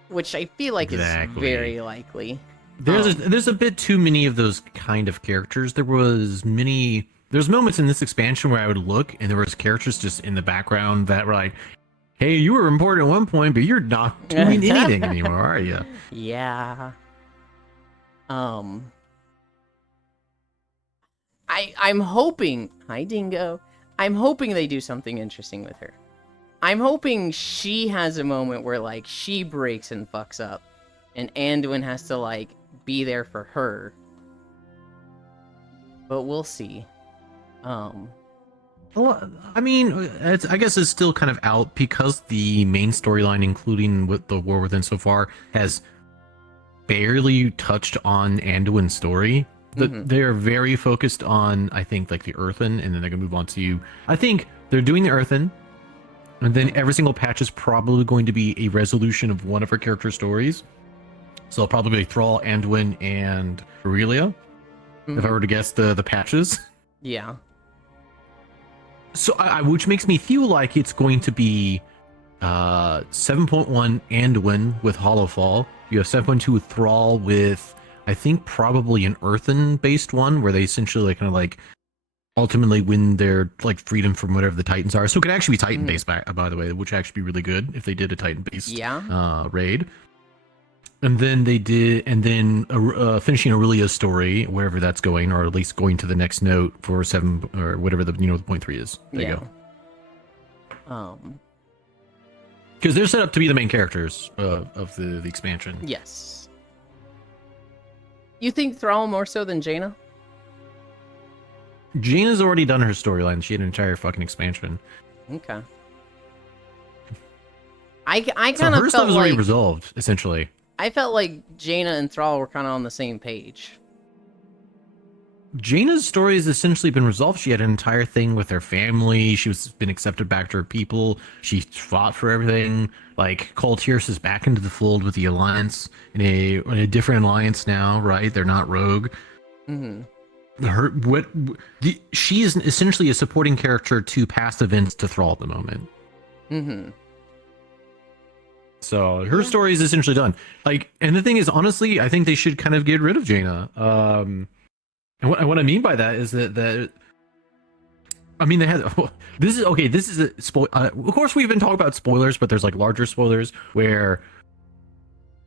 Which I feel like is very likely. There's a bit too many of those kind of characters. There's moments in this expansion where I would look and there was characters just in the background that were like, hey, you were important at one point, but you're not doing anything anymore, are you? Yeah. I'm hoping. Hi, Dingo. I'm hoping they do something interesting with her. I'm hoping she has a moment where like she breaks and fucks up, and Anduin has to like be there for her. But we'll see. Well, I mean, I guess it's still kind of out because the main storyline, including with the War Within so far, has barely touched on Anduin's story. They're very focused on, I think, like the Earthen, and then they're gonna move on to. I think they're doing the Earthen, and then every single patch is probably going to be a resolution of one of her character stories. So it'll probably be Thrall, Anduin, and Aurelia, if I were to guess the patches. Yeah. So, which makes me feel like it's going to be 7.1 Anduin with Hollowfall. You have 7.2 with Thrall with, I think, probably an Earthen-based one where they essentially like kind of like ultimately win their like freedom from whatever the Titans are. So it could actually be Titan-based, by the way, which would actually be really good if they did a Titan-based raid. And then they did, and then finishing Aurelia's story, wherever that's going, or at least going to the next note for 7 or whatever the the point 3 is. There you go. Because they're set up to be the main characters of the expansion. Yes. You think Thrall more so than Jaina? Jaina's already done her storyline. She had an entire fucking expansion. Okay. I kind of so her felt stuff is like already resolved, essentially. I felt like Jaina and Thrall were kind of on the same page. Jaina's story has essentially been resolved. She had an entire thing with her family. She was been accepted back to her people. She fought for everything. Like Kul Tiras is back into the fold with the Alliance in a different alliance now, right? They're not rogue. She is essentially a supporting character to past events to Thrall at the moment. So her story is essentially done. Like, and the thing is, honestly, I think they should kind of get rid of Jaina. And what I mean by that is that I mean they had this is a spoil. Of course, we've been talking about spoilers, but there's like larger spoilers where.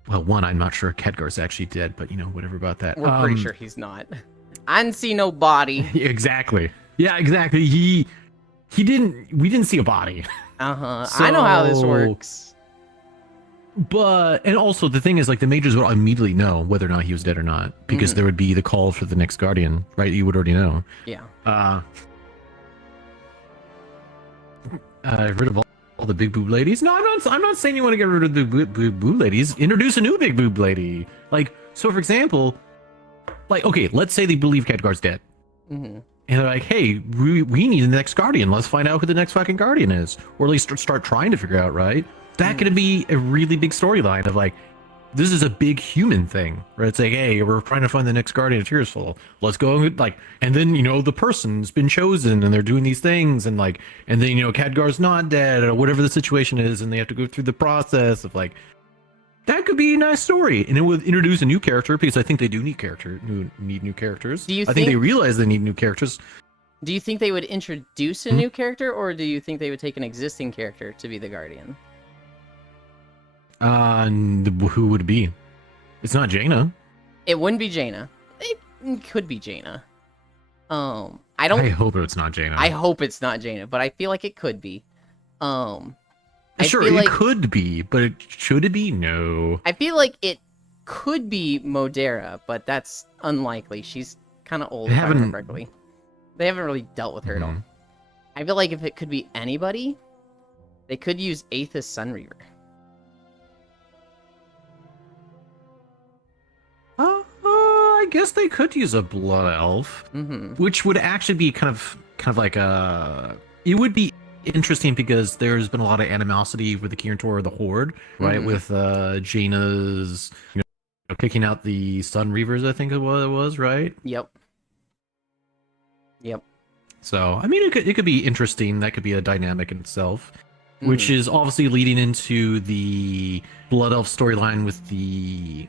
Well, one, I'm not sure Khadgar's actually dead, but whatever about that. We're pretty sure he's not. I didn't see no body. Exactly. Yeah, exactly. He didn't. We didn't see a body. I know how this works. But, and also the thing is, like, the mages would immediately know whether or not he was dead or not, because there would be the call for the next guardian, right? You would already know. Yeah. Rid of all the big boob ladies? No, I'm not saying you want to get rid of the big boob ladies. Introduce a new big boob lady. Like, so for example, like, okay, let's say they believe Khadgar's dead. And they're like, hey, we need the next guardian. Let's find out who the next fucking guardian is. Or at least start trying to figure out, right? That could be a really big storyline of like, this is a big human thing, right? It's like, hey, we're trying to find the next guardian of Tearsful. Let's go, like, and then the person's been chosen and they're doing these things, and like, and then Khadgar's not dead or whatever the situation is, and they have to go through the process of like, that could be a nice story, and it would introduce a new character because I think they do need new characters. I think they realize they need new characters. Do you think they would introduce a new character, or do you think they would take an existing character to be the guardian? Who would it be? It's not Jaina. It wouldn't be Jaina. It could be Jaina. I hope it's not Jaina. I hope it's not Jaina, but I feel like it could be. Sure, it could be, but should it be? No. I feel like it could be Modera, but that's unlikely. She's kind of old, if I remember correctly. They haven't really dealt with her at all. I feel like if it could be anybody, they could use Aethys Sunreaver. I guess they could use a blood elf, which would actually be kind of like it would be interesting because there's been a lot of animosity with the Kirin Tor of the Horde, right? With Jaina's, kicking out the Sun Reavers, I think it was, right? Yep. So I mean, it could be interesting. That could be a dynamic in itself, which is obviously leading into the Blood Elf storyline with the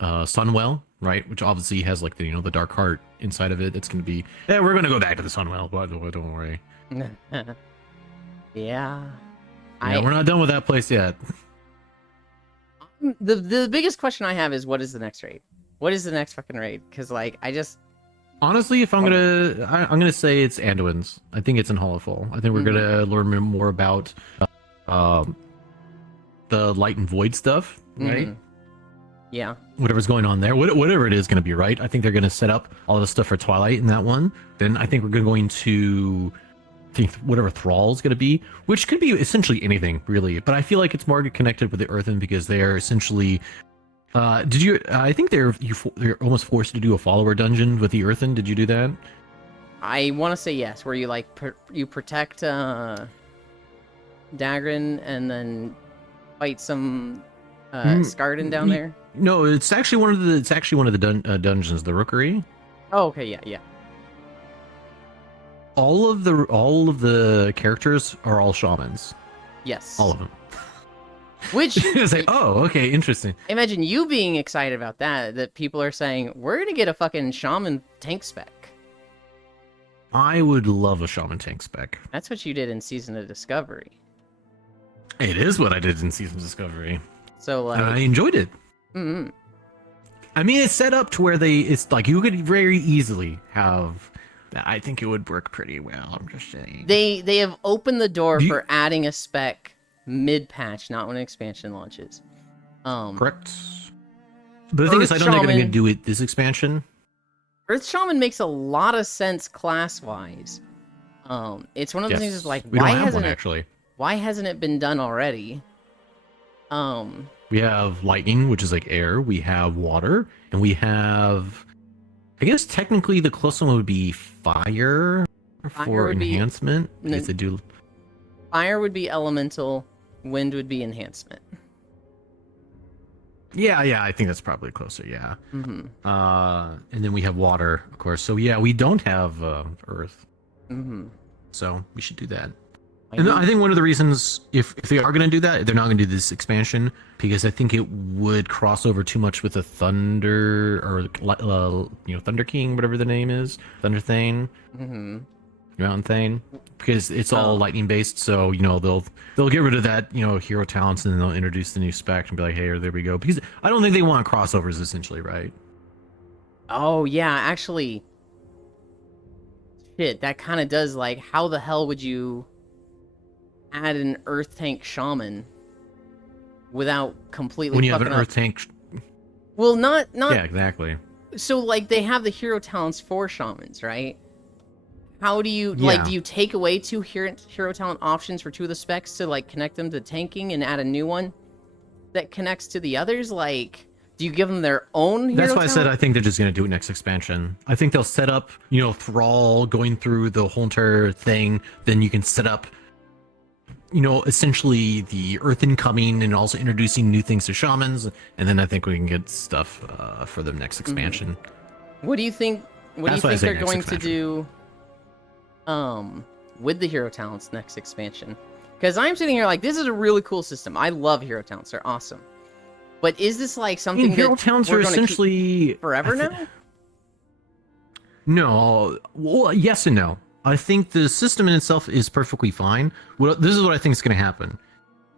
Sunwell, right? Which obviously has like the the Dark Heart inside of it. It's going to be we're going to go back to the Sunwell, but don't worry. Yeah, we're not done with that place yet. The biggest question I have is, what is the next raid? What is the next fucking raid? Because like Honestly, if I'm gonna say it's Anduin's. I think it's in Hall of Fall. I think we're gonna learn more about um the Light and Void stuff, right? Yeah. Whatever's going on there, whatever it is going to be, right? I think they're going to set up all the stuff for Twilight in that one. Then I think we're going to think whatever Thrall's going to be, which could be essentially anything, really. But I feel like it's more connected with the Earthen because they're essentially. Did you? I think they're almost forced to do a follower dungeon with the Earthen. Did you do that? I want to say yes, where you like you protect Dagran and then fight some Skarden down there. No, it's actually one of the dungeons, the Rookery. Oh, okay, yeah. All of the characters are all shamans. Yes. All of them. Which It's like, oh, okay, interesting. imagine you being excited about that people are saying, we're gonna get a fucking shaman tank spec. I would love a shaman tank spec. That's what you did in Season of Discovery. It is what I did in Season of Discovery. So, like... And I enjoyed it. Mm-hmm. I mean, it's set up to where it's like you could very easily have... I think it would work pretty well, I'm just saying. They have opened the door for adding a spec mid-patch, not when an expansion launches. Correct. But the thing is, I don't think they're going to do it this expansion. Earth Shaman makes a lot of sense class-wise. It's one of the things that's like, we why don't have hasn't one, it... actually. Why hasn't it been done already? We have lightning, which is like air. We have water, and we have. I guess technically the closest one would be fire for enhancement. Because they do. Fire would be elemental. Wind would be enhancement. Yeah, I think that's probably closer. Yeah. Mm-hmm. And then we have water, of course. So yeah, we don't have earth. Mm-hmm. So we should do that. And I think one of the reasons, if they are going to do that, they're not going to do this expansion because I think it would cross over too much with the Thunder or Thunder King, whatever the name is, Thunder Thane, Mountain Thane, because it's all lightning based. So they'll get rid of that hero talents and then they'll introduce the new spec and be like, hey, there we go. Because I don't think they want crossovers essentially, right? Oh yeah, actually, shit, that kind of does like how the hell would you add an Earth Tank Shaman without completely when you have fucking an up? Earth Tank. Well, not Yeah, exactly. So like they have the hero talents for shamans, right? How do you like? Do you take away two hero talent options for two of the specs to like connect them to tanking and add a new one that connects to the others? Like, do you give them their own hero That's why talent? I said I think they're just going to do it next expansion. I think they'll set up, Thrall going through the whole entire thing. Then you can set up, essentially the Earthen coming and also introducing new things to shamans. And then I think we can get stuff for the next expansion. What do you think? What That's do why I you say think they're next going to do? With the hero talents next expansion? Because I'm sitting here like, this is a really cool system. I love hero talents; they're awesome. But is this like something hero that talents we're are gonna essentially keep forever now? No. Well, yes and no. I think the system in itself is perfectly fine. Well, this is what I think is going to happen.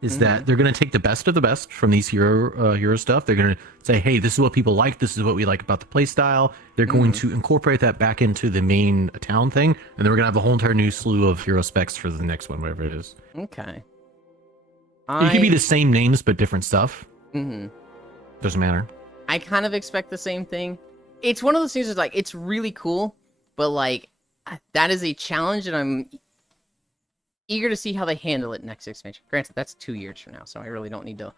Is that they're going to take the best of the best from these hero stuff. They're going to say, hey, this is what people like. This is what we like about the playstyle. They're going to incorporate that back into the main town thing. And then we're going to have a whole entire new slew of hero specs for the next one, whatever it is. Okay. It could be the same names, but different stuff. Mm-hmm. Doesn't matter. I kind of expect the same thing. It's one of those things that's like, it's really cool, but like, that is a challenge, and I'm eager to see how they handle it next expansion. Granted, that's 2 years from now, so I really don't need to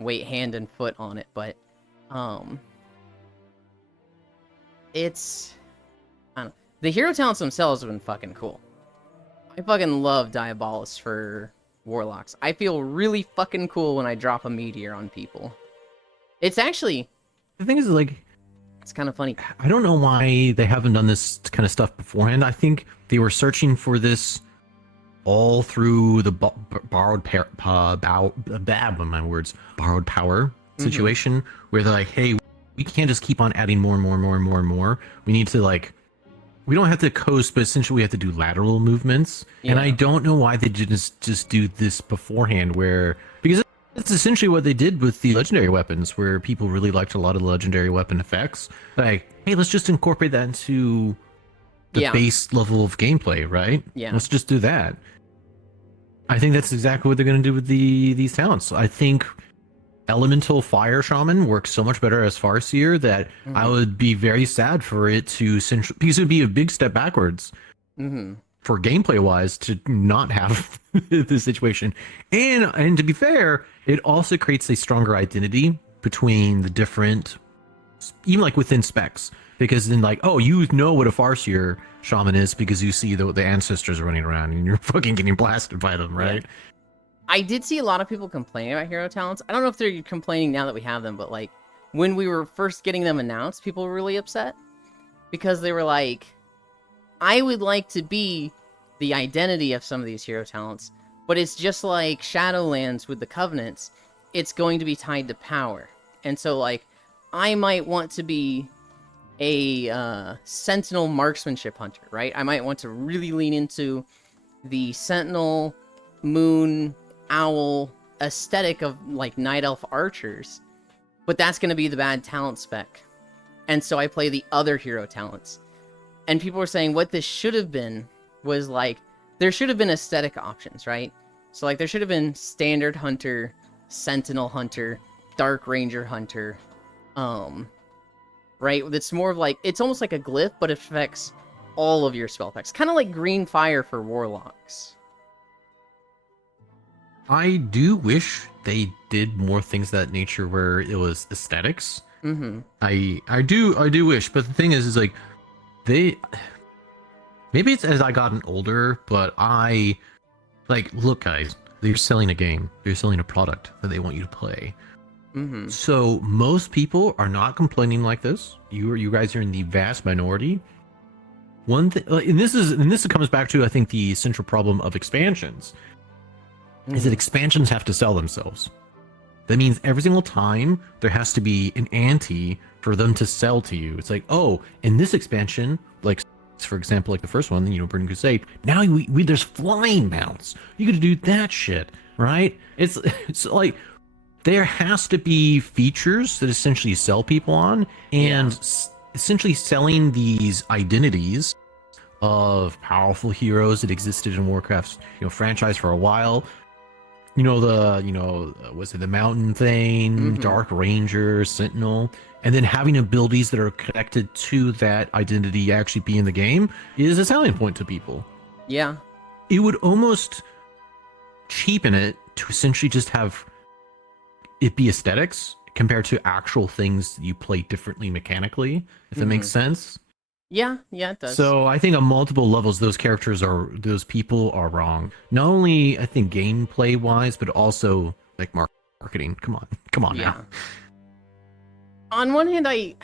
wait hand and foot on it, but it's, I don't know. The hero talents themselves have been fucking cool. I fucking love Diabolus for Warlocks. I feel really fucking cool when I drop a meteor on people. It's actually... The thing is, like... It's kind of funny. I don't know why they haven't done this kind of stuff beforehand. I think they were searching for this all through the borrowed power situation, where they're like, hey, we can't just keep on adding more and more and more and more and more. We need to like, we don't have to coast, but essentially we have to do lateral movements. Yeah. And I don't know why they didn't just do this beforehand, where because That's essentially what they did with the legendary weapons, where people really liked a lot of the legendary weapon effects. Like, hey, let's just incorporate that into the Yeah. base level of gameplay, right? Yeah. Let's just do that. I think that's exactly what they're going to do with these talents. I think Elemental Fire Shaman works so much better as Farseer that I would be very sad for it to because it would be a big step backwards for gameplay wise to not have this situation. And to be fair, it also creates a stronger identity between the different, even like within specs, because then like, oh, you know what a Farseer shaman is because you see the ancestors running around and you're fucking getting blasted by them, right? Yeah. I did see a lot of people complaining about hero talents. I don't know if they're complaining now that we have them, but like when we were first getting them announced, people were really upset because they were like, I would like to be the identity of some of these hero talents, but it's just like Shadowlands with the Covenants. It's going to be tied to power. And so like I might want to be a Sentinel marksmanship hunter, right? I might want to really lean into the Sentinel, Moon, Owl aesthetic of like Night Elf archers, but that's going to be the bad talent spec. And so I play the other hero talents. And people were saying what this should have been was like, there should have been aesthetic options, right? So like there should have been standard hunter, Sentinel hunter, Dark Ranger hunter, right? That's more of like, it's almost like a glyph, but it affects all of your spell effects. Kind of like green fire for warlocks. I do wish they did more things of that nature where it was aesthetics. I do wish, but the thing is like they, maybe it's as I gotten older, but I like, look guys, they're selling a game, they're selling a product that they want you to play. So most people are not complaining like this. You guys are in the vast minority. One thing, and this comes back to I think the central problem of expansions, is that expansions have to sell themselves. That means every single time there has to be an ante for them to sell to you. It's like, oh, in this expansion, like for example, like the first one, Burning Crusade, now we there's flying mounts. You got to do that shit, right? It's like there has to be features that essentially sell people on, and essentially selling these identities of powerful heroes that existed in Warcraft's franchise for a while. Was it the Mountain Thane, Dark Ranger, Sentinel, and then having abilities that are connected to that identity actually be in the game is a selling point to people. Yeah. It would almost cheapen it to essentially just have it be aesthetics compared to actual things you play differently mechanically, if that makes sense. Yeah, it does. So I think on multiple levels, those people are wrong. Not only I think gameplay wise, but also like marketing. Come on now. On one hand, I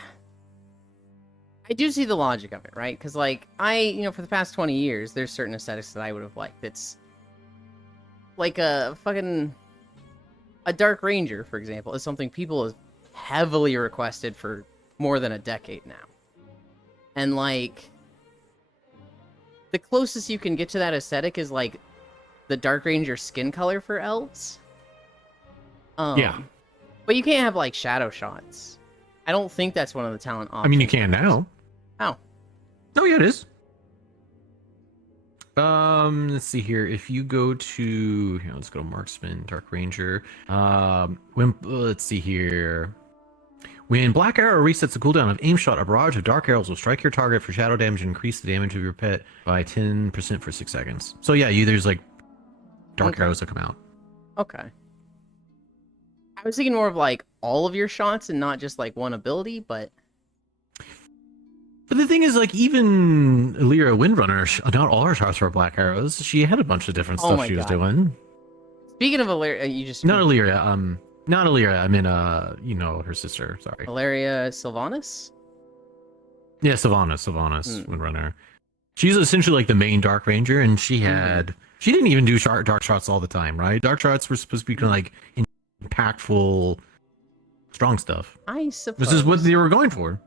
do see the logic of it, right? Because like for the past 20 years, there's certain aesthetics that I would have liked. It's like a Dark Ranger, for example, is something people have heavily requested for more than a decade now. And like the closest you can get to that aesthetic is like the Dark Ranger skin color for elves. Yeah. But you can't have like shadow shots. I don't think that's one of the talent options. I mean, you can now. How? Oh yeah, it is. Let's see here. If you go to let's go to Marksman, Dark Ranger. Let's see here. When Black Arrow resets the cooldown of aim shot, a barrage of dark arrows will strike your target for shadow damage and increase the damage of your pet by 10% for 6 seconds. So yeah, there's like dark arrows that come out. Okay. I was thinking more of like all of your shots and not just like one ability, but the thing is, like, even Illyria Windrunner, not all her shots were black arrows. She had a bunch of different stuff she was doing. Speaking of Illyria, you just not Illyria, not Illyria. I mean, her sister. Sorry, Illyria Sylvanas. Yeah, Sylvanas, Windrunner. She's essentially like the main Dark Ranger, and she didn't even do dark shots all the time, right? Dark shots were supposed to be kind of like impactful, strong stuff. I suppose this is what they were going for.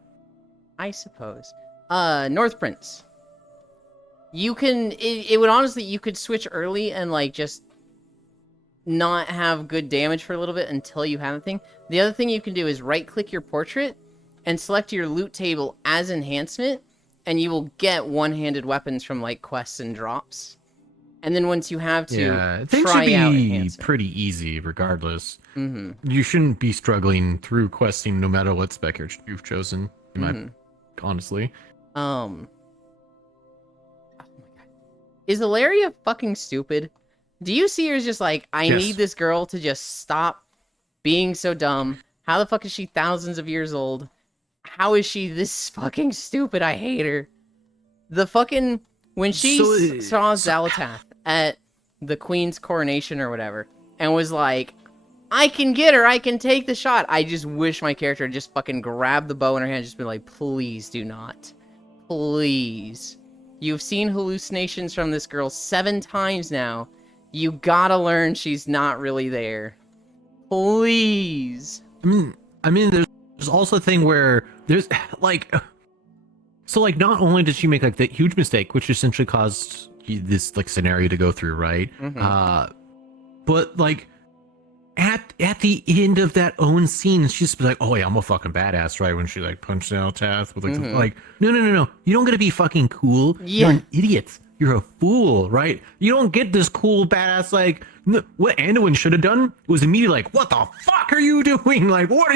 I suppose. North Prince. You can. It would honestly, you could switch early and like just not have good damage for a little bit until you have the thing. The other thing you can do is right-click your portrait and select your loot table as enhancement, and you will get one-handed weapons from like quests and drops. And then once you have to Yeah, things try should out be enhancement. pretty easy regardless. Mm-hmm. You shouldn't be struggling through questing no matter what spec you've chosen. Honestly. Oh my god. Is Ilaria fucking stupid? Do you see her as just like, I Yes. need this girl to just stop being so dumb? How the fuck is she thousands of years old? How is she this fucking stupid? I hate her. The fucking... When she saw Xalatath at the Queen's coronation or whatever, and was like, I can get her, I can take the shot. I just wish my character had just fucking grabbed the bow in her hand and just been like, please do not. Please. You've seen hallucinations from this girl 7 times now. You gotta learn she's not really there. Please. I mean, there's also a thing where there's like, so like, not only did she make like that huge mistake, which essentially caused this like scenario to go through, right? But like, at the end of that own scene, she's like, "Oh yeah, I'm a fucking badass," right? When she like punched out Tath with like, like, no, you don't gotta be fucking cool. Yeah. You're an idiot. You're a fool, right? You don't get this cool badass like. What Anduin should have done was immediately like, "What the fuck are you doing? Like, what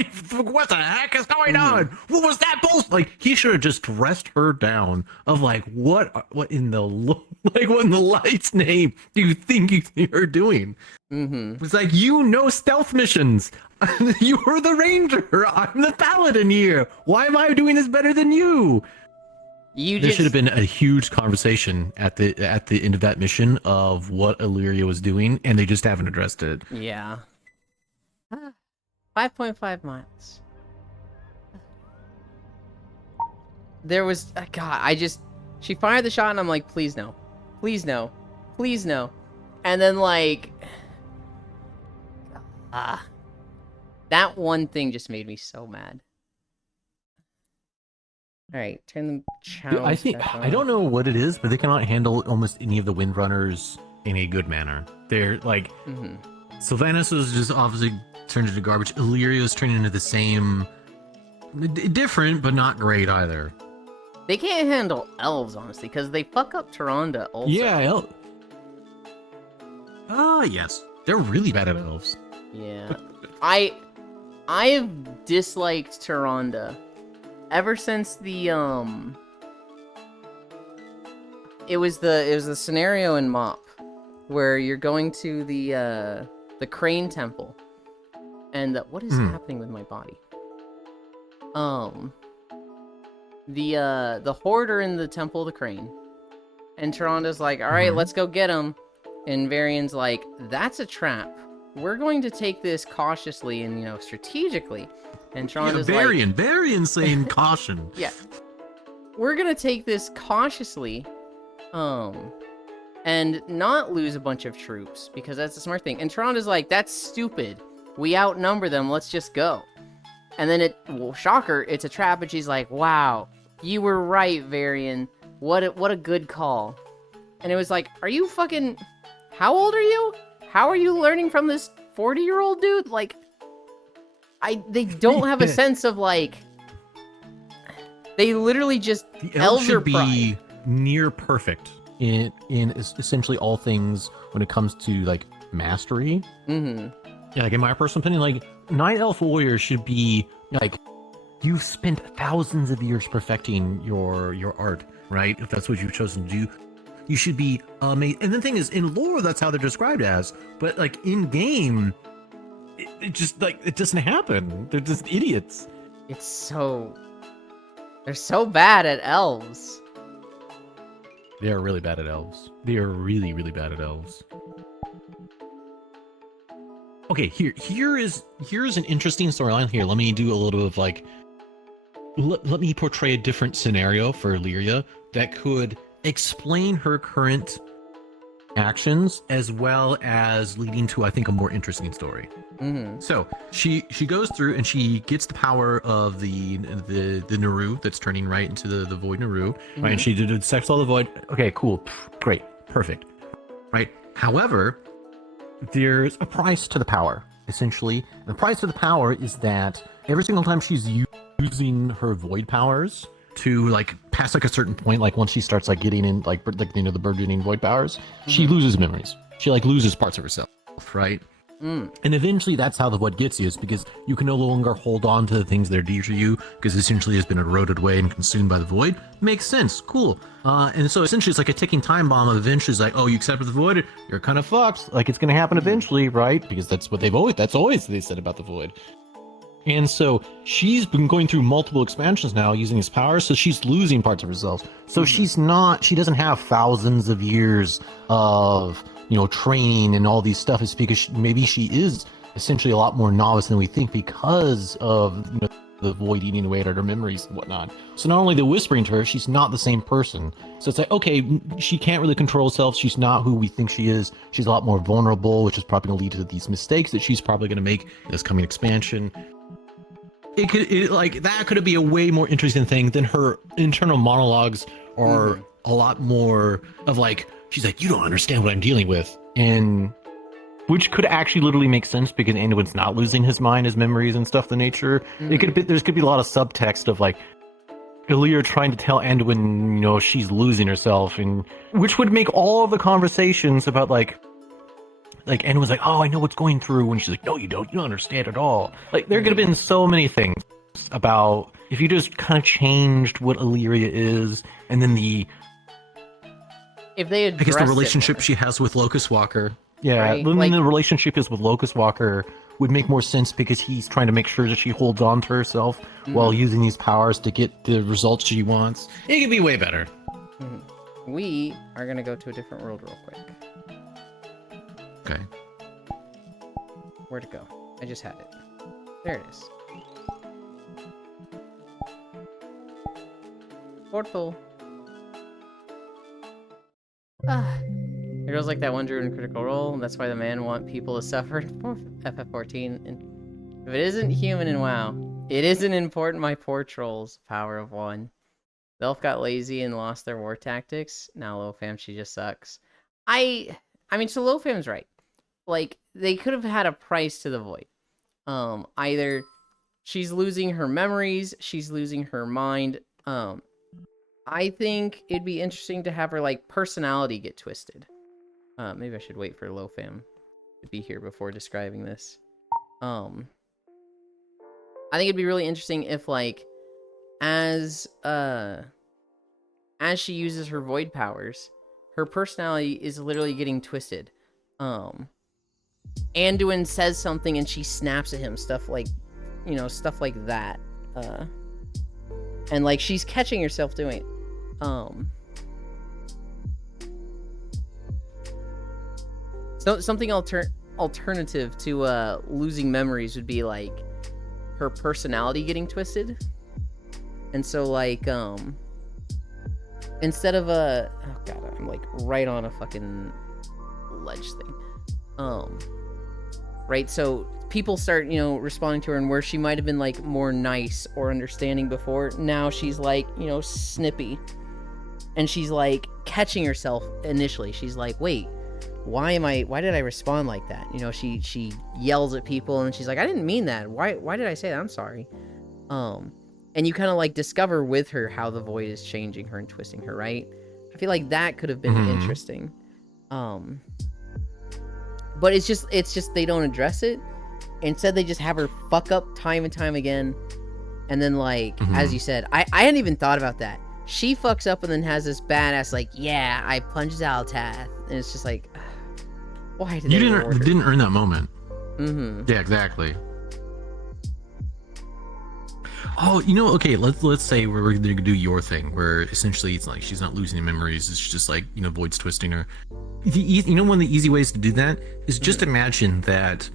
the heck is going on? What was that bullshit?" Like, he should have just dressed her down. Of like, what in the what in the light's name do you think you're doing? It's like, stealth missions. You're the ranger. I'm the paladin here. Why am I doing this better than you? There should have been a huge conversation at the end of that mission of what Illyria was doing, and they just haven't addressed it. Yeah. 5.5 miles. There was... God, she fired the shot, and I'm like, please no. Please no. Please no. And then, like... that one thing just made me so mad. Alright, turn the channel. I don't know what it is, but they cannot handle almost any of the Windrunners in a good manner. They're like, Sylvanas was just obviously turned into garbage. Illyria is turning into the same, different but not great either. They can't handle elves, honestly, because they fuck up Tyrande also. Yeah. Yes, they're really bad at elves. Yeah. I have disliked Tyrande ever since the it was the scenario in Mop where you're going to the Crane Temple, and what is happening with my body? The Horde are in the Temple of the Crane, and Tyrande's like, all right, let's go get him, and Varian's like, that's a trap. We're going to take this cautiously and strategically. And Tyrande's like... Varian saying caution. Yeah. We're gonna take this cautiously, and not lose a bunch of troops, because that's a smart thing. And Tyrande's like, that's stupid. We outnumber them, let's just go. And then shocker, it's a trap, and she's like, wow, you were right, Varian. What a good call. And it was like, are you fucking... How old are you? How are you learning from this 40-year-old dude? Like... They don't have a sense of, like... They literally just... The elves should be near perfect in essentially all things when it comes to, like, mastery. Yeah, like, in my personal opinion, like, Night Elf Warrior should be, like... You've spent thousands of years perfecting your art, right? If that's what you've chosen to do. You should be amazing. And the thing is, in lore, that's how they're described as. But, like, in-game... It just, like, it doesn't happen. They're just idiots. They're so bad at elves. They are really bad at elves. They are really, really bad at elves. Okay, here's an interesting storyline here. Let me do a little bit of, like... Let me portray a different scenario for Illyria that could explain her current actions as well as leading to, I think, a more interesting story. So she goes through and she gets the power of the Naru that's turning right into the Void Naru, right? And she did sex all the Void. Okay, cool, great, perfect, right? However, there's a price to the power, essentially. The price to the power is that every single time she's using her void powers to like past like a certain point, like once she starts like getting in like you know the burgeoning void powers, she loses memories. She like loses parts of herself, right? And eventually that's how the void gets you, is because you can no longer hold on to the things that are dear to you, because essentially has been eroded away and consumed by the void. Makes sense, cool. And so essentially it's like a ticking time bomb of eventually it's like, oh, you accepted the void, you're kind of fucked. Like it's gonna happen eventually, right? Because that's what that's always they said about the void. And so she's been going through multiple expansions now using his powers, so she's losing parts of herself. So she doesn't have thousands of years of, you know, training and all these stuff. Is because maybe she is essentially a lot more novice than we think because of, you know, the void eating away at her memories and whatnot. So not only the whispering to her, she's not the same person. So it's like, okay, she can't really control herself. She's not who we think she is. She's a lot more vulnerable, which is probably going to lead to these mistakes that she's probably going to make in this coming expansion. That could be a way more interesting thing than her internal monologues are a lot more of like, she's like, you don't understand what I'm dealing with. And which could actually literally make sense because Anduin's not losing his mind, his memories and stuff of the nature. There could be a lot of subtext of like Yllir trying to tell Anduin, you know, she's losing herself, and which would make all of the conversations about like Anduin's like, oh, I know what's going through, and she's like, no, you don't understand at all. Like there could have been so many things about if you just kind of changed what Illyria is, and then if they I guess the relationship she has with Locust Walker. Yeah, right? then Like, the relationship is with Locust Walker would make more sense because he's trying to make sure that she holds on to herself while using these powers to get the results she wants. It could be way better. we are gonna go to a different world real quick. Okay. Where'd it go? I just had it. There it is. Portal. There goes like that one druid in Critical Role, and that's why the man want people to suffer for FF14. And if it isn't human in WoW, it isn't important. My poor trolls. Power of one. The elf got lazy and lost their war tactics. Now Lofam, she just sucks. I mean, so Lofam's right. Like, they could have had a price to the void. Either she's losing her memories, she's losing her mind. I think it'd be interesting to have her, like, personality get twisted. Maybe I should wait for Lofam to be here before describing this. I think it'd be really interesting if, like, as she uses her void powers, her personality is literally getting twisted. Anduin says something and she snaps at him, stuff like that. And like she's catching herself doing it. So something alternative to losing memories would be like her personality getting twisted. And so like instead of oh god, I'm like right on a fucking ledge thing. Right, so people start, you know, responding to her, and where she might have been like more nice or understanding before, now she's like, you know, snippy. And she's like catching herself initially. She's like, wait, why did I respond like that? You know, she yells at people and she's like, I didn't mean that. Why did I say that? I'm sorry. And you kind of like discover with her how the void is changing her and twisting her, right? I feel like that could have been interesting. But it's just they don't address it. Instead, they just have her fuck up time and time again. And then, like, as you said, I hadn't even thought about that. She fucks up and then has this badass, like, yeah, I punched Altath. And it's just like, why did you didn't earn that moment. Yeah, exactly. Oh, you know, okay, let's say we're gonna do your thing, where essentially it's like she's not losing memories, it's just like, you know, void's twisting her. You know, one of the easy ways to do that is just imagine that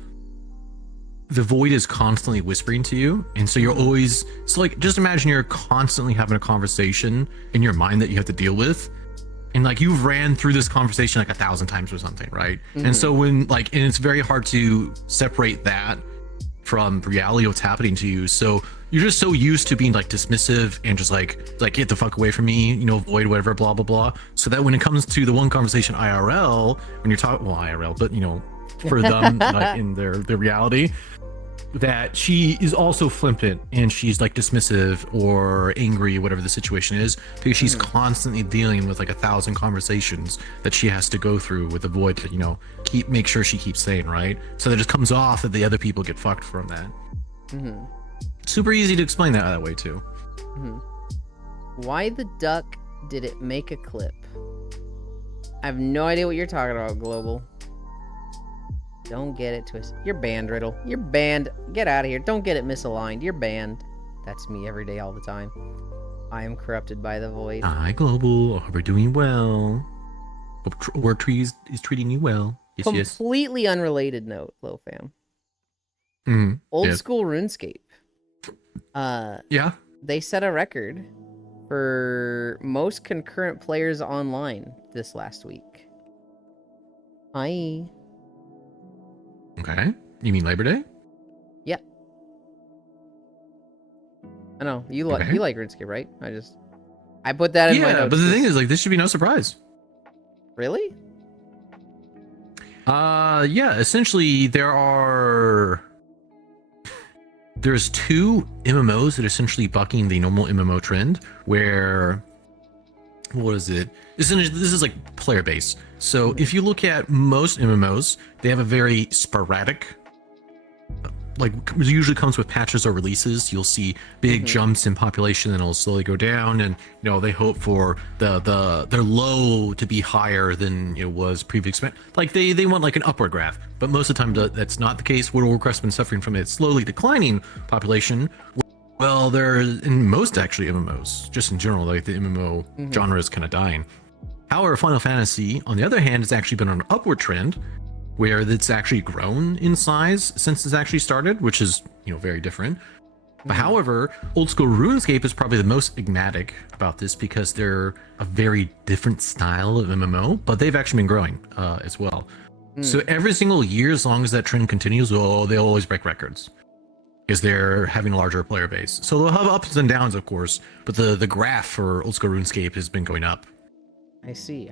the void is constantly whispering to you, and so you're always, so like, just imagine you're constantly having a conversation in your mind that you have to deal with, and like you've ran through this conversation like 1,000 times or something, right? And so when like, and it's very hard to separate that from reality, what's happening to you. So you're just so used to being like dismissive and just like get the fuck away from me, you know, void, whatever, blah blah blah. So that when it comes to the one conversation IRL, when you're talking, well, IRL, but you know, for them, like in their reality, that she is also flippant and she's like dismissive or angry, whatever the situation is, because she's constantly dealing with like 1,000 conversations that she has to go through with the void to, you know, make sure she keeps sane, right? So that it just comes off that the other people get fucked from that. Super easy to explain that way too. Why the duck did it make a clip? I have no idea what you're talking about, Global. Don't get it twisted. You're banned, Riddle. You're banned. Get out of here. Don't get it misaligned. You're banned. That's me every day, all the time. I am corrupted by the void. Hi, Global. I hope you're doing well. Hope Work Tree is treating you well. Yes, yes. Completely unrelated note, Low Fam. Old school RuneScape. Yeah. They set a record for most concurrent players online this last week. Hi. Okay. You mean Labor Day? Yeah. I know you like RuneScape, right? I put that in my notes. Yeah, but the thing is, like, this should be no surprise. Really? Yeah. Essentially, there's two MMOs that are essentially bucking the normal MMO trend. Where, what is it? This is like player base. So if you look at most MMOs, they have a very sporadic, like, it usually comes with patches or releases. You'll see big jumps in population, and it'll slowly go down. And you know, they hope for their low to be higher than it was previously. Like they want like an upward graph, but most of the time that's not the case. World of Warcraft's been suffering from a slowly declining population. Well, there in most actually MMOs, just in general, like the MMO genre is kind of dying. However, Final Fantasy, on the other hand, has actually been on an upward trend, where it's actually grown in size since it's actually started, which is, you know, very different. But however, old school RuneScape is probably the most enigmatic about this, because they're a very different style of MMO, but they've actually been growing as well. So every single year, as long as that trend continues, they'll always break records, because they're having a larger player base. So they'll have ups and downs, of course, but the graph for old school RuneScape has been going up. I see.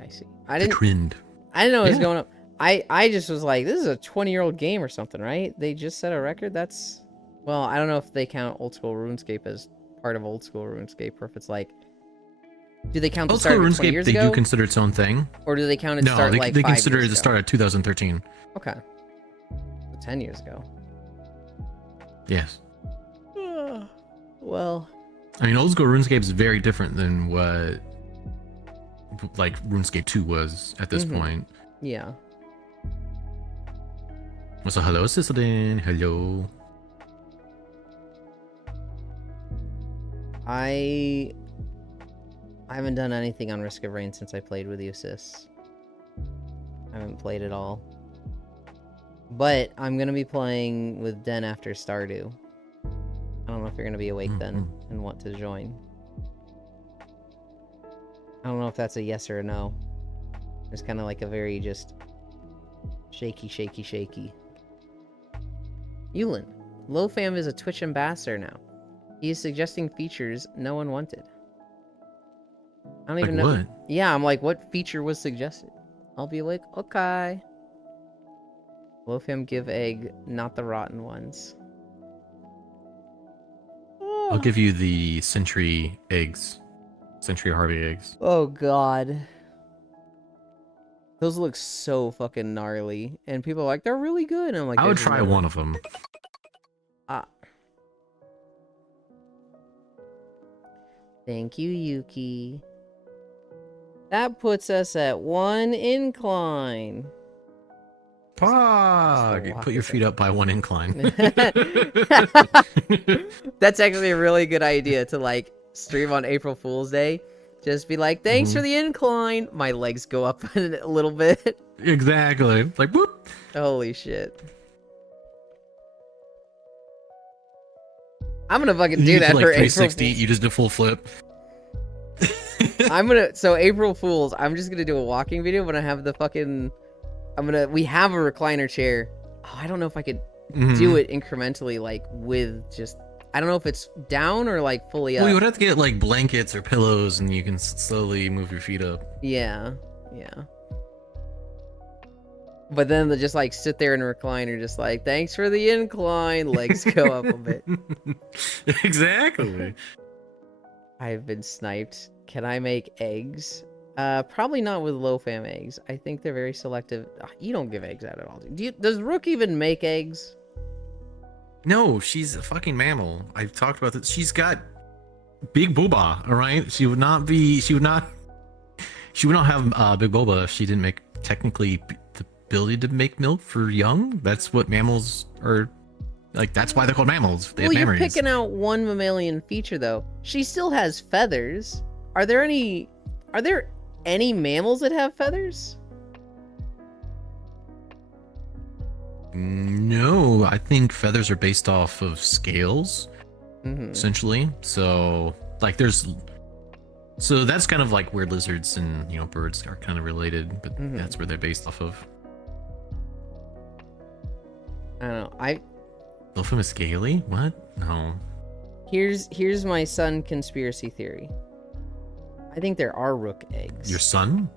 The trend. I didn't know it was going up. I just was like, this is a 20-year-old game or something, right? They just set a record. That's, well, I don't know if they count old school RuneScape as part of old school RuneScape, or if it's like, do they count the Old school start of 20 RuneScape, years they ago? do consider its own thing. Or do they count it No, start they, like they 5 consider years it the ago? start of 2013. Okay. 10 years ago. Yes. Well, I mean, old school RuneScape is very different than what like RuneScape 2 was at this point. yeah. So hello, Sicilin. Hello. I haven't done anything on Risk of Rain since I played with you, sis. I haven't played at all. But I'm going to be playing with Den after Stardew. I don't know if you're going to be awake then and want to join. I don't know if that's a yes or a no. It's kind of like a very just shaky. Yulin, LowFam is a Twitch ambassador now. He is suggesting features no one wanted. I don't even know. What? Yeah, I'm like, what feature was suggested? I'll be like, okay. LowFam give egg, not the rotten ones. I'll give you the Sentry eggs. Sentry Harvey eggs. Oh god. Those look so fucking gnarly. And people are like, they're really good. And I'm like, I would try one of them. Thank you, Yuki. That puts us at 1 incline. Put your feet up by 1 incline. That's actually a really good idea to like stream on April Fool's Day. Just be like, thanks for the incline. My legs go up a little bit. Exactly. Like, whoop. Holy shit. I'm gonna fucking do that like for 360. April Fool's. You just do full flip. So April Fools, I'm just gonna do a walking video, but I have the fucking, we have a recliner chair. Oh, I don't know if I could do it incrementally, like with just, I don't know if it's down or like fully up. Well, you would have to get like blankets or pillows, and you can slowly move your feet up. Yeah. But then they just like sit there in a recliner, just like, thanks for the incline. Legs go up a bit. Exactly. I've been sniped. Can I make eggs? Probably not with low fam eggs. I think they're very selective. You don't give eggs out at all. Does Rook even make eggs? No, she's a fucking mammal. I've talked about this. She's got big booba, all right? She would not have big boba if she didn't make technically the ability to make milk for young. That's what mammals are like. That's why they're called mammals. They Well, have you're memories. picking out one mammalian feature though. She still has feathers. Are there any mammals that have feathers? No, I think feathers are based off of scales, Mm-hmm. essentially. So like so that's kind of like where lizards and birds are kind of related, but Mhm. that's where they're based off of. I don't know. Dolphin is scaly? What? No. Here's my son conspiracy theory. I think there are Rook eggs. Your son?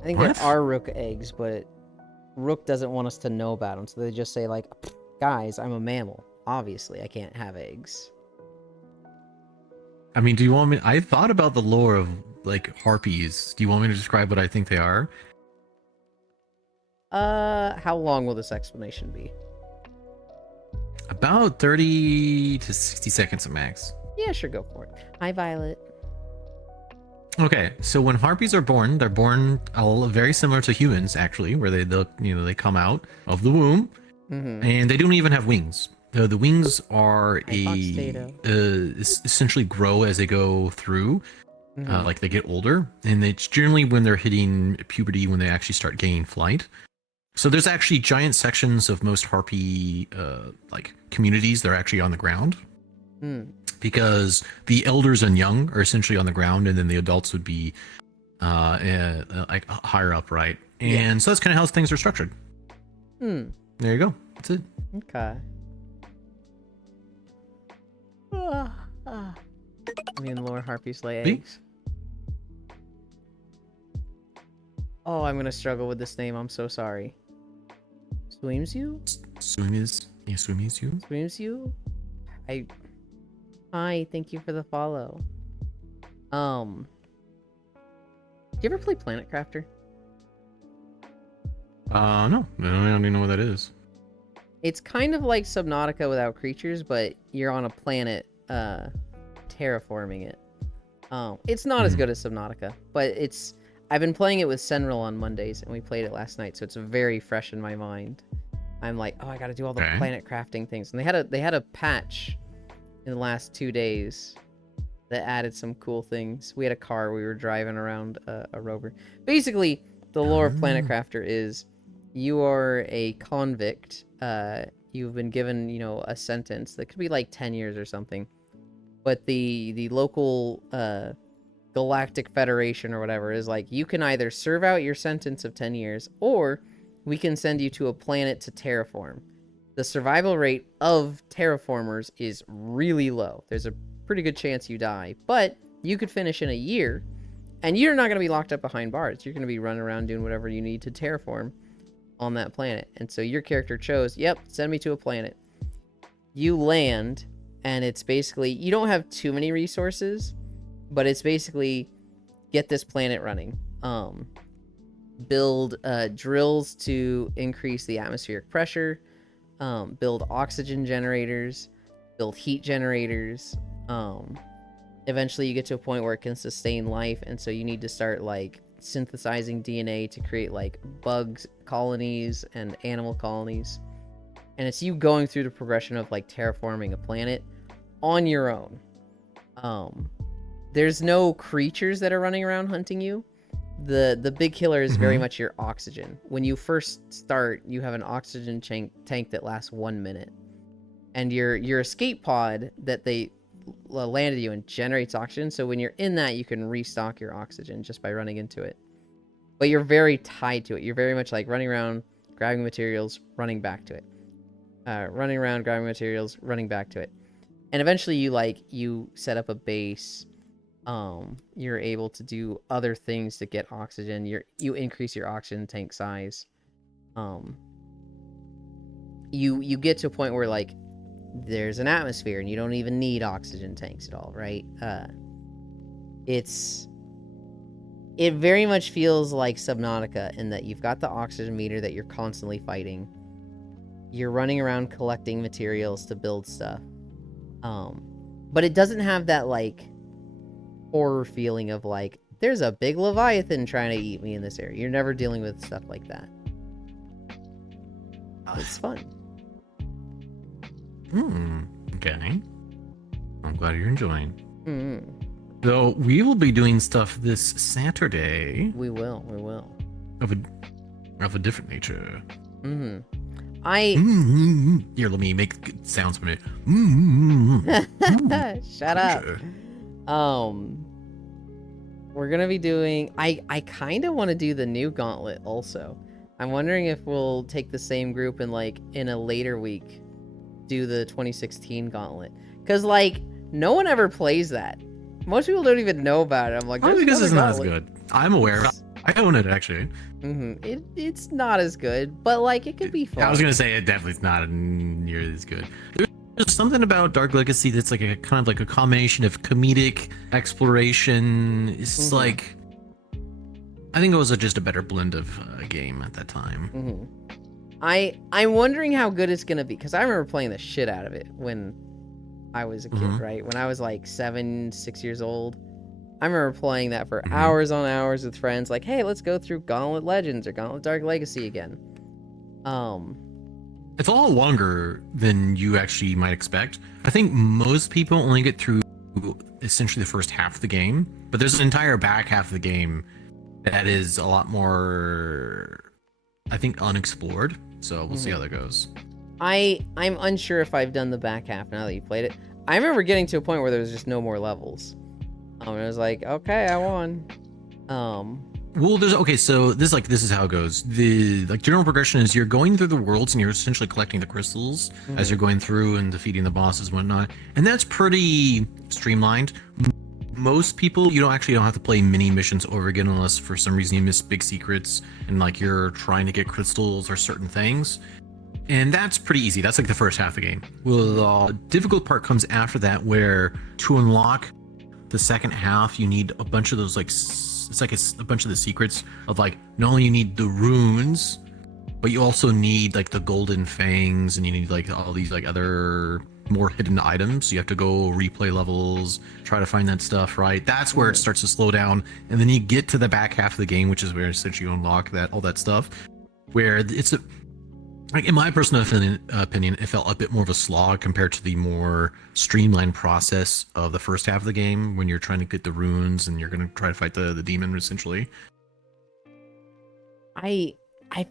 I think What? there are Rook eggs, but Rook doesn't want us to know about them, so they just say like, guys, I'm a mammal. Obviously, I can't have eggs. I mean, do you want me? I thought about the lore of like harpies. Do you want me to describe what I think they are? How long will this explanation be? About 30 to 60 seconds at max. Yeah, sure, go for it. Hi, Violet. Okay, so when harpies are born, they're born very similar to humans, actually, where they come out of the womb, Mm-hmm. and they don't even have wings. The wings are Hi, Fox Tato. essentially grow as they go through, Mhm. like they get older, and it's generally when they're hitting puberty when they actually start gaining flight. So there's actually giant sections of most harpy like communities that are actually on the ground. Mm. Because the elders and young are essentially on the ground, and then the adults would be like higher up, right? And Yeah. so that's kind of how things are structured. Hmm. There you go. That's it. Okay. I mean, lore harpies lay See? eggs. Oh, I'm gonna struggle with this name. I'm so sorry. Swimsu? Swimmies you. Swimsu? Hi, thank you for the follow. Do you ever play Planet Crafter? No, I don't even know what that is. It's kind of like Subnautica without creatures, but you're on a planet, terraforming it. It's not as good as Subnautica, but I've been playing it with Senril on Mondays, and we played it last night, so it's very fresh in my mind. I'm like, oh, I gotta do all the Okay. planet crafting things, and they had a patch in the last 2 days that added some cool things. We had a car, we were driving around a rover. Basically, the lore of Planet Crafter is you are a convict. You've been given, a sentence that could be like 10 years or something. But the local Galactic Federation or whatever is like, you can either serve out your sentence of 10 years, or we can send you to a planet to terraform. The survival rate of terraformers is really low. There's a pretty good chance you die, but you could finish in a year, and you're not going to be locked up behind bars. You're going to be running around doing whatever you need to terraform on that planet. And so your character chose, yep, send me to a planet. You land, and it's basically, you don't have too many resources, but it's basically get this planet running. Build drills to increase the atmospheric pressure, build oxygen generators, build heat generators. Eventually you get to a point where it can sustain life, and so you need to start like synthesizing DNA to create like bugs colonies and animal colonies. And it's you going through the progression of like terraforming a planet on your own. There's no creatures that are running around hunting you. The big killer is very much your oxygen. When you first start, you have an oxygen tank that lasts 1 minute, and your escape pod that they landed you in generates oxygen. So when you're in that, you can restock your oxygen just by running into it. But you're very tied to it. You're very much like running around, grabbing materials, running back to it. Running around, grabbing materials, running back to it. And eventually you set up a base. You're able to do other things to get oxygen. You increase your oxygen tank size. you get to a point where like there's an atmosphere and you don't even need oxygen tanks at all, right? It very much feels like Subnautica in that you've got the oxygen meter that you're constantly fighting. You're running around collecting materials to build stuff. But it doesn't have that like horror feeling of like there's a big Leviathan trying to eat me in this area. You're never dealing with stuff like that. It's fun. Okay. I'm glad you're enjoying. Mm-hmm. So we will be doing stuff this Saturday We will. of a different nature. Mm-hmm. Here, let me make sounds from it. Shut up. Sure. We're gonna be doing. I kind of want to do the new Gauntlet also. I'm wondering if we'll take the same group and like in a later week do the 2016 Gauntlet, because like no one ever plays that. Most people don't even know about it. I'm like, Probably because there's it's not as Gauntlet. good. I'm aware. I own it actually. It's not as good, but like it could be fun. I was gonna say it definitely is not nearly as good. There's something about Dark Legacy that's like a kind of like a combination of comedic exploration. It's like, I think it was just a better blend of game at that time. I'm wondering how good it's gonna be, because I remember playing the shit out of it when I was a kid, right? When I was like 6 years old. I remember playing that for hours on hours with friends, like, hey, let's go through Gauntlet Legends or Gauntlet Dark Legacy again. It's a lot longer than you actually might expect. I think most people only get through essentially the first half of the game, but there's an entire back half of the game that is a lot more, I think, unexplored. So we'll see how that goes. I'm unsure if I've done the back half now that you played it. I remember getting to a point where there was just no more levels. And I was like, okay, I won. Well, so this is how it goes. The general progression is you're going through the worlds and you're essentially collecting the crystals as you're going through and defeating the bosses and whatnot, and that's pretty streamlined. Most people, you don't have to play mini missions over again unless for some reason you miss big secrets and like you're trying to get crystals or certain things, and that's pretty easy. That's like the first half of the game. Well, the difficult part comes after that, where to unlock the second half you need a bunch of those like it's like a bunch of the secrets of like, not only you need the runes, but you also need like the golden fangs, and you need like all these like other more hidden items. You have to go replay levels, try to find that stuff, right? That's where it starts to slow down, and then you get to the back half of the game, which is where essentially you unlock all that stuff, where it's like, in my personal opinion, it felt a bit more of a slog compared to the more streamlined process of the first half of the game, when you're trying to get the runes and you're going to try to fight the demon, essentially. I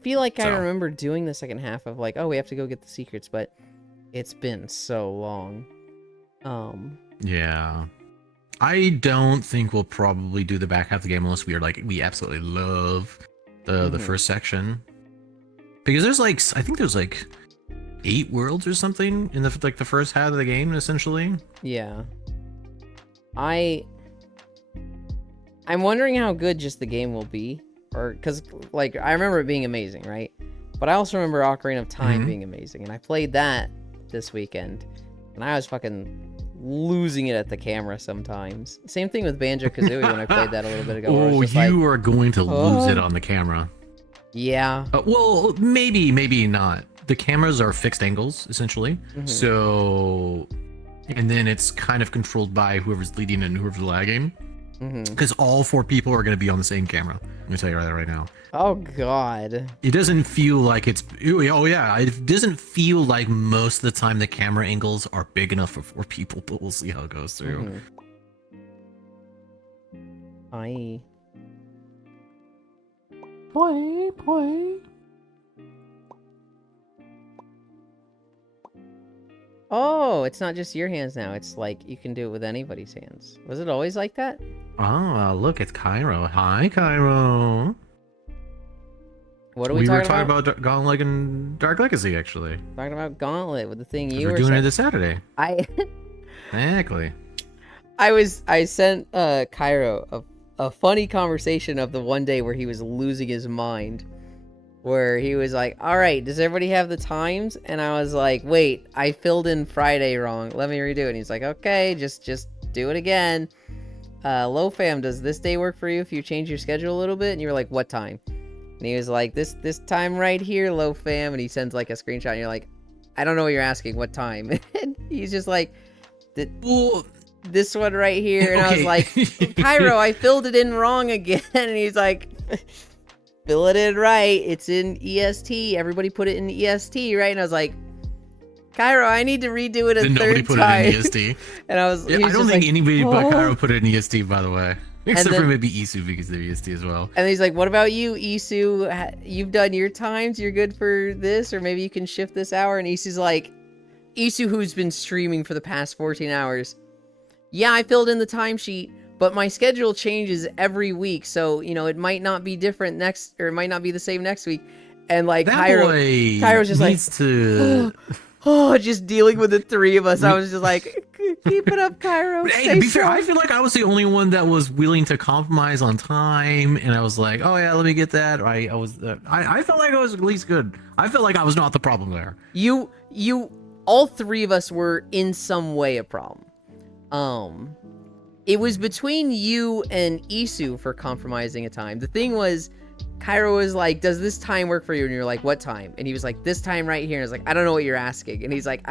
feel like I remember doing the second half of like, oh, we have to go get the secrets, but it's been so long. Yeah. I don't think we'll probably do the back half of the game unless we absolutely love the first section. Because there's like, I think there's like 8 worlds or something in the first half of the game, essentially. Yeah. I'm wondering how good just the game will be, or because like I remember it being amazing, right? But I also remember Ocarina of Time being amazing, and I played that this weekend, and I was fucking losing it at the camera sometimes. Same thing with Banjo-Kazooie when I played that a little bit ago. Oh, you are going to lose it on the camera. Yeah. Well, maybe not. The cameras are fixed angles, essentially. So, and then it's kind of controlled by whoever's leading and whoever's lagging. Because all 4 people are going to be on the same camera. Let me tell you that right now. Oh, God. It doesn't feel like it's... Oh, yeah. It doesn't feel like most of the time the camera angles are big enough for 4 people, but we'll see how it goes through. Play. Oh, it's not just your hands now. It's like you can do it with anybody's hands. Was it always like that? Oh, look, it's Cairo. Hi, Cairo. What are we talking about Gauntlet and Dark Legacy, actually. Talking about Gauntlet with the thing you were doing it this Saturday. Exactly. I sent Cairo a funny conversation of the one day where he was losing his mind. where he was like, all right, does everybody have the times? And I was like, wait, I filled in Friday wrong. Let me redo it. And he's like, okay, just do it again. Low fam, does this day work for you if you change your schedule a little bit? And you were like, what time? And he was like, this time right here, low fam. And he sends like a screenshot and you're like, I don't know what you're asking, what time? And he's just like, this one right here. And I was like, Cairo, I filled it in wrong again. And he's like, fill it in right. It's in EST. Everybody put it in EST, right? And I was like, Cairo, I need to redo it a Then third nobody put time. it in EST. And I was, Yeah, he I was don't just think like, anybody but "Oh." Cairo put it in EST, by the way. Except then- for maybe Isu because they're EST as well. And he's like, what about you, Isu? You've done your times. You're good for this, or maybe you can shift this hour. And Isu's like, Isu, who's been streaming for the past 14 hours. Yeah, I filled in the timesheet, but my schedule changes every week. So, you know, it might not be different next, or it might not be the same next week. And like, That Cairo's boy just like, needs to. just dealing with the three of us. I was just like, keep it up, Cairo. Hey, Stay to be fair, strong." I feel like I was the only one that was willing to compromise on time, and I was like, "Oh yeah, let me get that." I felt like I was at least good. I felt like I was not the problem there. You, all three of us were in some way a problem. It was between you and Isu for compromising a time. The thing was, Cairo was like, does this time work for you? And you're like, what time? And he was like, this time right here. And I was like, I don't know what you're asking. And he's like,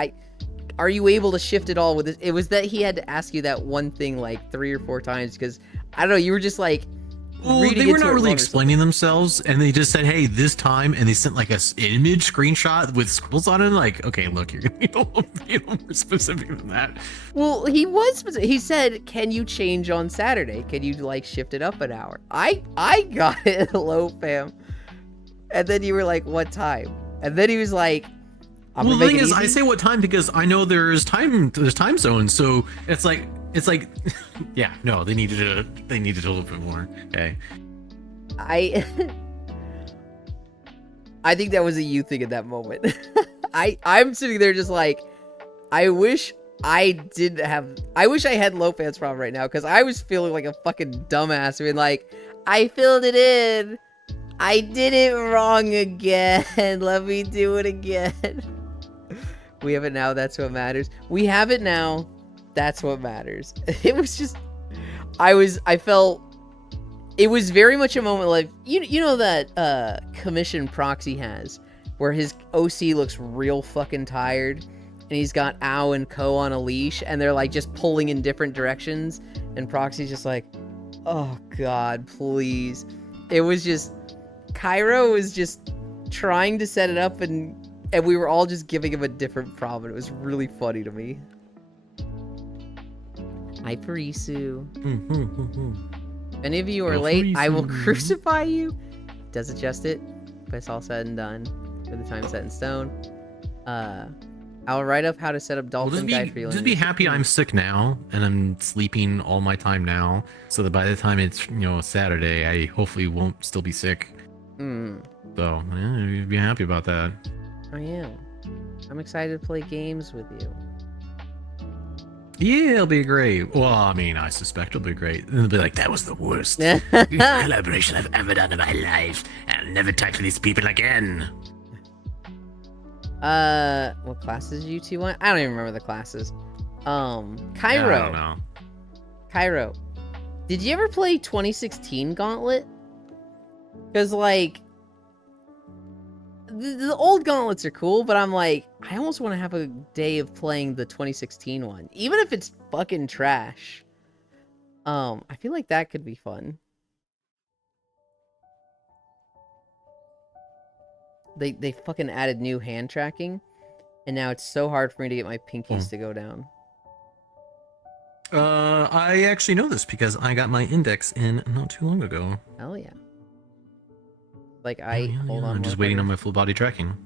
are you able to shift it all with this? It was that he had to ask you that one thing like 3 or 4 times because, I don't know, you were just like, Well, reading they were into not it really wrong or explaining themselves, and they just said, "Hey, this time," and they sent like a image screenshot with scribbles on it. Like, okay, look, you're gonna be a little more specific than that. Well, he was. He said, "Can you change on Saturday? Can you like shift it up an hour?" I got it, low fam. And then you were like, "What time?" And then he was like, "I'm Well, gonna the make thing it is, I easy." say what time because I know there's time zones, so it's like, yeah, no, they needed a little bit more. Okay. I think that was a you thing at that moment. I'm sitting there just like, I wish I had low fans problem right now because I was feeling like a fucking dumbass. I mean, like, I filled it in. I did it wrong again. Let me do it again. We have it now. That's what matters. We have it now. That's what matters. It was just, I felt, it was very much a moment like, you know that commission Proxy has, where his OC looks real fucking tired, and he's got Ao and Ko on a leash, and they're like just pulling in different directions, and Proxy's just like, oh god, please. It was just, Cairo was just trying to set it up, and we were all just giving him a different problem. It was really funny to me. Hi, Parisu. If any of you are Go late, I will Parisu. crucify you. Does adjust it, but it's all said and done. With the time set in stone. I'll write up how to set up Well, dolphin guide for you. just be happy I'm sick now and I'm sleeping all my time now, so that by the time it's Saturday, I hopefully won't still be sick. Hmm. So yeah, be happy about that. I am. I'm excited to play games with you. Yeah, it'll be great. Well, I mean, I suspect it'll be great. And they'll be like, that was the worst collaboration I've ever done in my life. I'll never talk to these people again. What classes do you two want? I don't even remember the classes. Cairo. I don't know. Cairo. Did you ever play 2016 Gauntlet? Because, like, the old Gauntlets are cool, but I'm like, I almost want to have a day of playing the 2016 one. Even if it's fucking trash. I feel like that could be fun. They fucking added new hand tracking, and now it's so hard for me to get my pinkies to go down. I actually know this because I got my index in not too long ago. Hell yeah. Like, Hold on. I'm just waiting on my full body tracking.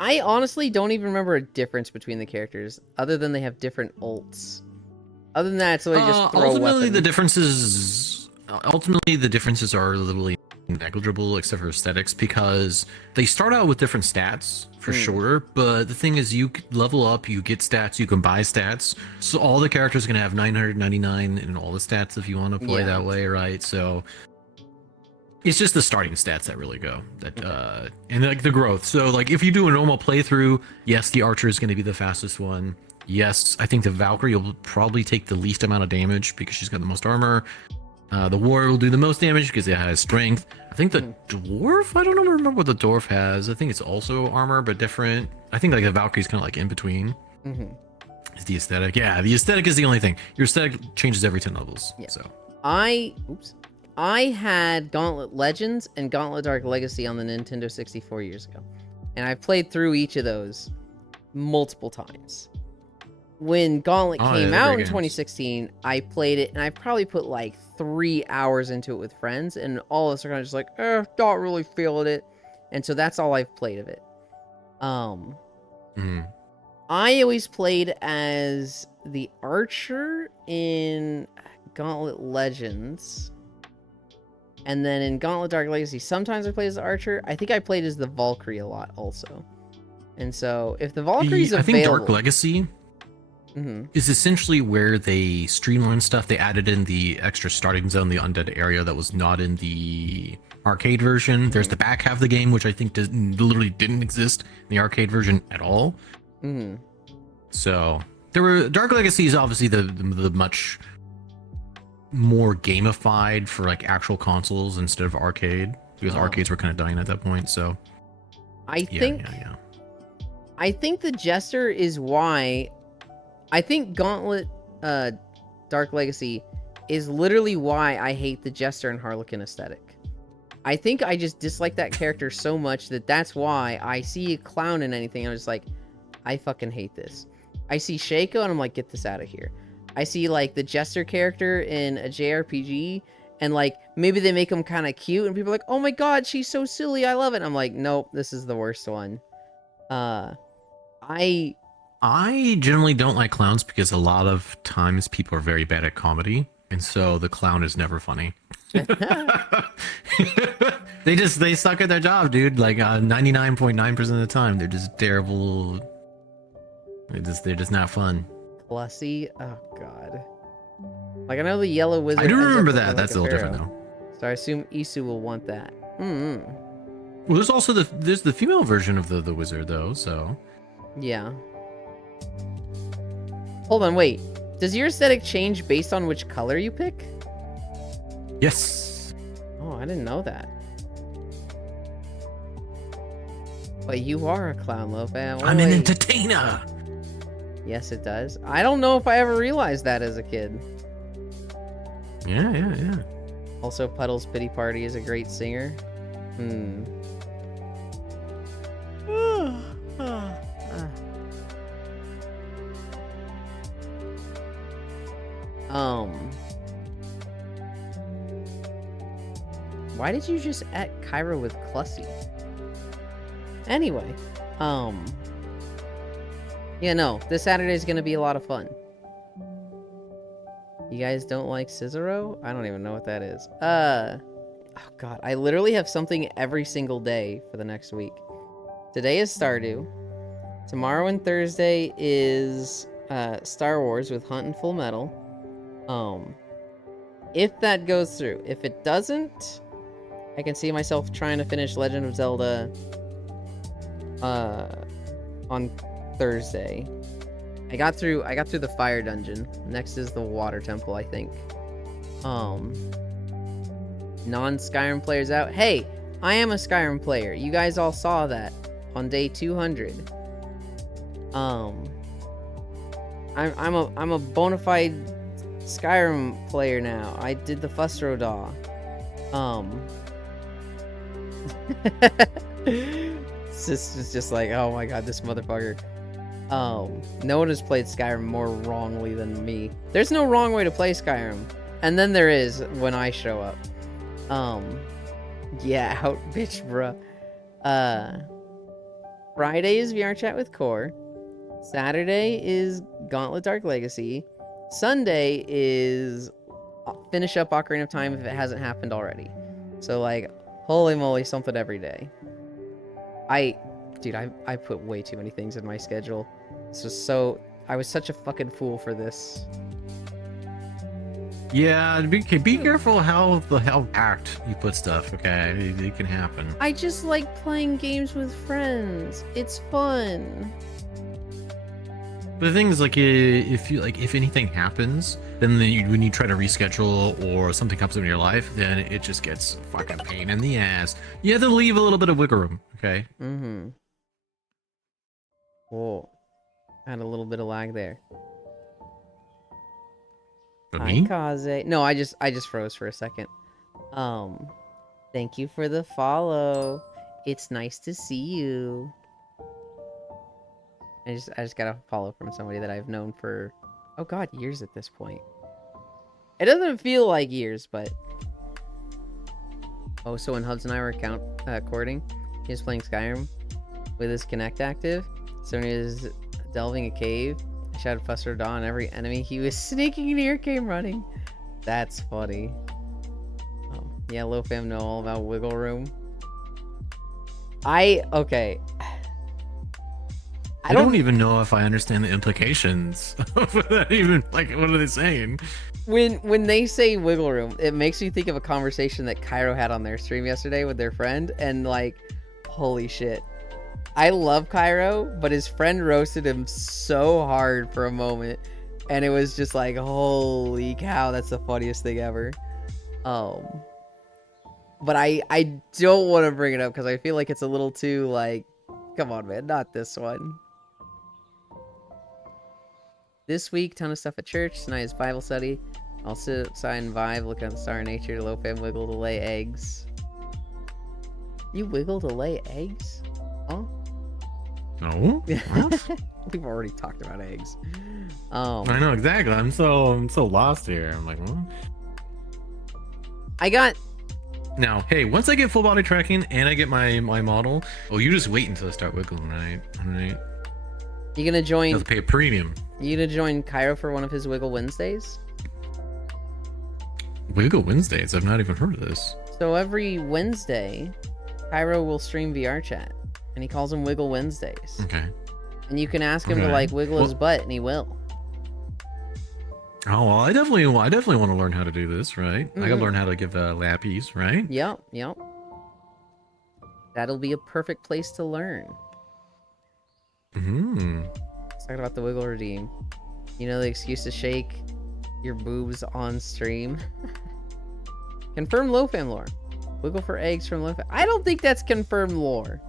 I honestly don't even remember a difference between the characters, other than they have different ults. Other than that, so they just throw ultimately, weapons. the differences are literally negligible except for aesthetics because they start out with different stats for sure, but the thing is you level up, you get stats, you can buy stats, so all the characters are going to have 999 in all the stats if you want to play that way, right? So It's just the starting stats that really go and like the growth. So like if you do a normal playthrough, yes, the archer is going to be the fastest one. Yes, I think the Valkyrie will probably take the least amount of damage because she's got the most armor. The warrior will do the most damage because it has strength. I think the dwarf, I don't remember what the dwarf has. I think it's also armor but different. I think like the Valkyrie's kind of like in between. Is the aesthetic? Yeah, the aesthetic is the only thing. Your aesthetic changes every 10 levels. Yeah. So I had Gauntlet Legends and Gauntlet Dark Legacy on the Nintendo 64 years ago. And I've played through each of those multiple times. When Gauntlet came out in 2016, I played it and I probably put like 3 hours into it with friends, and all of us are kind of just like, don't really feel it. And so that's all I've played of it. I always played as the archer in Gauntlet Legends. And then in Gauntlet Dark Legacy, sometimes I played as the archer. I think I played as the Valkyrie a lot also. And so if the Valkyrie's available... I think Dark Legacy is essentially where they streamlined stuff. They added in the extra starting zone, the undead area that was not in the arcade version. There's the back half of the game, which I think literally didn't exist in the arcade version at all. So there were... Dark Legacy is obviously the much... more gamified for like actual consoles instead of arcade, because arcades were kind of dying at that point. So I think the Jester is why I think Gauntlet Dark Legacy is literally why I hate the Jester and Harlequin aesthetic. I think I just dislike that character so much that's why I see a clown in anything, I'm just like, I fucking hate this. I see Shaco and I'm like, get this out of here. I see, like, the Jester character in a JRPG, and, like, maybe they make him kind of cute, and people are like, oh my god, she's so silly, I love it. And I'm like, nope, this is the worst one. I generally don't like clowns because a lot of times people are very bad at comedy, and so the clown is never funny. They suck at their job, dude. Like 99.9% of the time, they're just terrible. They're just not fun. Plussy, oh god. Like, I know the yellow wizard. I do remember that. Like that's a little different though. So I assume Isu will want that. Well, there's also there's the female version of the wizard though. So yeah. Hold on, wait. Does your aesthetic change based on which color you pick? Yes. Oh, I didn't know that. But you are a clown, Lofan. I'm an entertainer. Yes, it does. I don't know if I ever realized that as a kid. Yeah. Also, Puddle's Pity Party is a great singer. Why did you just at Kyra with Clussy? Anyway, yeah, no, this Saturday is gonna be a lot of fun. You guys don't like Cicero? I don't even know what that is. Oh god, I literally have something every single day for the next week. Today is Stardew. Tomorrow and Thursday is Star Wars with Hunt and Full Metal. If that goes through. If it doesn't, I can see myself trying to finish Legend of Zelda on Thursday. I got through the fire dungeon. Next is the water temple, I think. Non-Skyrim players out. Hey, I am a Skyrim player. You guys all saw that on day 200. I'm a bona fide Skyrim player now. I did the Fusro Daw. Sis is just like, oh my god, this motherfucker. No one has played Skyrim more wrongly than me. There's no wrong way to play Skyrim. And then there is when I show up. Yeah, out bitch, bruh. Friday is VR chat with Core. Saturday is Gauntlet Dark Legacy. Sunday is finish up Ocarina of Time if it hasn't happened already. So, like, holy moly, something every day. Dude, I put way too many things in my schedule. This was I was such a fucking fool for this. Yeah, be careful how packed you put stuff. Okay, it can happen. I just like playing games with friends. It's fun. But the thing is, like, if anything happens, then when you try to reschedule or something comes up in your life, then it just gets a fucking pain in the ass. You have to leave a little bit of wiggle room. Okay. Mm-hmm. Whoa. Had a little bit of lag there. For Hi, me? Kaze. No, I just froze for a second. Thank you for the follow. It's nice to see you. I just got a follow from somebody that I've known for, oh god, years at this point. It doesn't feel like years, but. Oh, so when Hubs and I were recording, he was playing Skyrim with his Kinect active. So when he was delving a cave, I shouted Fuster Daw on every enemy he was sneaking near came running. That's funny. Yeah, Low Fam know all about wiggle room. Okay. I don't even know if I understand the implications of that. Even like, what are they saying? When they say wiggle room, it makes me think of a conversation that Cairo had on their stream yesterday with their friend, and like, holy shit. I love Cairo, but his friend roasted him so hard for a moment, and it was just like, holy cow, that's the funniest thing ever. But I don't want to bring it up because I feel like it's a little too like, come on, man, not this one. This week, ton of stuff at church. Tonight is Bible study. I'll sit outside and vibe, look at the star of nature, Low Fam wiggle to lay eggs. You wiggle to lay eggs? Huh? No. We've already talked about eggs. I know exactly. I'm so lost here. I'm like, well. I got. Now, hey, once I get full body tracking and I get my model, oh, you just wait until I start wiggling, right? Right. You gonna join? You have to pay a premium. You gonna join Cairo for one of his Wiggle Wednesdays? Wiggle Wednesdays? I've not even heard of this. So every Wednesday, Cairo will stream VR chat, and he calls them Wiggle Wednesdays. Okay. And you can ask him to like wiggle his butt, and he will. Oh well, I definitely want to learn how to do this, right? I gotta learn how to give lappies, right? Yep. That'll be a perfect place to learn. Let's talk about the Wiggle Redeem. You know the excuse to shake your boobs on stream? Confirm Low Fam lore. Wiggle for eggs from Low Fam. I don't think that's confirmed lore.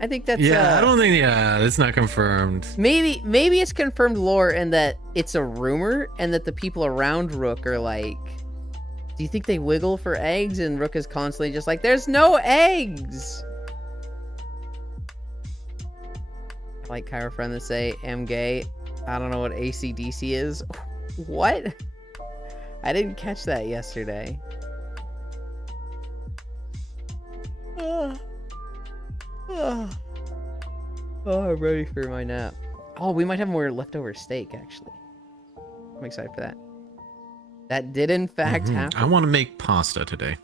I think that's I don't think it's not confirmed. Maybe it's confirmed lore and that it's a rumor and that the people around Rook are like, do you think they wiggle for eggs? And Rook is constantly just like, there's no eggs. I like Cairo friend to say, am gay. I don't know what AC/DC is. What? I didn't catch that yesterday. Oh, I'm ready for my nap. Oh, we might have more leftover steak, actually. I'm excited for that. That did, in fact, happen. I want to make pasta today.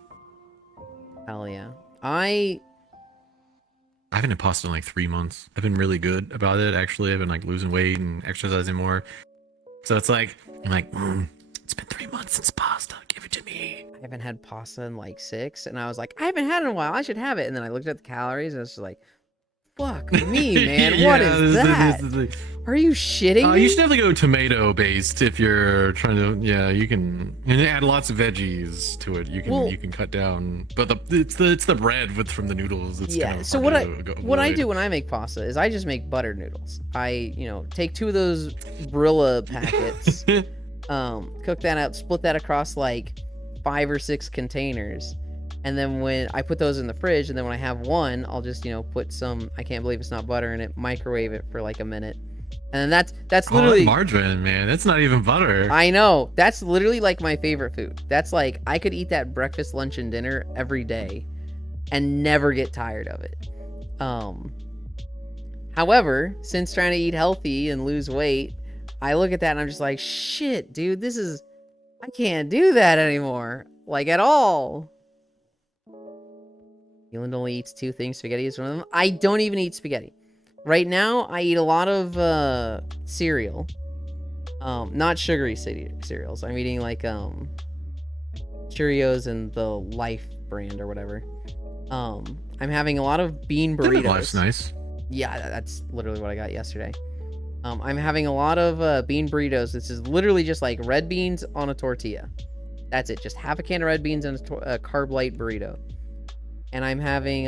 Hell yeah. I haven't had pasta in like 3 months. I've been really good about it, actually. I've been like losing weight and exercising more. So it's like, I'm like, it's been 3 months since pasta. Give it to me. I haven't had pasta in like 6, and I was like, I haven't had it in a while. I should have it. And then I looked at the calories, and it's just like, fuck me, man. What is that? Are you shitting me? You should definitely go tomato based if you're trying to. Yeah, you can and add lots of veggies to it. You can cut down, but it's the bread from the noodles. It's yeah. Kind of so what I do when I make pasta is I just make buttered noodles. I take 2 of those Brilla packets, cook that out, split that across like 5 or 6 containers. And then when I put those in the fridge, and then when I have one, I'll just, put some, I can't believe it's not butter in it, microwave it for like a minute. And then that's literally margarine, man. That's not even butter. I know. That's literally like my favorite food. That's like, I could eat that breakfast, lunch, and dinner every day and never get tired of it. However, since trying to eat healthy and lose weight, I look at that and I'm just like, shit, dude, I can't do that anymore. Like at all. Leland only eats 2 things. Spaghetti is one of them. I don't even eat spaghetti. Right now, I eat a lot of cereal. Not sugary cereals. I'm eating like Cheerios and the Life brand or whatever. I'm having a lot of bean Cinnamon burritos. Life's nice. Yeah, that's literally what I got yesterday. I'm having a lot of bean burritos. This is literally just like red beans on a tortilla. That's it. Just half a can of red beans and a carb light burrito. And I'm having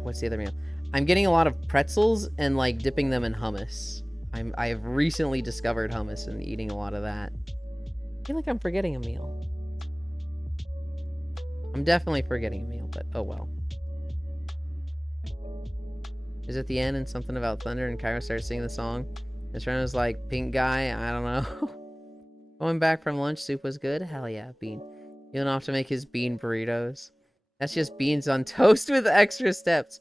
what's the other meal? I'm getting a lot of pretzels and like dipping them in hummus. I have recently discovered hummus and eating a lot of that. I feel like I'm forgetting a meal. I'm definitely forgetting a meal, but oh well. Is at the end and something about thunder and Kyra starts singing the song. His friend was like, pink guy, I don't know. Going back from lunch, soup was good. Hell yeah, bean. You don't have to make his bean burritos. That's just beans on toast with extra steps.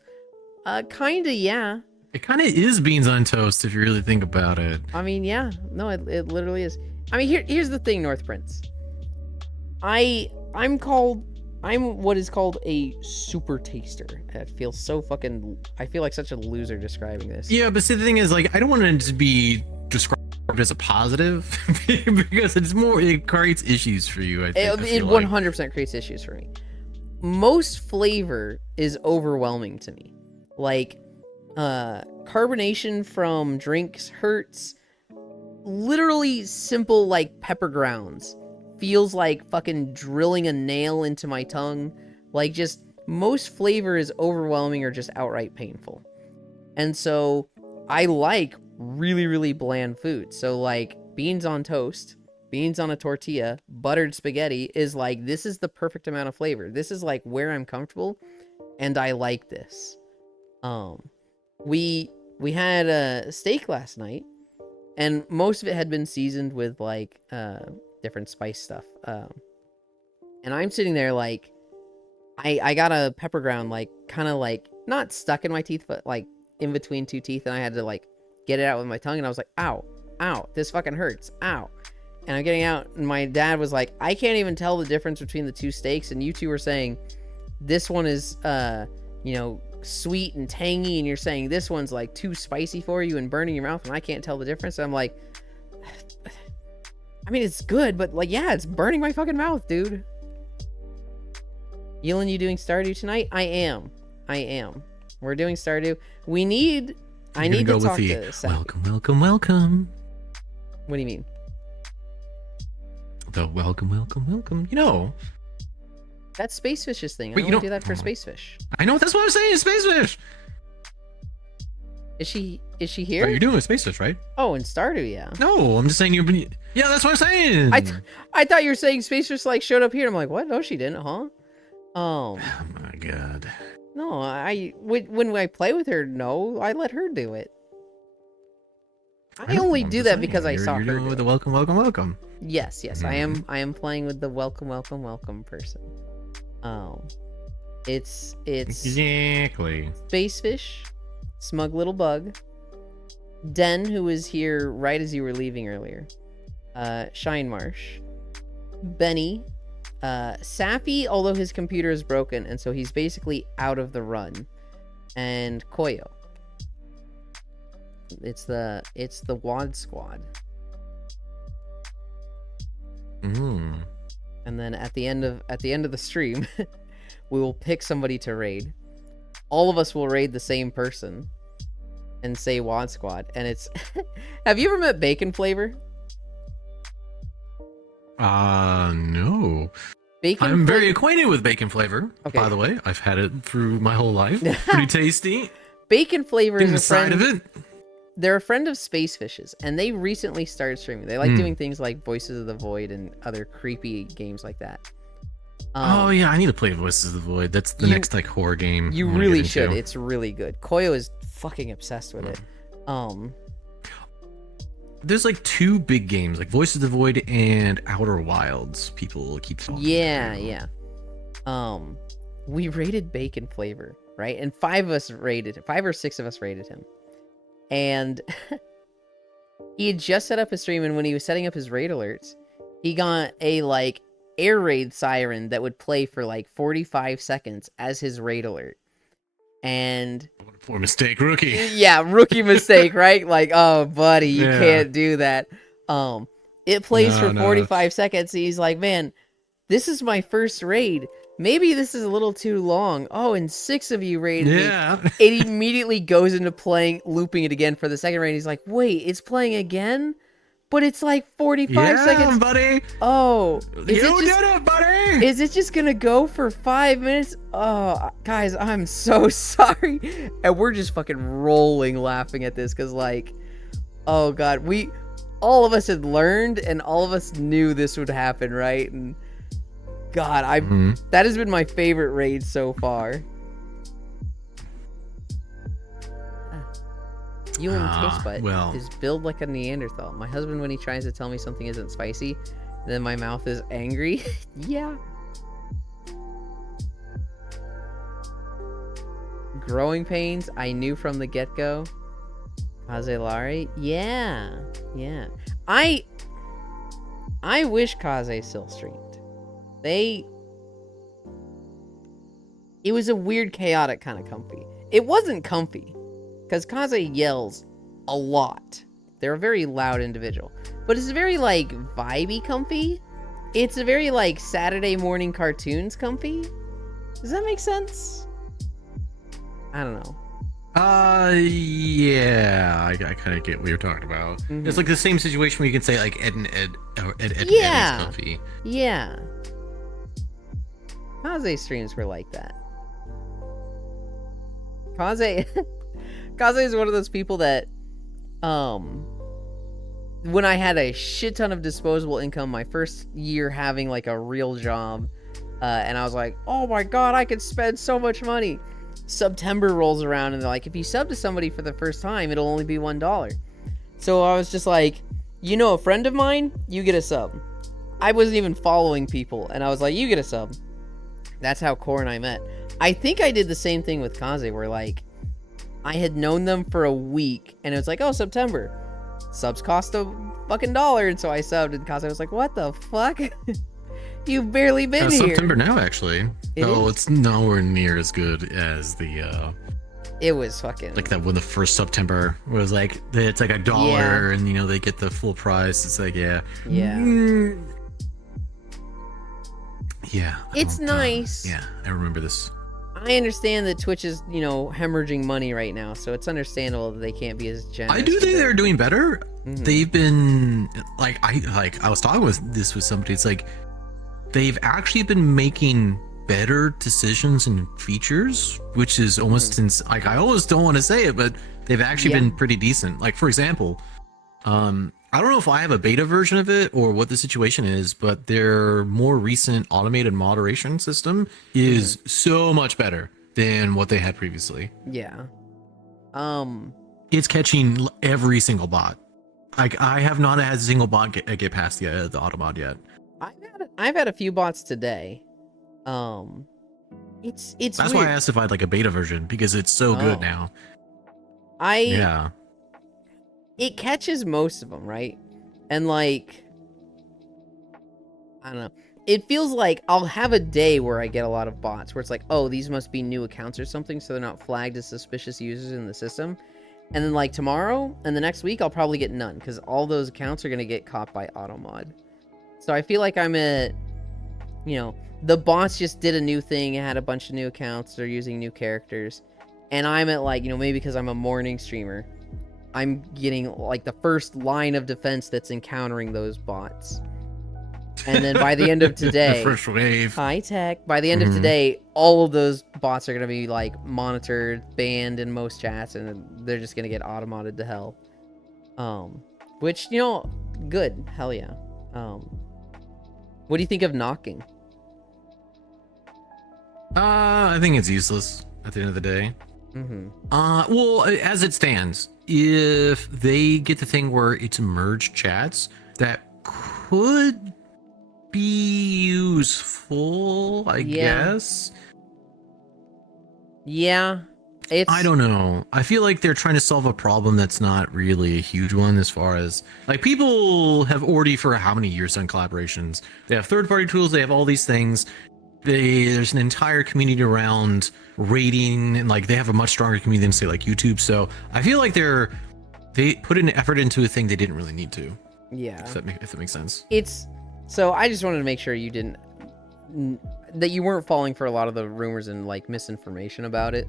Kinda, yeah. It kind of is beans on toast if you really think about it. I mean, yeah. No, it literally is. I mean, here's the thing, North Prince. I'm what is called a super taster. It feels so fucking... I feel like such a loser describing this. Yeah, but see, the thing is, like, I don't want it to be described as a positive because it creates issues for you. I think It 100% creates issues for me. Most flavor is overwhelming to me. Like, carbonation from drinks hurts. Literally simple, like, pepper grounds feels like fucking drilling a nail into my tongue. Like, just most flavor is overwhelming or just outright painful. And so I like really, really bland food. So like beans on toast, beans on a tortilla, buttered spaghetti is like, this is the perfect amount of flavor. This is like where I'm comfortable and I like this. We had a steak last night and most of it had been seasoned with like different spice stuff. And I'm sitting there like, I got a pepper ground like kind of like not stuck in my teeth, but like in between two teeth, and I had to like get it out with my tongue, and I was like, ow, ow, this fucking hurts, ow. And I'm getting out, and my dad was like, I can't even tell the difference between the two steaks, and you two were saying this one is you know, sweet and tangy, and you're saying this one's like too spicy for you and burning your mouth, and I can't tell the difference. And I'm like, I mean, it's good, but like, yeah, it's burning my fucking mouth, dude. Yulin, you doing Stardew tonight? I am. We're doing Stardew. I need to talk to Seth. Welcome. What do you mean? The welcome. You know. That's Spacefish's thing. Wait, I you only don't... do that for Spacefish. I know, that's what I'm saying, Spacefish! Is she Oh, here? you're doing a Spacefish, right? Oh, in Stardew, yeah. No, I'm just saying you've been... Yeah, that's what I'm saying! I thought you were saying Spacefish like showed up here. I'm like, what? No, she didn't, huh? Oh my god. No, when I play with her, no, I let her do it. I only do that because I saw her doing do with it. the welcome. Yes, I am playing with the welcome person. It's exactly Spacefish, Smug Little Bug, Den, who was here right as you were leaving earlier, Shine Marsh, Benny, Sappy, although his computer is broken and so he's basically out of the run, and Koyo. It's the WAD squad. Mm. And then at the end of the stream, we will pick somebody to raid. All of us will raid the same person and say WAD squad. And it's have you ever met Bacon Flavor? No. I'm very acquainted with Bacon Flavor. Okay. By the way, I've had it through my whole life. Pretty tasty. Bacon Flavor is a Inside friend of it. They're a friend of Spacefish's, and they recently started streaming. They like doing things like Voices of the Void and other creepy games like that. Oh yeah, I need to play Voices of the Void. That's the next like horror game. You I wanna really get should. into. It's really good. Koyo is fucking obsessed with it. There's like two big games, like Voices of the Void and Outer Wilds. People keep talking Yeah. We rated Bacon Flavor, right? And 5 or 6 of us rated him. And he had just set up his stream, and when he was setting up his raid alerts, he got a like air raid siren that would play for like 45 seconds as his raid alert. And Poor mistake, rookie. yeah, rookie mistake, right? Like, oh buddy, you Yeah. can't do that. It plays No, for no. 45 seconds. And he's like, man, this is my first raid. Maybe this is a little too long. Oh, and 6 of you raided me. Yeah. It immediately goes into looping it again for the second raid. He's like, wait, it's playing again? But it's like 45 Yeah, seconds. buddy. Oh, You did it, buddy. is it just gonna go for 5 minutes? Oh, guys, I'm so sorry. And we're just fucking rolling laughing at this because, like, oh god, all of us had learned and all of us knew this would happen, right? And god, that has been my favorite raid so far. Yulin Taste Bud well. is built like a Neanderthal. My husband, when he tries to tell me something isn't spicy, then my mouth is angry. Yeah. Growing pains, I knew from the get-go. Kaze. Yeah. Yeah. I wish Kaze still streamed. It was a weird, chaotic kind of comfy. It wasn't comfy. Because Kaze yells a lot. They're a very loud individual. But it's very, like, vibey comfy. It's a very, like, Saturday morning cartoons comfy. Does that make sense? I don't know. Yeah, I kind of get what you're talking about. Mm-hmm. It's like the same situation where you can say like Ed and Ed, or Ed and Yeah. Ed is comfy. Yeah. Kaze streams were like that. Kaze is one of those people that, when I had a shit ton of disposable income, my first year having like a real job, and I was like, oh my god, I could spend so much money. September rolls around and they're like, if you sub to somebody for the first time, it'll only be $1. So I was just like, you know, a friend of mine, you get a sub. I wasn't even following people, and I was like, you get a sub. That's how Core and I met. I think I did the same thing with Kaze, where like, I had known them for a week, and it was like, oh, September. Subs cost a fucking $1, and so I subbed, and Kaze was like, what the fuck? You've barely been here. September now, actually. It's nowhere near as good as the it was fucking like that when the first September was like it's like $1 Yeah. and you know they get the full price. It's like yeah. Yeah. Yeah. It's nice. Yeah, I remember this. I understand that Twitch is, you know, hemorrhaging money right now, so it's understandable that they can't be as generous. I do think they're doing better. Mhm. They've been I was talking with somebody. It's like they've actually been making better decisions and features, which is almost like I always don't want to say it, but they've actually been pretty decent. Like for example, I don't know if I have a beta version of it or what the situation is, but their more recent automated moderation system is so much better than what they had previously. Yeah. It's catching every single bot. Like I have not had a single bot get past the automod yet. I've had a few bots today. It's That's weird. why I asked if I had like a beta version because it's so good now. Yeah. It catches most of them, right? And like, I don't know. It feels like I'll have a day where I get a lot of bots where it's like, oh, these must be new accounts or something, so they're not flagged as suspicious users in the system. And then like tomorrow and the next week, I'll probably get none because all those accounts are gonna get caught by automod. So I feel like I'm at, you know, the bots just did a new thing. It had a bunch of new accounts. They're using new characters. And I'm at like, you know, maybe because I'm a morning streamer, I'm getting like the first line of defense that's encountering those bots. And then by the end of today, the first wave. high tech, by the end of today, all of those bots are going to be like monitored, banned in most chats, and they're just going to get automated to hell. Which, you know, good. Hell yeah. What do you think of knocking? I think it's useless at the end of the day. Mm-hmm. Well, as it stands, if they get the thing where it's merged chats, that could be useful, I guess. Yeah. I don't know. I feel like they're trying to solve a problem that's not really a huge one as far as like people have already for how many years done collaborations. They have third-party tools, they have all these things. There's an entire community around rating and like they have a much stronger community than say like YouTube. So I feel like they put an effort into a thing they didn't really need to. Yeah. If that makes sense. It's so I just wanted to make sure you didn't that you weren't falling for a lot of the rumors and like misinformation about it.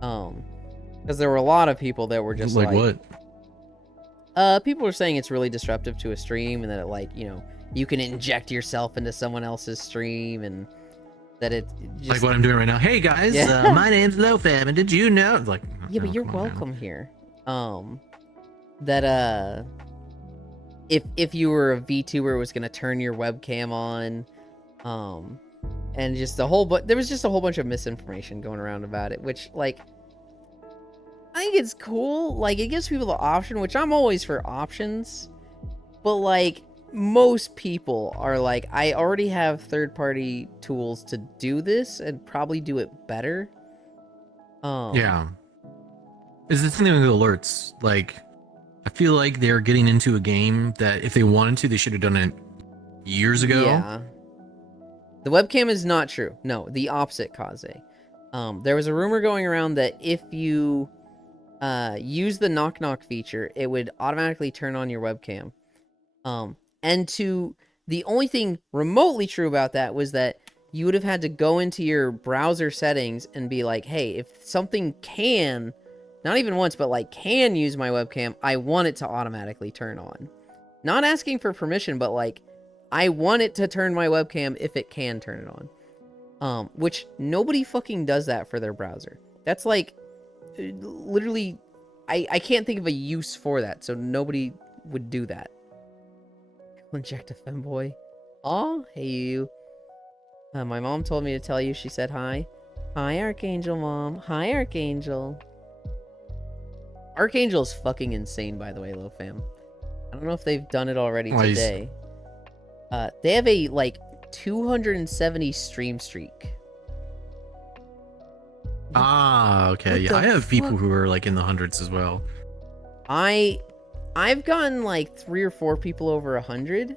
Because there were a lot of people that were just Like what? People were saying it's really disruptive to a stream and that it, like, you know, you can inject yourself into someone else's stream and that it just... Like what I'm doing right now. Hey guys, Yeah. my name's LoFam, and did you know? Like, Yeah, but oh, you're come on, man. welcome here. That if you were a VTuber, it was gonna turn your webcam on, and just a whole there was just a whole bunch of misinformation going around about it, which, like, I think it's cool. Like, it gives people the option, which I'm always for options, but like most people are like, I already have third-party tools to do this and probably do it better. Yeah. Is the thing with alerts? Like, I feel like they're getting into a game that if they wanted to, they should have done it years ago. Yeah. The webcam is not true. No, the opposite, Kaze. There was a rumor going around that if you use the knock knock feature, it would automatically turn on your webcam. And the only thing remotely true about that was that you would have had to go into your browser settings and be like, hey, if something can, not even once, but like can use my webcam, I want it to automatically turn on. Not asking for permission, but like, I want it to turn my webcam if it can turn it on. Which nobody fucking does that for their browser. That's like, literally, I can't think of a use for that, so nobody would do that. Inject a femboy. Aw, hey you. My mom told me to tell you, she said hi. Hi, Archangel Mom. Hi, Archangel. Archangel's fucking insane, by the way, LoFam. I don't know if they've done it already today. They have a, like, 270 stream streak. Ah, okay. What Yeah, the I have people fuck? who are like in the hundreds as well. I've gotten like 3 or 4 people over 100,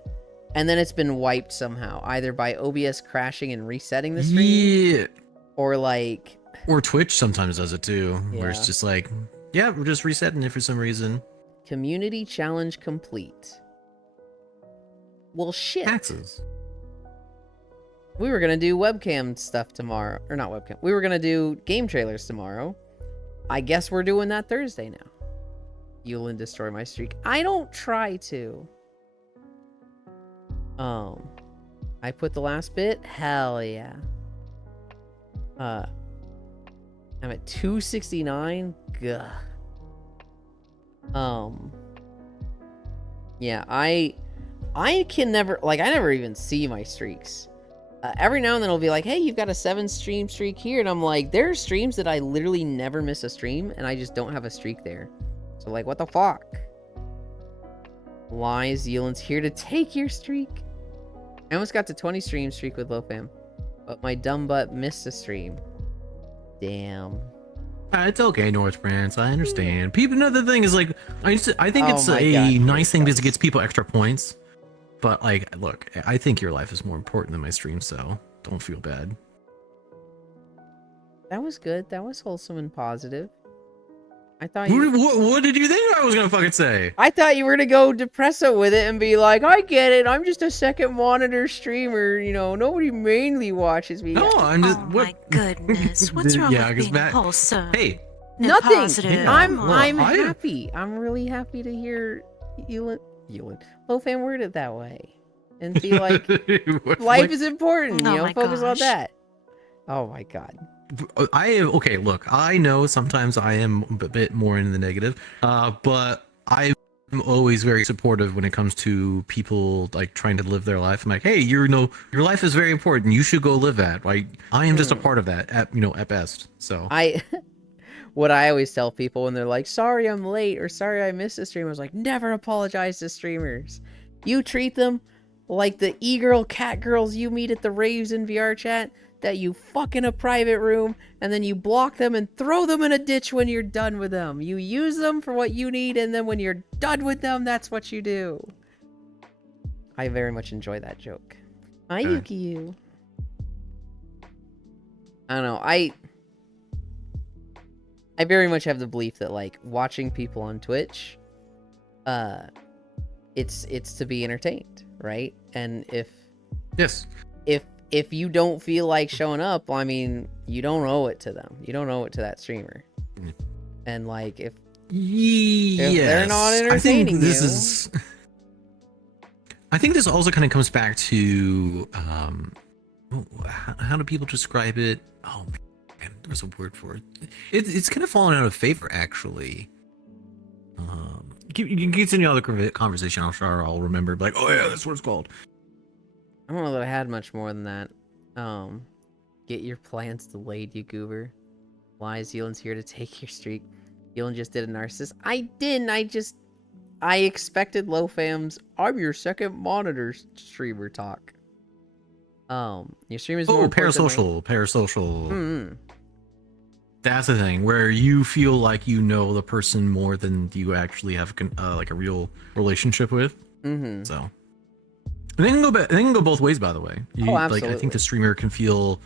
and then it's been wiped somehow, either by OBS crashing and resetting the stream, Yeah. or like... Or Twitch sometimes does it too, where it's Yeah. just like, yeah, we're just resetting it for some reason. Community challenge complete. Well, shit. Taxes. We were gonna do webcam stuff tomorrow. Or not webcam. We were gonna do game trailers tomorrow. I guess we're doing that Thursday now. Yulin destroy my streak. I don't try to. I put the last bit? Hell yeah. I'm at 269? Gah. Yeah, I can never, like, I never even see my streaks. Every now and then it'll be like, hey, you've got a 7 stream streak here. And I'm like, there are streams that I literally never miss a stream, and I just don't have a streak there. So, like, what the fuck? Lies, Yulin's here to take your streak. I almost got to 20 stream streak with LoFam, but my dumb butt missed a stream. Damn. It's okay, North France. I understand. People. Another thing is like, I think Oh it's my a God, nice thing because it Chris. gets people extra points. But like, look, I think your life is more important than my stream, so don't feel bad. That was good. That was wholesome and positive. I thought What did you think I was gonna fucking say? I thought you were gonna go depresso with it and be like, I get it. I'm just a second monitor streamer. You know, nobody mainly watches me. No, I'm just. Oh what? my goodness. What's wrong Yeah, with 'cause being Matt- wholesome? Hey, and Nothing. positive? Yeah, I'm well, I'm I- happy. I'm really happy to hear Yulin LoFam word it that way, and be like, what- life like, is important. Oh You know, my focus on gosh. that. Oh my god. okay. Look, I know sometimes I am a bit more in the negative, but I'm always very supportive when it comes to people like trying to live their life. I'm like, hey, your life is very important. You should go live that. Like, I am just a part of that. At best. So What I always tell people when they're like, sorry I'm late or sorry I missed a stream, I was like, never apologize to streamers. You treat them like the e-girl cat girls you meet at the raves in VR chat that you fuck in a private room and then you block them and throw them in a ditch when you're done with them. You use them for what you need, and then when you're done with them, that's what you do. I very much enjoy that joke. Hi, Okay. Yuki you. I don't know. I very much have the belief that, like, watching people on Twitch it's to be entertained, right? And Yes. if you don't feel like showing up, well, I mean, you don't owe it to them. You don't owe it to that streamer. Mm. And like if Yes. they're not I think entertaining this you- is. I think this also kind of comes back to how do people describe it? Oh man, there's a word for it. It's kind of fallen out of favor, actually. You can continue the conversation. I'm sure I'll remember. Like, oh yeah, that's what it's called. I don't know that I had much more than that. Get your plans delayed, you goober. Lies, Yulin's here to take your streak. Yulin just did a narcissist. I didn't. I expected low fams. I'm your second monitor streamer talk. Your stream is more Oh, important than my- parasocial. Mm-mm. That's the thing where you feel like you know the person more than you actually have like a real relationship with. Mm-hmm. So and they can go they can go both ways, by the way. Oh, Like I absolutely. think the streamer can feel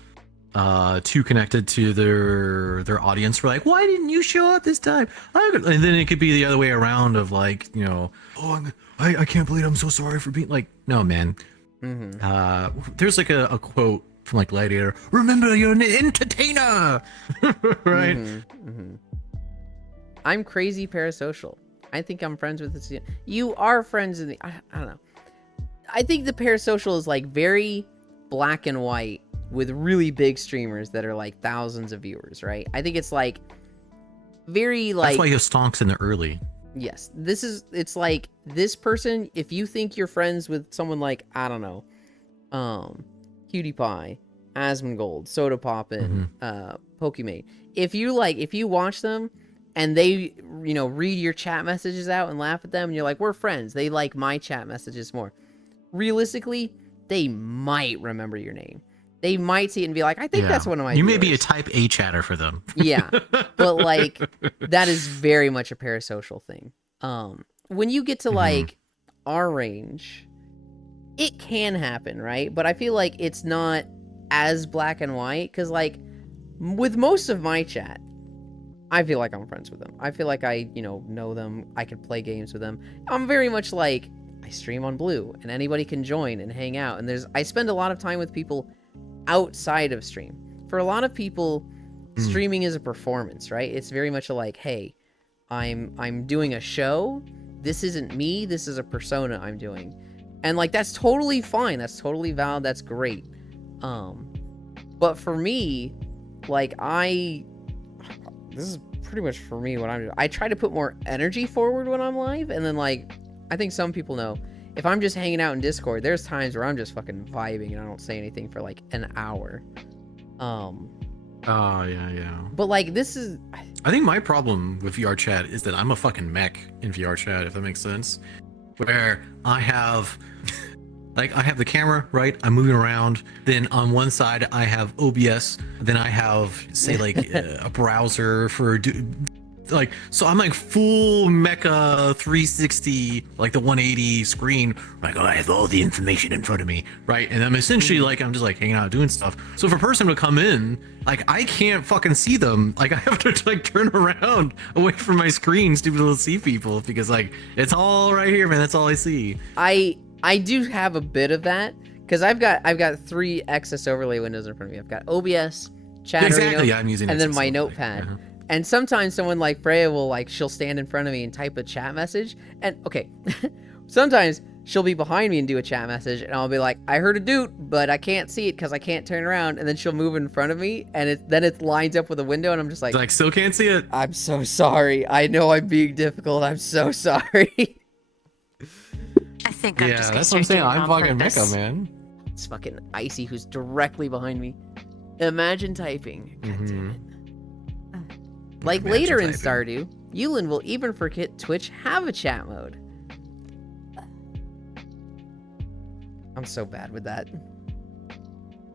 too connected to their audience for like, why didn't you show up this time? And then it could be the other way around of like, you know, oh, I can't believe I'm so sorry for being like, no man. Mm-hmm. There's like a quote from like Gladiator, remember you're an entertainer. Right. Mm-hmm. I'm crazy parasocial. I think I'm friends with this. You are friends in the. I don't know. I think the parasocial is like very black and white with really big streamers that are like thousands of viewers, right? I think it's like very like. That's why he has stonks in the early. Yes, it's like this person. If you think you're friends with someone like, I don't know, Cutie Pie, Asmongold, Soda Poppin', Pokimane. If you watch them and they, you know, read your chat messages out and laugh at them, and you're like, we're friends. They like my chat messages more. Realistically, they might remember your name. They might see it and be like, I think that's one of my. You may be a viewers. type A chatter for them. Yeah, but like that is very much a parasocial thing. When you get to like our range, it can happen, right? But I feel like it's not as black and white because like with most of my chat, I feel like I'm friends with them. I feel like I, you know them. I can play games with them. I'm very much like I stream on Blue and anybody can join and hang out. And I spend a lot of time with people outside of stream. For a lot of people, streaming is a performance, right? It's very much like, hey, I'm doing a show. This isn't me. This is a persona I'm doing. And like that's totally fine. That's totally valid. That's great. But for me, like this is pretty much for me what I'm doing. I try to put more energy forward when I'm live, and then like I think some people know if I'm just hanging out in Discord, there's times where I'm just fucking vibing and I don't say anything for like an hour. Oh yeah. But like this is I think my problem with VR chat is that I'm a fucking mech in VR chat, if that makes sense. Where I have like I have the camera, right? I'm moving around. Then on one side I have OBS. Then I have say like a browser for like, so I'm like full mecha 360, like the 180 screen. Like, oh, I have all the information in front of me, right? And I'm essentially like, I'm just like hanging out doing stuff. So for a person to come in, like, I can't fucking see them. Like, I have to like turn around away from my screens to be able to see people because like it's all right here, man. That's all I see. I do have a bit of that because I've got 3 Access overlay windows in front of me. I've got OBS, Chat, Exactly. Yeah, I'm using and then Access my overlay. notepad. Uh-huh. And sometimes someone like Freya will like, she'll stand in front of me and type a chat message. And okay, sometimes she'll be behind me and do a chat message and I'll be like, I heard a doot, but I can't see it because I can't turn around. And then she'll move in front of me and then it lines up with a window and I'm just like, Still can't see it. I'm so sorry. I know I'm being difficult. I'm so sorry. I think I'm Yeah, just gonna that's what I'm start saying. doing it I'm on fucking purpose. mecha, man. It's fucking Icy who's directly behind me. Imagine typing. God damn it. Like Imagine later in typing. Stardew, Yulin will even forget Twitch have a chat mode. I'm so bad with that.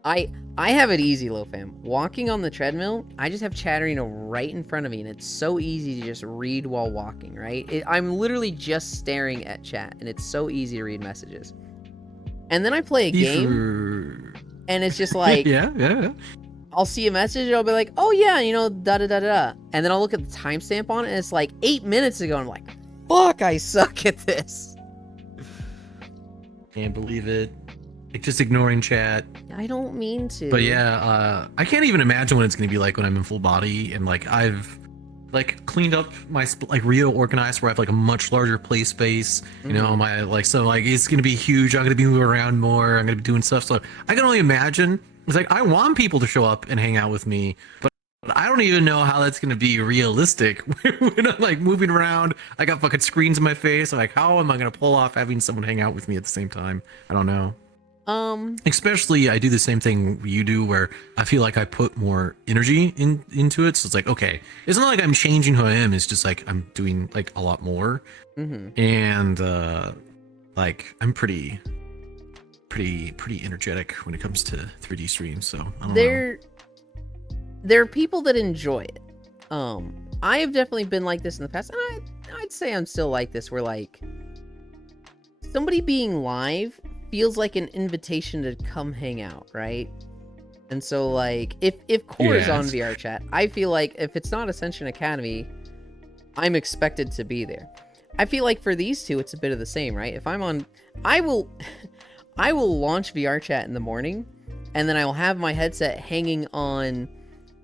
I have it easy, low fam. Walking on the treadmill, I just have Chatterino right in front of me, and it's so easy to just read while walking, right? I'm literally just staring at chat, and it's so easy to read messages. And then I play a game, and it's just like, yeah. I'll see a message and I'll be like, oh yeah, you know, da-da-da-da. And then I'll look at the timestamp on it and it's like 8 minutes ago and I'm like, fuck, I suck at this. Can't believe it. Like, just ignoring chat. I don't mean to. But yeah, I can't even imagine what it's gonna be like when I'm in full body and like I've like cleaned up my like reorganized where I have like a much larger play space. You know, my like so like it's gonna be huge. I'm gonna be moving around more. I'm gonna be doing stuff. So I can only imagine. It's like I want people to show up and hang out with me, but I don't even know how that's gonna be realistic when I'm like moving around. I got fucking screens in my face. I'm like, how am I gonna pull off having someone hang out with me at the same time? I don't know. Especially I do the same thing you do where I feel like I put more energy into it. So it's like, okay, it's not like I'm changing who I am. It's just like I'm doing like a lot more. And like I'm pretty energetic when it comes to 3D streams. So I don't know. There are people that enjoy it. I have definitely been like this in the past, and I'd say I'm still like this, where like somebody being live feels like an invitation to come hang out, right? And so like if Core is on VR chat, I feel like if it's not Ascension Academy, I'm expected to be there. I feel like for these two, it's a bit of the same, right? If I'm on, I will launch VR chat in the morning, and then I will have my headset hanging on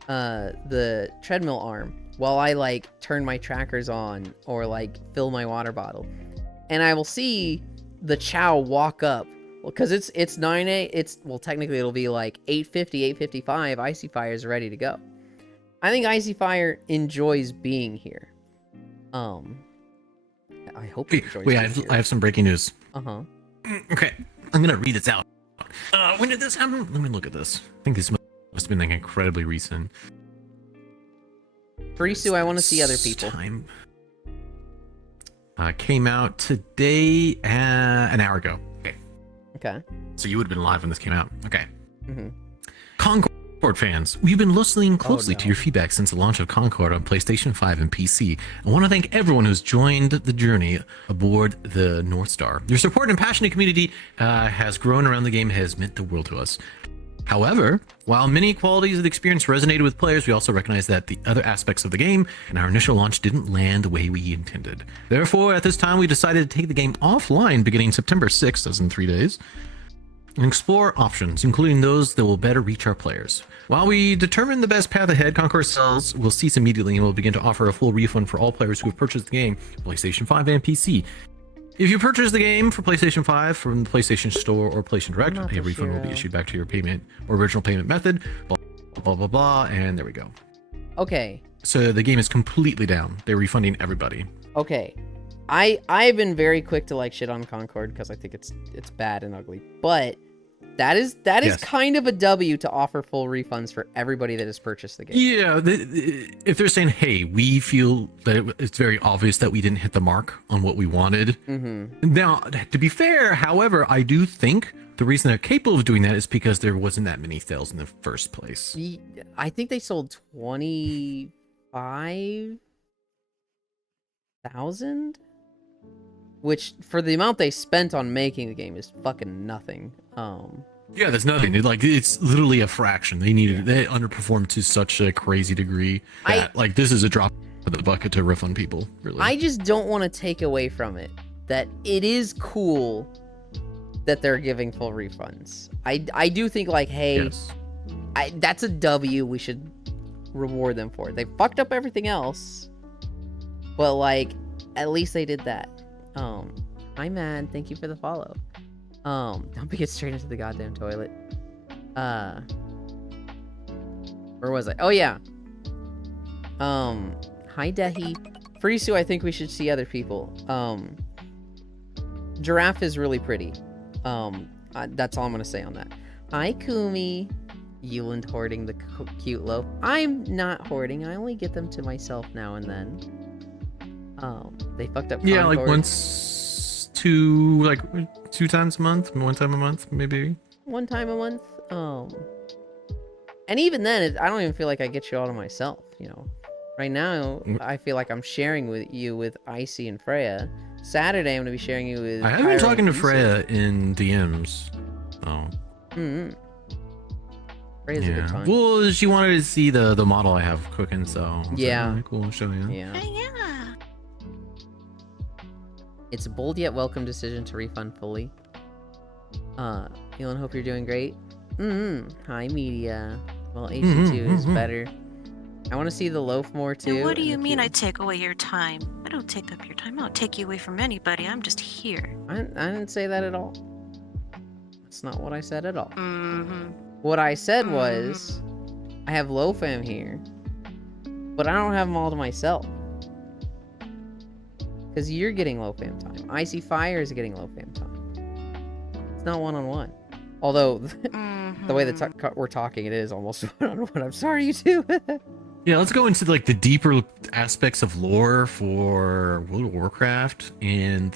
the treadmill arm while I like turn my trackers on or like fill my water bottle, and I will see the Chow walk up. Well, because it's 9 well, technically it'll be like 8:50, 8:55. Icy Fire is ready to go. I think Icy Fire enjoys being here. I hope he enjoys. Wait, I have some breaking news. Okay, I'm gonna read this out. When did this happen? Let me look at this. I think this must have been like incredibly recent. Furisu, I want to see other people. Time came out today, an hour ago. Okay. So you would have been live when this came out. Okay. Concord fans, we've been listening closely to your feedback since the launch of Concord on PlayStation 5 and PC. I want to thank everyone who's joined the journey aboard the North Star. Your support and passionate community has grown around the game, has meant the world to us. However, while many qualities of the experience resonated with players, we also recognize that the other aspects of the game and our initial launch didn't land the way we intended. Therefore, at this time, we decided to take the game offline beginning September 6th, as in 3 days, and explore options, including those that will better reach our players. While we determine the best path ahead, Concord sales will cease immediately and will begin to offer a full refund for all players who have purchased the game, PlayStation 5 and PC. If you purchase the game for PlayStation 5 from the PlayStation Store or PlayStation Direct, a refund will be issued back to your payment or original payment method, blah, blah, blah, blah, and there we go. Okay. So the game is completely down. They're refunding everybody. Okay. I've been very quick to like shit on Concord because I think it's bad and ugly. But that is kind of a W to offer full refunds for everybody that has purchased the game. Yeah, if they're saying, hey, we feel that it's very obvious that we didn't hit the mark on what we wanted. Now, to be fair, however, I do think the reason they're capable of doing that is because there wasn't that many sales in the first place. I think they sold 25,000, which for the amount they spent on making the game is fucking nothing. Yeah, there's nothing. It's literally a fraction. They underperformed to such a crazy degree that like this is a drop in the bucket to refund people. Really, I just don't want to take away from it that it is cool that they're giving full refunds. I do think like, hey, that's a W. We should reward them for it. They fucked up everything else, but like at least they did that. Hi man, thank you for the follow. Don't get straight into the goddamn toilet. Where was I? Oh yeah. Hi Dehi. Furisu, I think we should see other people. Giraffe is really pretty. That's all I'm gonna say on that. Hi Kumi. Euland hoarding the cute loaf. I'm not hoarding. I only get them to myself now and then. They fucked up. Yeah, Concord. Like two times a month, one time a month, maybe. One time a month. And even then, I don't even feel like I get you all to myself. You know, right now I feel like I'm sharing with you with Icy and Freya. Saturday I'm gonna be sharing you with. I have been talking to Freya in DMs. Oh. Freya's a good time. Well, she wanted to see the model I have cooking, so yeah, like, cool. I'll show you. Yeah. Yeah. It's a bold yet welcome decision to refund fully. Elon, hope you're doing great. Hi, media. Well, HC2 is better. I want to see the loaf more too. And what do in you the mean queue. I take away your time? I don't take up your time. I don't take you away from anybody. I'm just here. I didn't say that at all. That's not what I said at all. Mm-hmm. What I said was, I have low fam here, but I don't have them all to myself. Because you're getting low fam time. Icy Fire is getting low fam time. It's not one-on-one. Although, the way that we're talking, it is almost one-on-one. I'm sorry, you two. Yeah, let's go into like the deeper aspects of lore for World of Warcraft and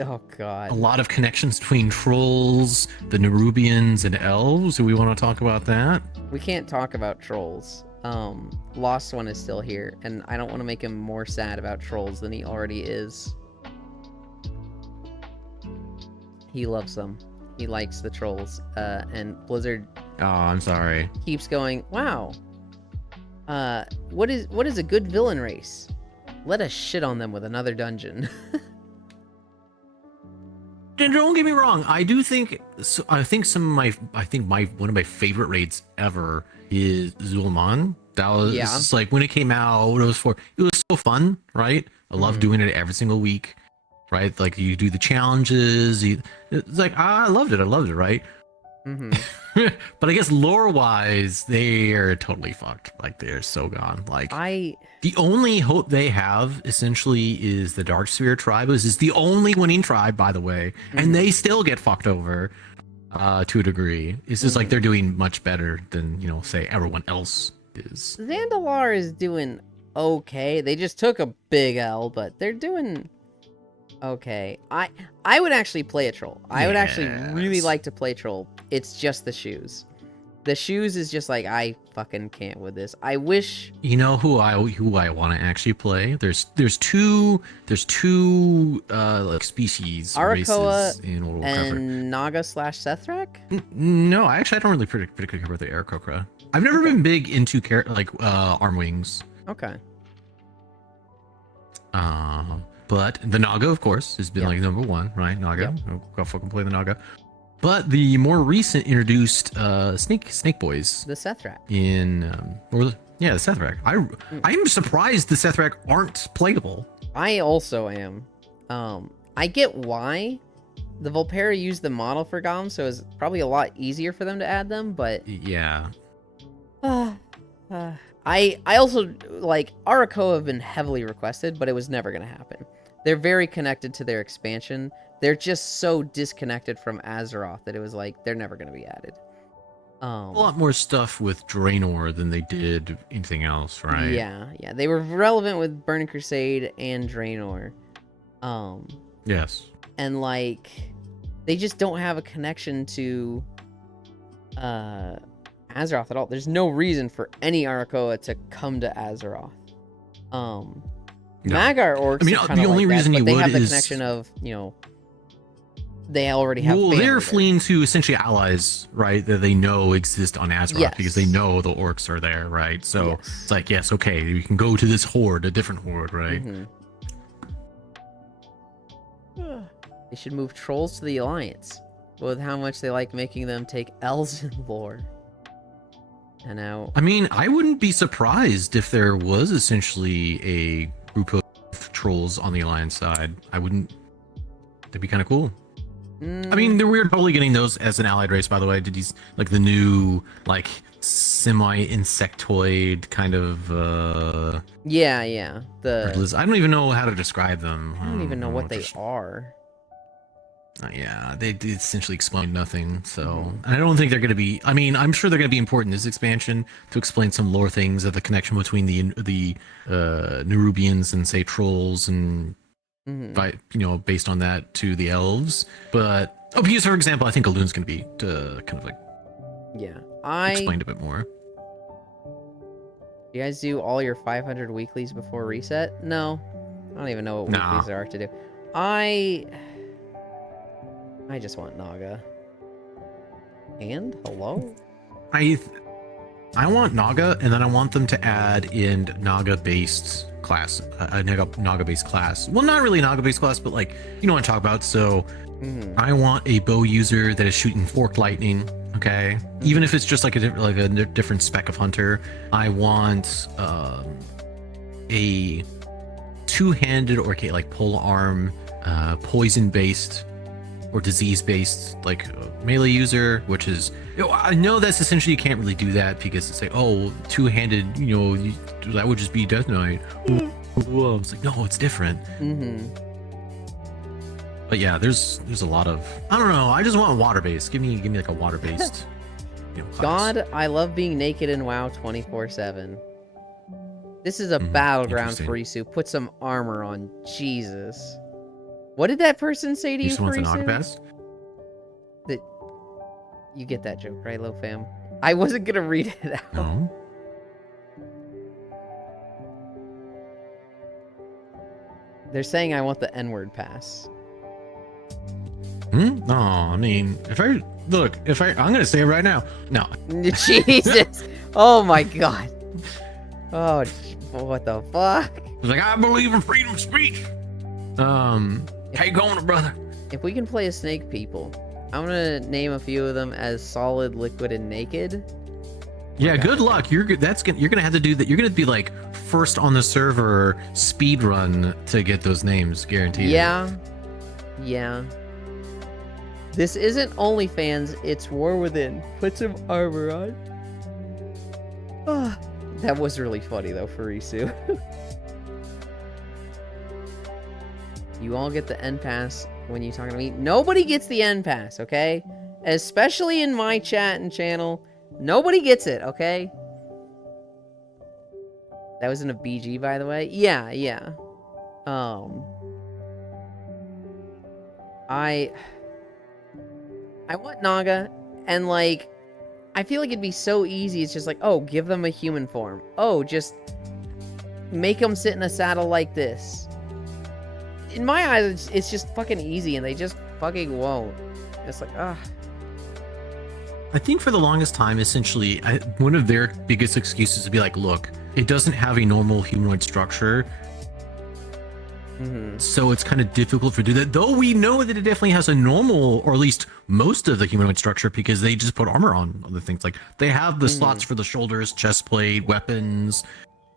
Oh, God. a lot of connections between trolls, the Nerubians, and elves. Do we want to talk about that? We can't talk about trolls. Lost One is still here, and I don't want to make him more sad about trolls than he already is. He loves them. He likes the trolls. And Blizzard Oh, I'm sorry. keeps going, wow. What is a good villain race? Let us shit on them with another dungeon. Don't get me wrong. I do think. So I think one of my favorite raids ever is Zul'Aman. That was just like when it came out. What it was so fun, right? I love doing it every single week, right? Like you do the challenges. It's like I loved it. Right? But I guess lore-wise, they are totally fucked. Like they're so gone. Like the only hope they have essentially is the Darksphere tribe. This is the only winning tribe, by the way, and they still get fucked over to a degree. It's just like they're doing much better than say everyone else is. Zandalar is doing okay. They just took a big L, but they're doing okay. I would actually play a troll. I would actually really like to play troll. It's just the shoes. The shoes is just like I fucking can't with this. I wish who I want to actually play. There's two like species Arakoa races in World of Warcraft. and Naga/Sethrak. No, I don't really particularly care about the Aarakocra. I've never been big into arm wings. Okay. But the Naga, of course, has been like number one, right? Naga, go fucking play the Naga. But the more recent introduced Snake Boys, The Sethrak. the Sethrak. I'm surprised the Sethrak aren't playable. I also am. I get why the Volpera used the model for Gom, so it's probably a lot easier for them to add them, but Yeah. I also like Arakoa have been heavily requested, but it was never gonna happen. They're very connected to their expansion. They're just so disconnected from Azeroth that it was like they're never gonna be added. A lot more stuff with Draenor than they did anything else, right? Yeah. They were relevant with Burning Crusade and Draenor. Yes. And like they just don't have a connection to Azeroth at all. There's no reason for any Arakoa to come to Azeroth. Magar orcs. I mean, are the only like reason that, you but they would have the is connection of they already have. Well, family they're there. fleeing to essentially allies, right? That they know exist on Azeroth because they know the orcs are there, right? So it's like, yes, okay, we can go to this horde, a different horde, right? They should move trolls to the Alliance. With how much they like making them take L's in lore. And now, I mean, I wouldn't be surprised if there was essentially a group of trolls on the Alliance side. I wouldn't. That'd be kind of cool. I mean, we're totally getting those as an allied race, by the way. Did these like the new like semi-insectoid kind of the I don't even know how to describe them. I don't even know what they are. Yeah, they essentially explain nothing. So I don't think they're going to be. I mean, I'm sure they're going to be important in this expansion to explain some lore things of the connection between the Nerubians and say trolls and based on that to the elves. But because for example, I think Elun's going to be kind of like explained a bit more. You guys do all your 500 weeklies before reset? No, I don't even know what weeklies there are to do. I just want Naga. And hello? I want Naga, and then I want them to add in Naga-based class, a Naga-based class. Well, not really Naga-based class, but like, you know what I'm talking about. So Mhm. I want a bow user that is shooting forked lightning. Okay, even if it's just like a different spec of hunter. I want a two-handed or okay, like pole arm, poison-based or disease-based like melee user, which is I know that's essentially you can't really do that because it's like two-handed, that would just be Death Knight. Whoa, it's like no, it's different. Mhm. But yeah, there's a lot of I don't know. I just want water-based. Give me like a water-based. Class. God, I love being naked in WoW 24/7. This is a battleground for interesting. Risu. Put some armor on. Jesus. What did that person say to You you, just want the Farisu? Nagapass? That you get that joke, right, Low Fam? I wasn't gonna read it out. No. They're saying I want the N-word pass. No, I mean, I'm gonna say it right now. No, Jesus. Oh my God. Oh, what the fuck? it's like I believe in freedom of speech. How you going, brother? If we can play as snake people, I'm gonna name a few of them as Solid, Liquid, and Naked. Yeah, good luck. You're gonna have to do that. You're gonna be like first on the server speed run to get those names guaranteed. Yeah. Yeah. This isn't OnlyFans, it's War Within. Put some armor on. Ah, that was really funny though, Farisu. You all get the N pass when you talking to me. Nobody gets the N pass, okay? Especially in my chat and channel. Nobody gets it, okay? That was in a BG, by the way. Yeah. I want Naga, and like, I feel like it'd be so easy. It's just like, oh, give them a human form. Oh, just make them sit in a saddle like this. In my eyes, it's just fucking easy, and they just fucking won't. It's like, ah. I think for the longest time, essentially, one of their biggest excuses to be like, look, it doesn't have a normal humanoid structure. So it's kind of difficult for do that, though we know that it definitely has a normal, or at least most of the humanoid structure, because they just put armor on other things. Like they have the slots for the shoulders, chest plate, weapons.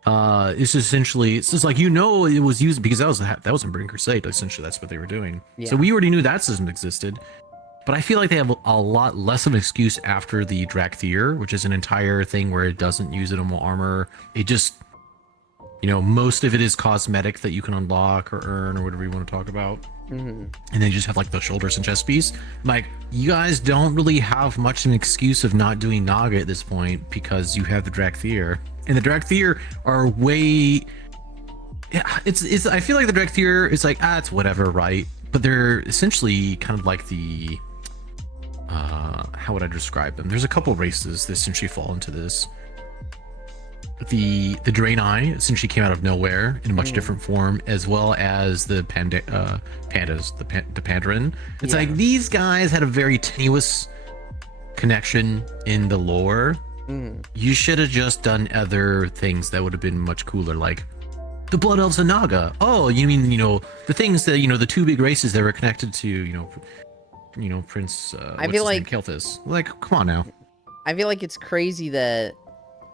It's just like it was used because that was in Burning Crusade. Essentially, that's what they were doing. Yeah. So we already knew that system existed. But I feel like they have a lot less of an excuse after the Drakthir, which is an entire thing where it doesn't use normal armor. It just most of it is cosmetic that you can unlock or earn or whatever you want to talk about. And then you just have like the shoulders and chest piece. Like, you guys don't really have much of an excuse of not doing Naga at this point because you have the Drakthir. And the Drakthir are way... Yeah, it's. I feel like the Drakthir is like, it's whatever, right? But they're essentially kind of like the... how would I describe them? There's a couple races that essentially fall into this. The Draenei essentially came out of nowhere in a much different form, as well as the pandas, the Pandaren. It's like these guys had a very tenuous connection in the lore. You should have just done other things that would have been much cooler, like the Blood Elves and Naga. Oh, you mean the things that the two big races that were connected to Prince. I feel like Kelthus. Like, come on now. I feel like it's crazy that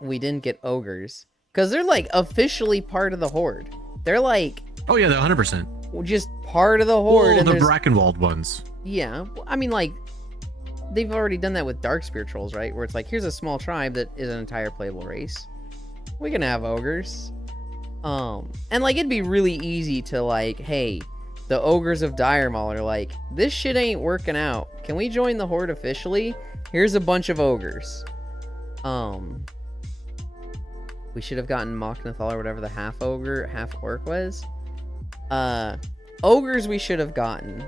we didn't get ogres, because they're like officially part of the Horde. They're like, oh yeah, they're 100% just part of the Horde. and the Brackenwald ones. Yeah, I mean, like, they've already done that with Darkspear Trolls, right? Where it's like, here's a small tribe that is an entire playable race. We can have ogres. And like, it'd be really easy to like, hey, the ogres of Dire Maul are like, this shit ain't working out. Can we join the Horde officially? Here's a bunch of ogres. We should have gotten Mok'Nathal or whatever the half ogre, half orc was. Ogres we should have gotten.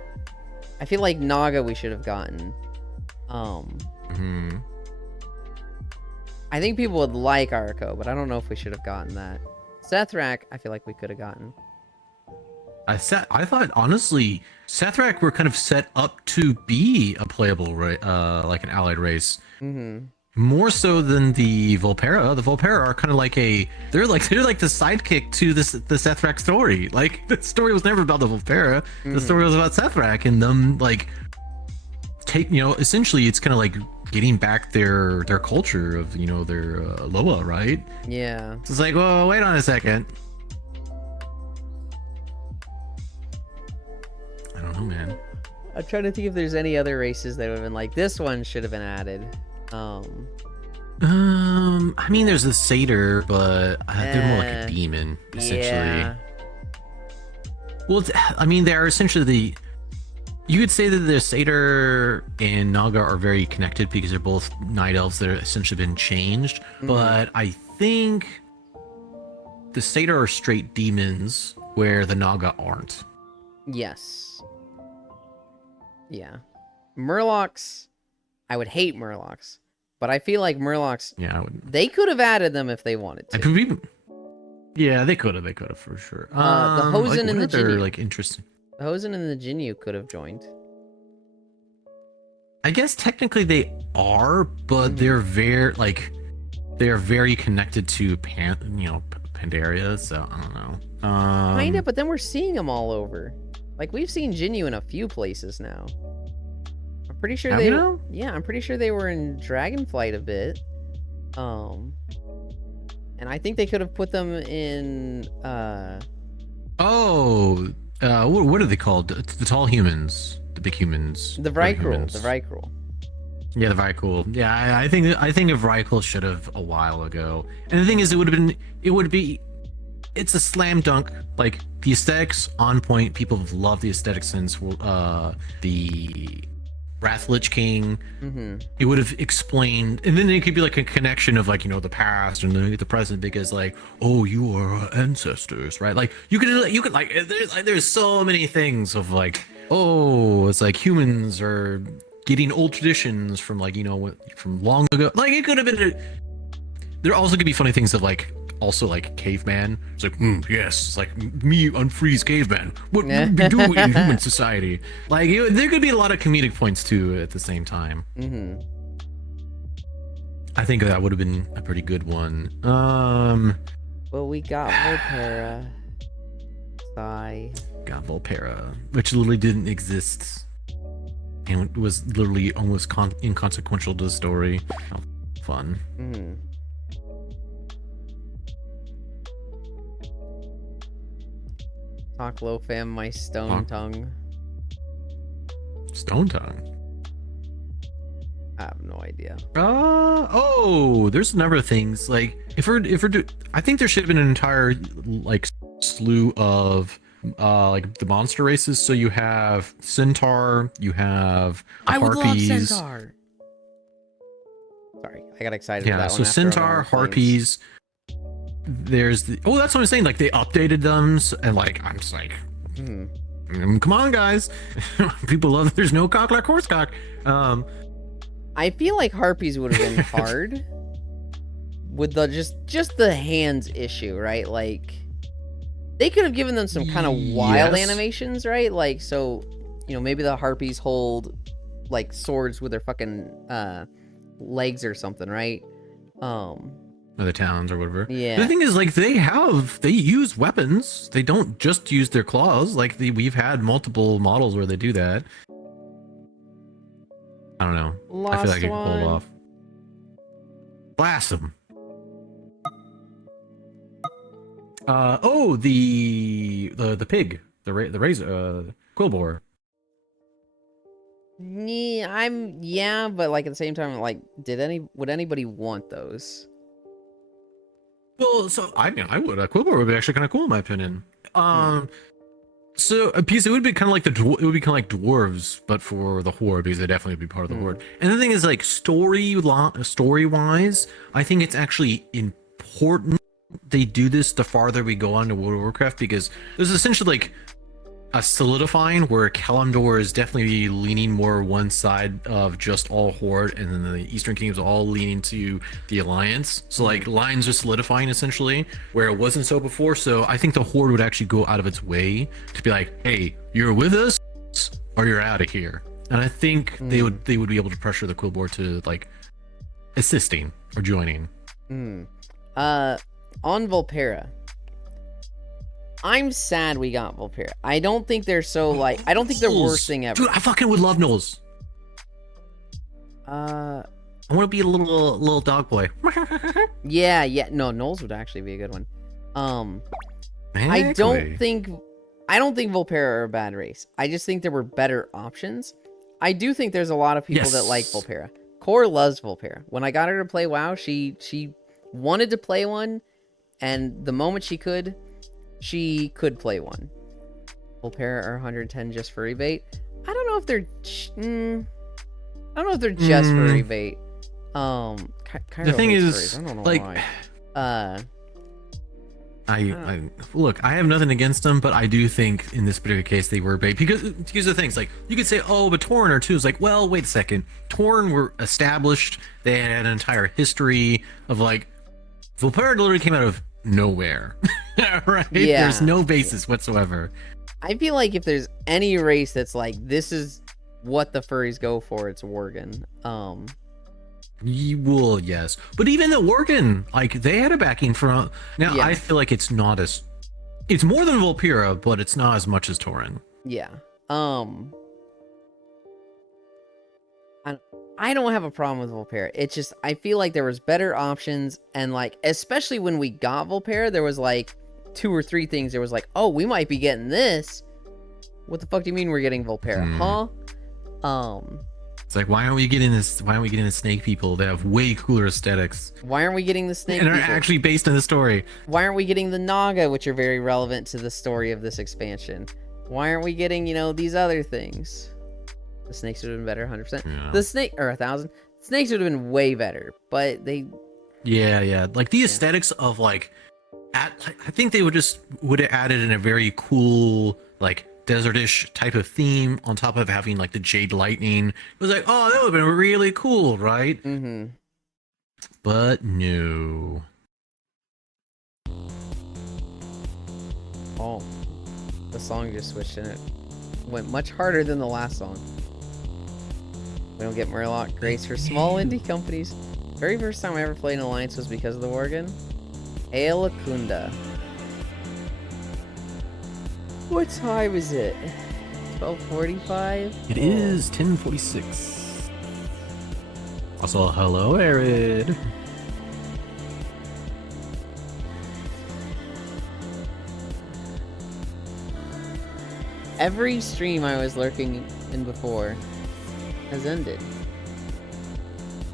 I feel like Naga we should have gotten. I think people would like Arako, but I don't know if we should have gotten that. Sethrak, I feel like we could have gotten. I thought honestly, Sethrak were kind of set up to be a playable like an allied race. more so than the Volpera. The Volpera are kind of like they're like the sidekick to the Sethrak story. Like the story was never about the Volpera. The story was about Sethrak and them like essentially it's kind of like getting back their culture of their Loa, right? Yeah. So it's like, well, wait on a second. I don't know, man. I'm trying to think if there's any other races that would have been like, this one should have been added. I mean, there's a satyr, but they're more like a demon, essentially. Yeah. Well, I mean, they are essentially you could say that the satyr and Naga are very connected because they're both night elves that have essentially been changed. But I think the satyr are straight demons, where the Naga aren't. Yes. Yeah. Murlocs, I would hate Murlocs, but I feel like Murlocs, Yeah, I would. they could have added them if they wanted to. Yeah, they could have for sure. The Hosen and the Jinyu. Jinyu. Like interesting. The Hosen and the Jinyu could have joined. I guess technically they are, but they're very connected to Pandaria, so I don't know. Kinda, but then we're seeing them all over. Like, we've seen Jinyu in a few places now. I'm pretty sure Have they we now? Yeah, I'm pretty sure they were in Dragonflight a bit. And I think they could have put them in what are they called? The tall humans, the big humans, the big Vrykul. humans. The Vrykul. Yeah, the Vrykul. Yeah, I think of Vrykul should have a while ago. And the thing is, it's a slam dunk. Like the aesthetics on point. People have loved the aesthetics since the Wrath Lich King. It would have explained, and then it could be like a connection of like the past and then the present, because like, oh, you are our ancestors, right? Like you could like there's so many things of like, oh, it's like humans are getting old traditions from like from long ago. Like it could have been. There also could be funny things of like. Also like caveman. It's like, yes, it's like me unfreeze caveman. What would we do in human society? Like there could be a lot of comedic points too at the same time. I think that would have been a pretty good one. Well, we got Volpera. Sigh. Got Volpera, which literally didn't exist and was literally almost inconsequential to the story. Oh, fun. Talk low, fam, my stone tongue. Stone tongue. I have no idea. There's a number of things. Like if we're I think there should have been an entire like slew of like the monster races. So you have Centaur, you have I would Harpies. love Centaur. Sorry, I got excited. Yeah, with that so one after Centaur, Harpies. There's that's what I'm saying. Like they updated them, and like I'm just like, come on, guys. People love that there's no cock like horse cock. I feel like Harpies would have been hard with the just the hands issue, right? Like they could have given them some kind of wild animations, right? Like so, maybe the Harpies hold like swords with their fucking legs or something, right? The towns or whatever. Yeah. The thing is, like, they use weapons. They don't just use their claws. Like, we've had multiple models where they do that. I don't know. I feel like I can pull it off. Blast them. The pig, the razor, Quillbore. Yeah, but like at the same time, like, would anybody want those? Well, so I would. Quillbore would be actually kind of cool in my opinion. So a piece it would be kind of like it would be kind of like dwarves, but for the horde, because they definitely would be part of the horde. And the thing is, like story wise, I think it's actually important they do this the farther we go on to World of Warcraft, because there's essentially like a solidifying where Kalimdor is definitely leaning more one side of just all horde, and then the Eastern Kingdoms are all leaning to the Alliance. So like lines are solidifying essentially where it wasn't so before. So I think the horde would actually go out of its way to be like, hey, you're with us or you're out of here. And I think they would be able to pressure the Quillbore to like assisting or joining. On Volpera. I'm sad we got Volpera. I don't think they're so like. I don't think they're worst thing ever. Dude, I fucking would love Knowles. Uh, I want to be a little dog boy. yeah. No, Knowles would actually be a good one. I don't think Volpera are a bad race. I just think there were better options. I do think there's a lot of people that like Volpera. Core loves Volpera. When I got her to play WoW, she wanted to play one, and the moment she could play one. Volpera are 110 just for rebate. I don't know if they're just for rebate. The thing is, I don't know like, why. I look, I have nothing against them, but I do think in this particular case they were bait, because here's the things, like, you could say, oh, but Torn are too. It's like, well, wait a second. Torn were established. They had an entire history of, like, Volpera literally came out of nowhere. Right? Yeah. There's no basis whatsoever. I feel like if there's any race that's like, this is what the furries go for, it's Worgen. You will, yes, but even the Worgen, like, they had a backing from. Now Yeah. I feel like it's not as, it's more than Volpera, but it's not as much as Tauren. Yeah. I don't have a problem with Volpera. It's just, I feel like there was better options, and like, especially when we got Volpera, there was like 2 or 3 things. There was like, oh, we might be getting this. What the fuck do you mean we're getting Volpera? Huh? It's like, why aren't we getting this? Why aren't we getting the snake people that have way cooler aesthetics Why aren't we getting the snake and are people? actually based on the story? Why aren't we getting the Naga, which are very relevant to the story of this expansion? Why aren't we getting, these other things? The snakes would have been better, 100%. Yeah. The snake, or 1,000. Snakes would have been way better, but they... Yeah. Like, the aesthetics of, like, I think they would have added in a very cool, like, desertish type of theme on top of having, like, the Jade Lightning. It was like, oh, that would have been really cool, right? Mm-hmm. But no. Oh, the song just switched and it went much harder than the last song. We don't get Murloc Grace for small indie companies. Very first time I ever played an Alliance was because of the Worgen. Aelakunda. What time is it? 12:45? It is 10:46. Also, hello, Arid. Every stream I was lurking in before has ended.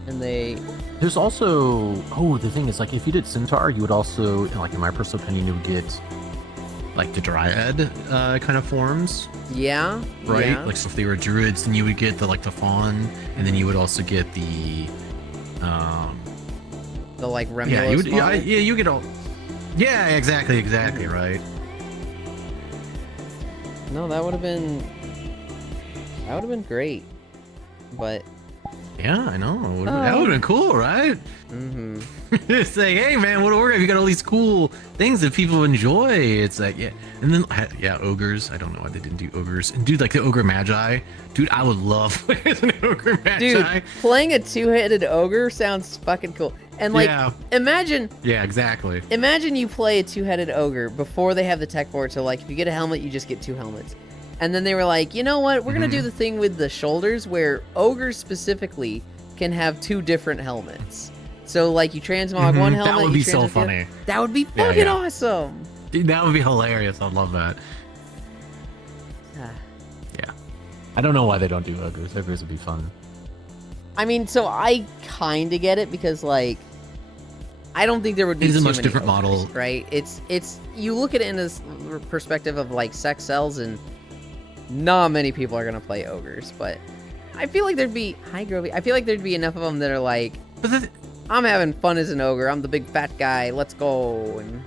And There's also, the thing is, like, if you did Centaur, you would also, like, in my personal opinion, you would get, like, the Dryad kind of forms, yeah, right? yeah. Like, so if they were Druids, then you would get the Fawn, and then you would also get the like Remulos yeah, you would, model. you get all, yeah, exactly, right? No, that would have been great. But Yeah, I know. That would have been cool, right? mm-hmm. It's like, hey man, what order? You got all these cool things that people enjoy. It's like, yeah, and then ogres. I don't know why they didn't do ogres. And dude, like the ogre magi, dude, I would love playing as an ogre magi. Dude, playing a 2-headed ogre sounds fucking cool. And like, imagine you play a 2-headed ogre before they have the tech for it. So like, if you get a helmet, you just get 2 helmets. And then they were like, you know what? We're gonna do the thing with the shoulders where ogres specifically can have 2 different helmets. So like, you transmog one helmet. That would be so funny. That would be fucking awesome. Dude, that would be hilarious. I'd love that. Yeah. I don't know why they don't do ogres. Ogres would be fun. I mean, so I kind of get it because like, I don't think there would be It is a too much many different ogres, model. right? It's you look at it in this perspective of like sex cells, and not many people are gonna play ogres, but I feel like there'd be I feel like there'd be enough of them that are like, I'm having fun as an ogre. I'm the big fat guy. Let's go. And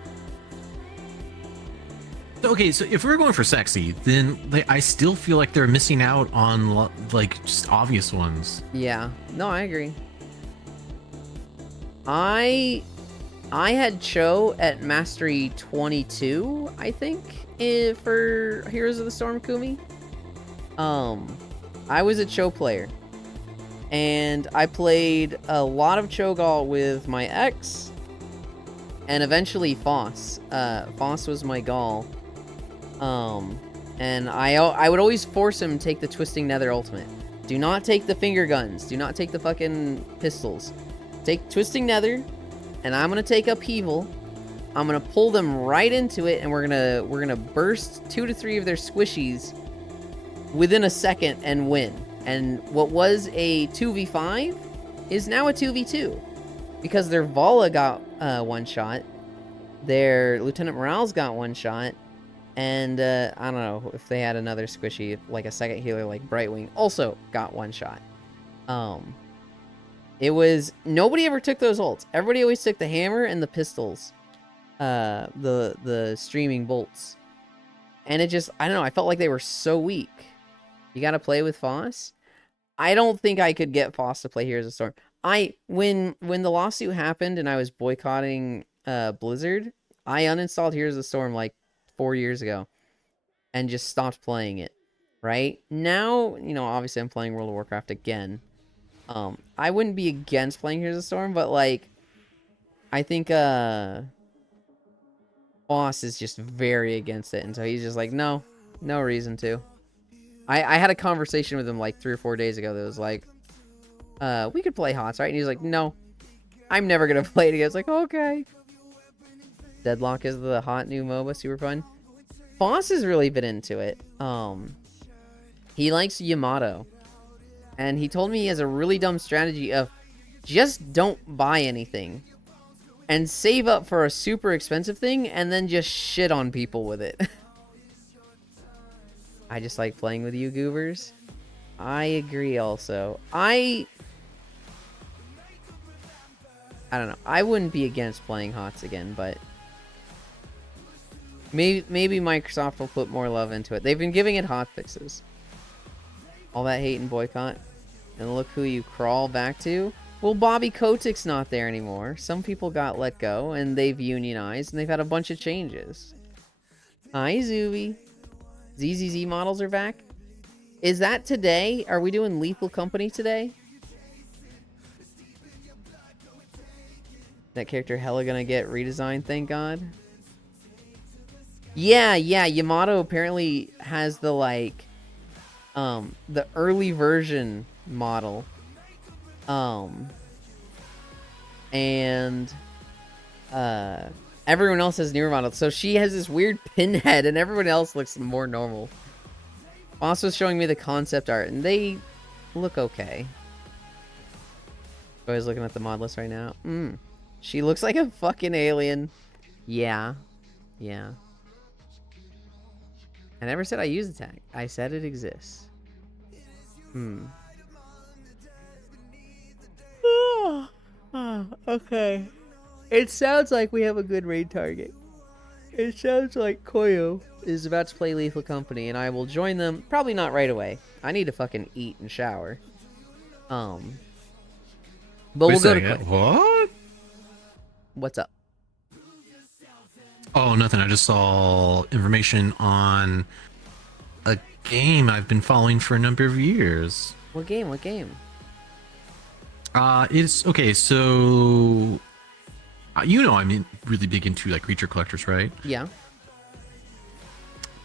okay, so if we're going for sexy, then I still feel like they're missing out on like just obvious ones. yeah, no, I agree. I had Cho at Mastery 22, I think, for Heroes of the Storm Kumi. I was a Cho player, and I played a lot of Cho'Gall with my ex, and eventually Foss. Foss was my Gall. And I would always force him to take the Twisting Nether ultimate. Do not take the finger guns. Do not take the fucking pistols. Take Twisting Nether, and I'm gonna take Upheaval. I'm gonna pull them right into it, and we're gonna burst 2 to 3 of their squishies within a second and win. And what was a 2v5 is now a 2v2 because their Vala got one shot, their Lieutenant Morales got one shot, and I don't know if they had another squishy, like a second healer like Brightwing, also got one shot. It was, nobody ever took those ults. Everybody always took the hammer and the pistols, the streaming bolts, and it just, I don't know, I felt like they were so weak. You gotta play with Foss. I don't think I could get Foss to play Heroes of Storm. When the lawsuit happened and I was boycotting Blizzard, I uninstalled Heroes of Storm like 4 years ago and just stopped playing it. Right now, you know, obviously I'm playing World of Warcraft again. I wouldn't be against playing Heroes of Storm, but like, I think Foss is just very against it, and so he's just like, no reason to. I had a conversation with him like 3 or 4 days ago that was like, we could play HOTS, right? And he's like, no, I'm never gonna play it again. It's like, okay. Deadlock is the hot new MOBA, super fun. Foss has really been into it. He likes Yamato. And he told me he has a really dumb strategy of just don't buy anything. And save up for a super expensive thing and then just shit on people with it. I just like playing with you goobers. I agree also. I don't know. I wouldn't be against playing HOTS again, but maybe Microsoft will put more love into it. They've been giving it hot fixes. All that hate and boycott. And look who you crawl back to. Well, Bobby Kotick's not there anymore. Some people got let go, and they've unionized, and they've had a bunch of changes. Hi, Zuby. ZZZ models are back. Is that today? Are we doing Lethal Company today? That character hella gonna get redesigned, thank God. Yeah, Yamato apparently has the, like, the early version model. And everyone else has newer models. So she has this weird pinhead and everyone else looks more normal. Foss was showing me the concept art and they look okay. I was looking at the mod list right now. She looks like a fucking alien. Yeah. I never said I use the tag. I said it exists. Okay. It sounds like we have a good raid target. It sounds like Koyo is about to play Lethal Company, and I will join them. Probably not right away. I need to fucking eat and shower. But we'll go to Koyo. What? What's up? Oh, nothing. I just saw information on a game I've been following for a number of years. What game? It's okay. So, you know, I'm really big into like creature collectors, right? Yeah.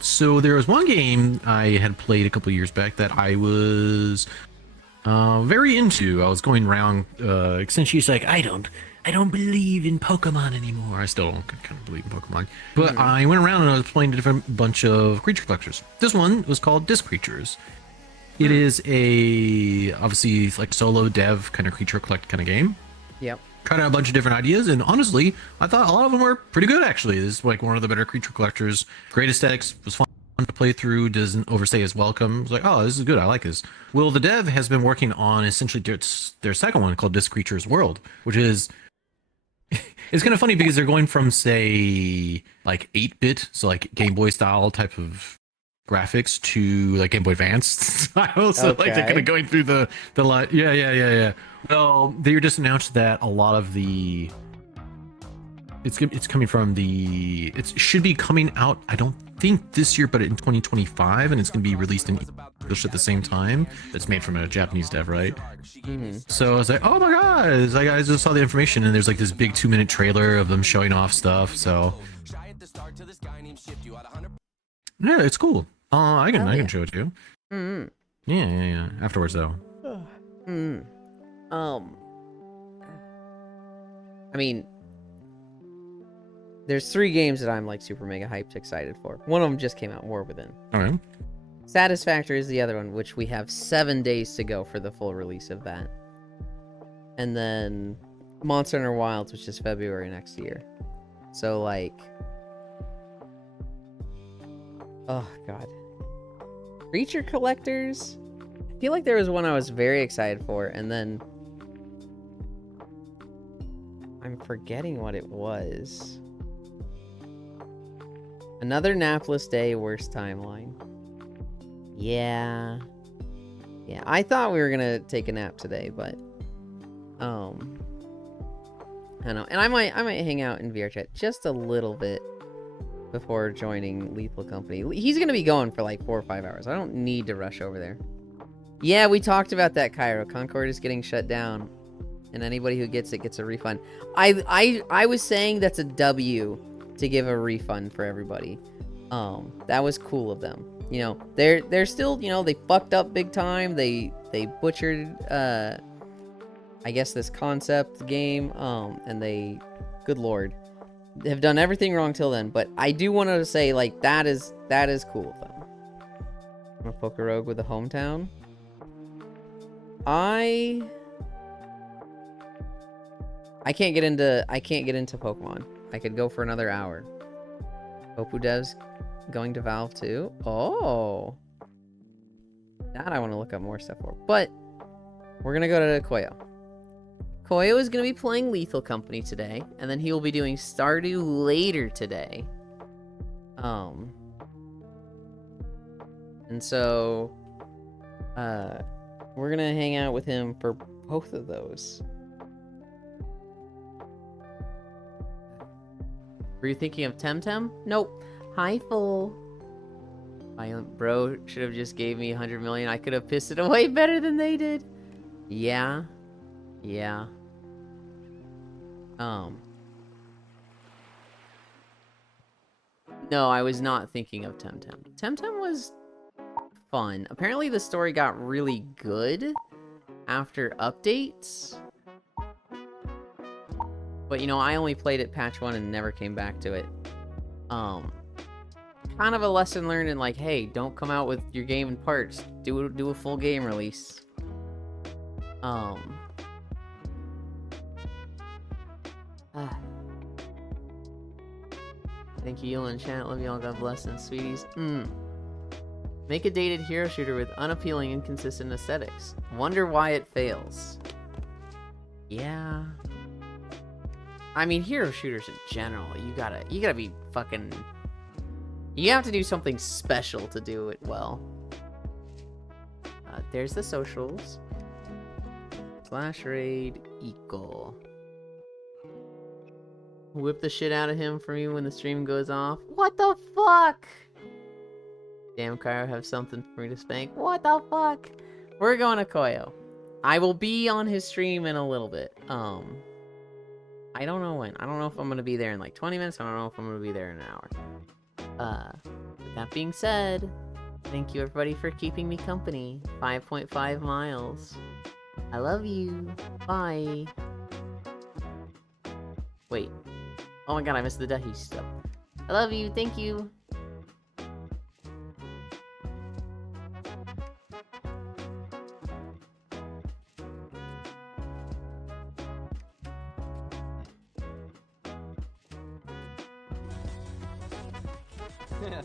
So there was one game I had played a couple years back that I was very into. I was going around. Essentially, it's like I don't believe in Pokemon anymore. I still don't kind of believe in Pokemon. But I went around and I was playing a different bunch of creature collectors. This one was called Disc Creatures. It is a, obviously, like solo dev kind of creature collect kind of game. Yep. Tried out a bunch of different ideas, and honestly, I thought a lot of them were pretty good, actually. This is like one of the better creature collectors. Great aesthetics, was fun to play through, doesn't overstay his welcome. It's like, oh, this is good, I like this. Well, the dev has been working on essentially their second one called Disc Creatures World, which is, it's kind of funny because they're going from, say, like 8-bit, so like Game Boy style type of graphics to like Game Boy Advance style. So like they're kind of going through the lot. Yeah. Well, they just announced that a lot of the it's coming from it should be coming out, I don't think this year, but in 2025, and it's going to be released in published at the same time. It's made from a Japanese dev, right? Mhm. So I was like, oh my god, it's like I just saw the information, and there's like this big 2-minute trailer of them showing off stuff. So yeah, it's cool. I Hell can yeah. show it to you. Mm-hmm. Yeah. Afterwards though. Mm. I mean, there's 3 games that I'm like super mega hyped excited for. One of them just came out, War Within. All right. Satisfactory is the other one, which we have 7 days to go for the full release of that. And then Monster Hunter Wilds, which is February next year. So like, oh god, Creature Collectors. I feel like there was one I was very excited for, and then I'm forgetting what it was. Another napless day, worst timeline. Yeah, I thought we were gonna take a nap today, but I don't know. And I might hang out in VR chat just a little bit before joining Lethal Company. He's gonna be going for like 4 or 5 hours. I don't need to rush over there. Yeah, we talked about that, Cairo. Concord is getting shut down, and anybody who gets it gets a refund. I was saying that's a W to give a refund for everybody. That was cool of them. You know, they're still, you know, they fucked up big time. They butchered I guess this concept game, and they, good lord, have done everything wrong till then. But I do want to say, like, that is cool of them. I'm gonna poke a rogue with a hometown. I can't get into Pokemon. I could go for another hour. Oppo Dev's going to Valve too. Oh, that I want to look up more stuff for. But we're gonna go to Koyo. Koyo is gonna be playing Lethal Company today, and then he will be doing Stardew later today. And so, we're gonna hang out with him for both of those. Were you thinking of Temtem? Nope. Hi, Full. Violent Bro should have just gave me 100 million. I could have pissed it away better than they did. Yeah. No, I was not thinking of Temtem. Temtem was fun. Apparently the story got really good after updates. But, you know, I only played it patch 1 and never came back to it. Kind of a lesson learned in, like, hey, don't come out with your game in parts. Do a full game release. Thank you, Yula and chat. Love you all. God bless and sweeties. Make a dated hero shooter with unappealing, inconsistent aesthetics. Wonder why it fails. Yeah. I mean, hero shooters in general, you gotta be fucking... You have to do something special to do it well. There's the socials. Slash raid equal. Whip the shit out of him for me when the stream goes off. What the fuck? Damn, Cairo, have something for me to spank. What the fuck? We're going to Koyo. I will be on his stream in a little bit. I don't know when. I don't know if I'm going to be there in like 20 minutes. I don't know if I'm going to be there in an hour. With that being said, thank you everybody for keeping me company. 5.5 miles. I love you. Bye. Wait. Oh my god, I missed the Dahi stuff. I love you. Thank you. Yeah.